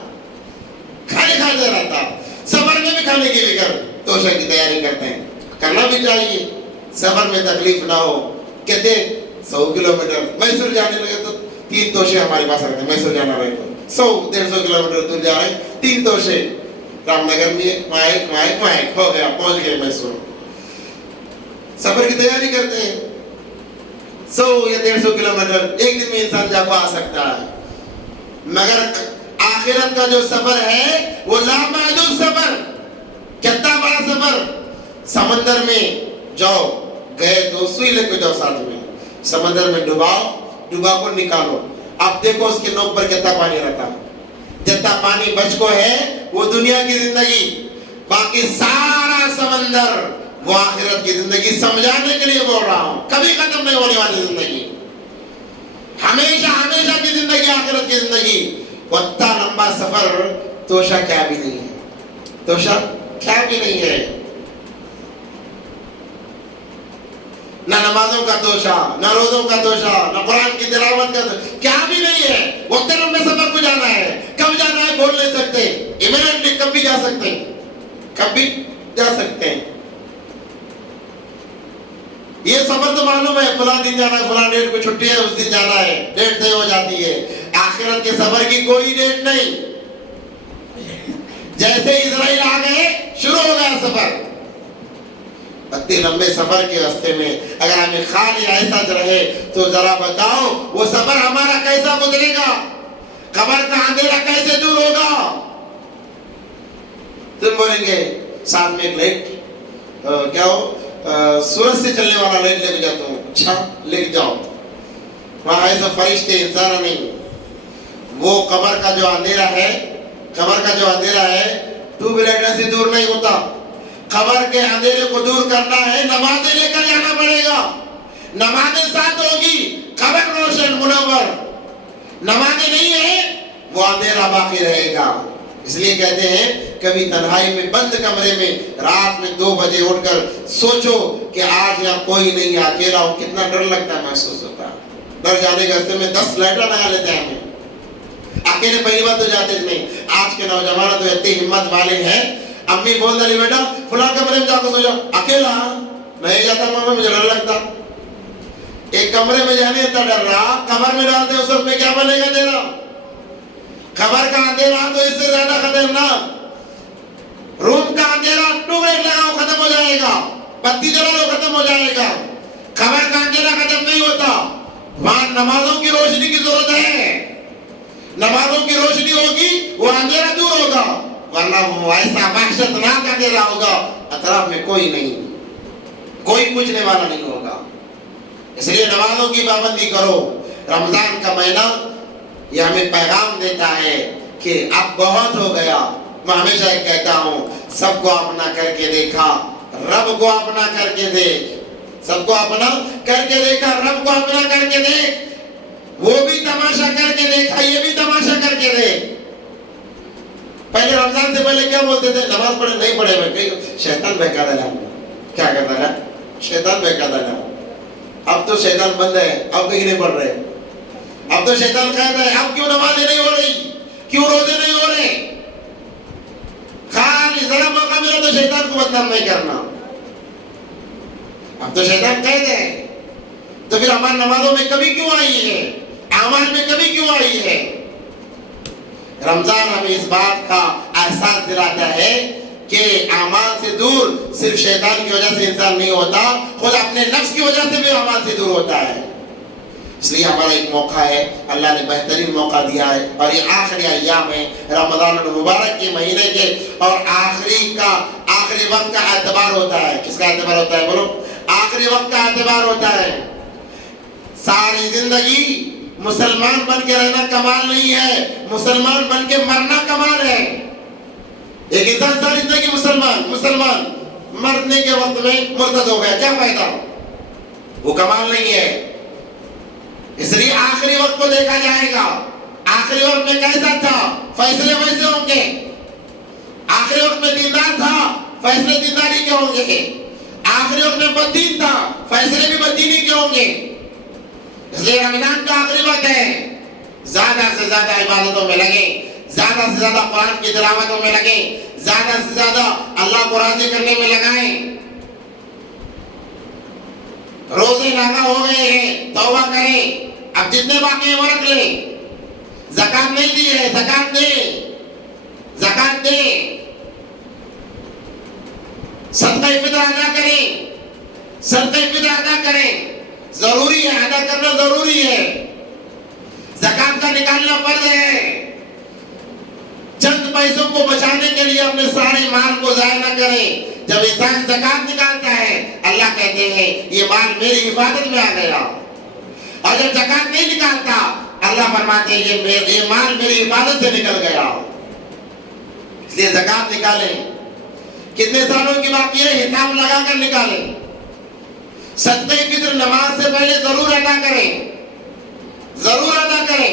کھانے کھاتے رہتا۔ سفر میں بھی کھانے کی فکر توشہ کی تیاری کرتے ہیں، کرنا بھی چاہیے، سفر میں تکلیف نہ ہو۔ کہتے 100 کلومیٹر میسور جانے لگے تو 3 توشے ہمارے پاس رہتے ہیں، میسور جانا رہے تو 100-150 کلومیٹر دور جا رہے ہیں، 3 توشے رام نگر میں مائک ہو گیا، پہنچ گئے میسور۔ سفر کی تیاری کرتے ہیں، 100 یا 150 کلومیٹر ایک دن میں انسان جا آ سکتا ہے، مگر آخرت کا جو سفر ہے وہ لامحدود سفر، کتنا بڑا سفر۔ سمندر میں جاؤ، گئے تو سوئی لے کے جاؤ ساتھ میں، سمندر میں ڈبا کو نکالو، اب دیکھو اس کے نوک پر کتنا پانی رہتا، جتنا پانی بچ کو ہے وہ دنیا کی زندگی، باقی سارا سمندر وہ آخرت کی زندگی سمجھانے کے لیے بول رہا ہوں، کبھی ختم نہیں ہونے والی زندگی، ہمیشہ ہمیشہ کی زندگی، آخرت کی زندگی۔ اتنا لمبا سفر توشہ کیا بھی نہیں ہے، توشہ کیا بھی نہیں ہے، نہ نمازوں کا توشہ، نہ روزوں کا توشہ، نہ قرآن کی تلاوت کا توشہ، کیا بھی نہیں ہے۔ وقت لمبے سفر کو جانا ہے، کب جانا ہے بول نہیں سکتے، امیڈیٹلی کب بھی جا سکتے ہیں، کب بھی جا سکتے ہیں۔ یہ سفر تو معلوم ہے، فلاں دن جانا ہے، فلاں ڈیٹ کو چھٹی ہے، اس دن جانا ہے، ڈیٹ طے ہو جاتی ہے۔ آخرت کے سفر کی کوئی ڈیٹ نہیں، جیسے اسرائیل آ گئے شروع ہو گیا سفر۔ اتنے لمبے سفر کے راستے میں اگر ہمیں خالی ایسا رہے تو ذرا بتاؤ وہ سفر ہمارا کیسا گزرے گا، قبر کا اندھیرا کیسے دور ہوگا۔ تم بولیں گے ساتھ میں ایک لائٹ کیا ہو سورج سے چلنے والا لائٹ لے کے جاتا ہوں، اچھا لے کے جاؤ، وہاں ایسا فرشتے انسان نہیں، وہ قبر کا جو اندھیرا ہے، قبر کا جو اندھیرا ہے ٹیوب لائٹ سے دور نہیں ہوتا۔ قبر کے اندھیرے کو دور کرنا ہے، نمازیں لے کر جانا پڑے گا، نمازیں ساتھ ہوگی، قبر روشن منور، نمازیں نہیں ہے وہ اندھیرا باقی رہے گا۔ اس لیے کہتے ہیں کبھی تنہائی میں بند کمرے میں رات میں 2 بجے اٹھ کر سوچو کہ آج یہاں کوئی نہیں ہے، اکیلا ہوں، کتنا ڈر لگتا ہے، محسوس ہوتا ہے۔ ڈر جانے کے راستے میں 10 لائٹر لگا لیتے ہیں ہمیں، اکیلے پہلی بار تو جاتے نہیں۔ آج کے نوجوان تو اتنی ہمت والے ہیں، امی بول دلی بیٹا فلاں کمرے میں جا کے سو جاؤ، اکیلا نہیں جاتا ماما، مجھے ڈر لگتا۔ ایک کمرے میں جانے اتنا ڈر رہا، قبر میں ڈالتے اس وقت میں کیا بنے گا تیرا؟ قبر کا اندھیرا تو اس سے زیادہ خطرناک، روم کا اندھیرا ٹیوب لائٹ لگاؤ ختم ہو جائے گا، بتی جلا لو ختم ہو جائے گا، قبر کا اندھیرا ختم نہیں ہوتا، وہاں نمازوں کی روشنی کی ضرورت ہے، نمازوں کی روشنی ہوگی وہ اندھیرا دور ہوگا، ورنہ وہ ایسا وحشتناک اندھیرا ہوگا اطراف میں کوئی نہیں، کوئی پوچھنے والا نہیں ہوگا۔ اس لیے نمازوں کی پابندی کرو۔ رمضان کا مہینہ یہ ہمیں پیغام دیتا ہے کہ اب بہت ہو گیا۔ میں ہمیشہ ایک کہتا ہوں، سب کو اپنا کر کے دیکھا، رب کو اپنا کر کے دیکھ، سب کو اپنا کر کے دیکھا، رب کو اپنا کر کے دیکھ، وہ بھی تماشا کر کے دیکھا، یہ بھی تماشا کر کے دیکھ۔ پہلے رمضان سے پہلے کیا بولتے تھے؟ نماز پڑھے نہیں پڑھے ہوئے، شیطان بہکا ڈالا، کیا کرتا ہے شیطان بہکا ڈالا۔ اب تو شیطان بند ہے، اب کہیں نہیں پڑھ رہے، اب تو شیطان کہتا ہے اب کیوں نمازیں نہیں ہو رہی، کیوں روزے نہیں ہو رہے؟ خالی ذرا موقع ملا تو شیطان کو بدنام نہیں کرنا، اب تو شیطان کہتے ہیں۔ تو پھر ہماری نمازوں میں کمی کیوں آئی ہے، اعمال میں کمی کیوں آئی ہے؟ رمضان ہمیں اس بات کا احساس دلاتا ہے کہ اعمال سے دور صرف شیطان کی وجہ سے انسان نہیں ہوتا، خود اپنے نفس کی وجہ سے بھی اعمال سے دور ہوتا ہے۔ اس لیے ہمارا ایک موقع ہے، اللہ نے بہترین موقع دیا ہے، اور یہ آخری ایام ہے رمضان المبارک کے مہینے کے، اور آخری وقت کا اعتبار ہوتا ہے۔ کس کا اعتبار ہوتا ہے بولو؟ آخری وقت کا اعتبار ہوتا ہے۔ ساری زندگی مسلمان بن کے رہنا کمال نہیں ہے، مسلمان بن کے مرنا کمال ہے۔ ایک انسان ساری زندگی مسلمان مرنے کے وقت میں مرتد ہو گیا، کیا فائدہ؟ وہ کمال نہیں ہے۔ اس لیے آخری وقت کو دیکھا جائے گا، آخری وقت میں کیسا تھا، فیصلے ویسے ہوں گے۔ آخری وقت میں دیندار تھا، فیصلے دینداری کے ہوں گے۔ آخری وقت میں بددین تھا، فیصلے بھی بددینی کے ہوں گے۔ اس لیے رمضان کا آخری وقت ہے، زیادہ سے زیادہ عبادتوں میں لگیں، زیادہ سے زیادہ قرآن کی تلاوتوں میں لگیں، زیادہ سے زیادہ اللہ کو راضی کرنے میں لگائیں۔ روزے لاگا ہو گئے ہیں، توبہ کریں، اب جتنے باقی ہیں وہ رکھ لیں۔ زکات نہیں دی ہے، زکات دیں، زکات دیں، صدقہ فطر ادا کریں، صدقہ فطر ادا کریں، ضروری ہے، ادا کرنا ضروری ہے، زکات کا نکالنا فرض ہے۔ چند پیسوں کو بچانے کے لیے اپنے سارے مال کو ضائع نہ کریں۔ جب انسان زکات نکالتا ہے اللہ کہتے ہیں یہ مال میری حفاظت میں آ گیا، اور جب زکات نہیں نکالتا اللہ فرماتے ہیں یہ مال میری حفاظت سے نکل گیا۔ اس لیے زکات نکالیں، کتنے سالوں کی باقی ہے حساب لگا کر نکالیں۔ صدقہ فطر نماز سے پہلے ضرور ادا کریں، ضرور ادا کریں۔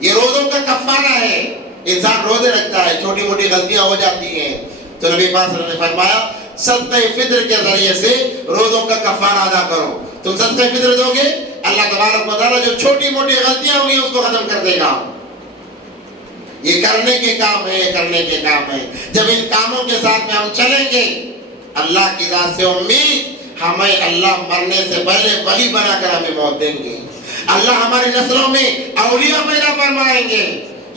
یہ روزوں کا کفارہ ہے، انسان روزے رکھتا ہے، چھوٹی موٹی غلطیاں ہو جاتی ہیں، تو نبی پاک صلی اللہ علیہ وسلم نے فرمایا صدقہ فطر کے ذریعے سے روزوں کا کفارہ ادا کرو۔ تم صدقہ فطر دو گے اللہ تبارک و تعالیٰ جو چھوٹی موٹی غلطیاں ہوگی اس کو ختم کر دے گا۔ یہ کرنے کے کام ہے، یہ کرنے کے کام ہے۔ جب ان کاموں کے ساتھ میں ہم چلیں گے اللہ کی ذات سے امید ہمیں اللہ مرنے سے پہلے ولی بنا کر ہمیں موت دیں گے، اللہ ہماری نسلوں میں اولیاء پیدا فرمائیں گے۔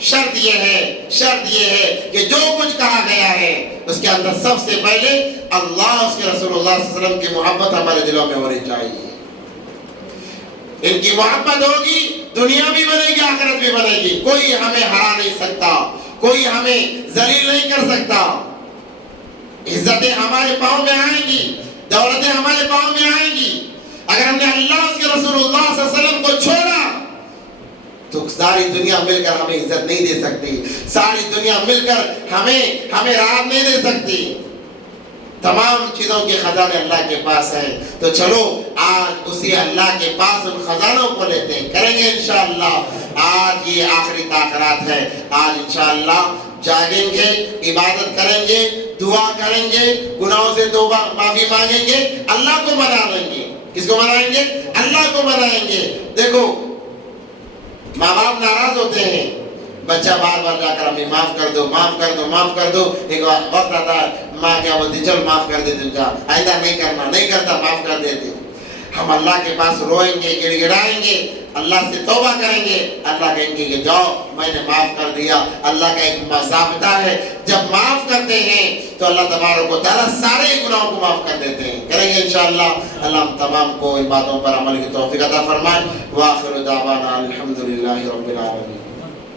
شرط یہ ہے کہ جو کچھ کہا گیا ہے اس کے اندر سب سے پہلے اللہ اس کے رسول اللہ صلی اللہ علیہ وسلم کی محبت ہمارے دلوں میں ہونی چاہیے۔ ان کی محبت ہوگی دنیا بھی بنے گی، آخرت بھی بنے گی۔ کوئی ہمیں ہرا نہیں سکتا، کوئی ہمیں ذلیل نہیں کر سکتا۔ عزتیں ہمارے پاؤں میں آئیں گی، دولتیں ہمارے پاؤں میں آئیں گی۔ اگر ہم نے اللہ اس کے رسول اللہ صلی اللہ علیہ وسلم کو چھوڑا تو ساری دنیا مل کر ہمیں عزت نہیں دے سکتی، ساری دنیا مل کر ہمیں راحت نہیں دے سکتی۔ تمام چیزوں کے خزانے اللہ کے پاس ہیں، تو چلو آج اسی اللہ کے پاس ان خزانوں کو لیتے ہیں، کریں گے انشاءاللہ۔ آج یہ آخری تاخیرات ہے، آج انشاءاللہ جاگیں گے، عبادت کریں گے، دعا کریں گے، گناہوں سے توبہ معافی مانگیں گے، اللہ کو منا لیں گے۔ کس کو منائیں گے؟ اللہ کو منائیں گے۔ دیکھو ماں باپ ناراض ہوتے ہیں، بچہ بار بار جا کر ہمیں معاف کر دو، معاف کر دو، معاف کر دو۔ ایک وقت آتا ہے ماں کیا بولتی چل معاف کر دیتے، جا آئندہ نہیں کرنا، نہیں کرتا، معاف کر دیتے۔ ہم اللہ کے پاس روئیں گے، گڑ گڑائیں گے، اللہ سے توبہ کریں گے، اللہ کہیں گے کہ جاؤ میں نے معاف کر دیا۔ اللہ کا ایک ضابطہ ہے، جب معاف کرتے ہیں تو اللہ تبارک و تعالیٰ سارے گناہوں کو معاف کر دیتے ہیں۔ کریں گے انشاءاللہ۔ اللہ ہم تمام کو ان باتوں پر عمل کی توفیق عطا فرمائے۔ وآخر دعوانا الحمدللہ رب العالمین۔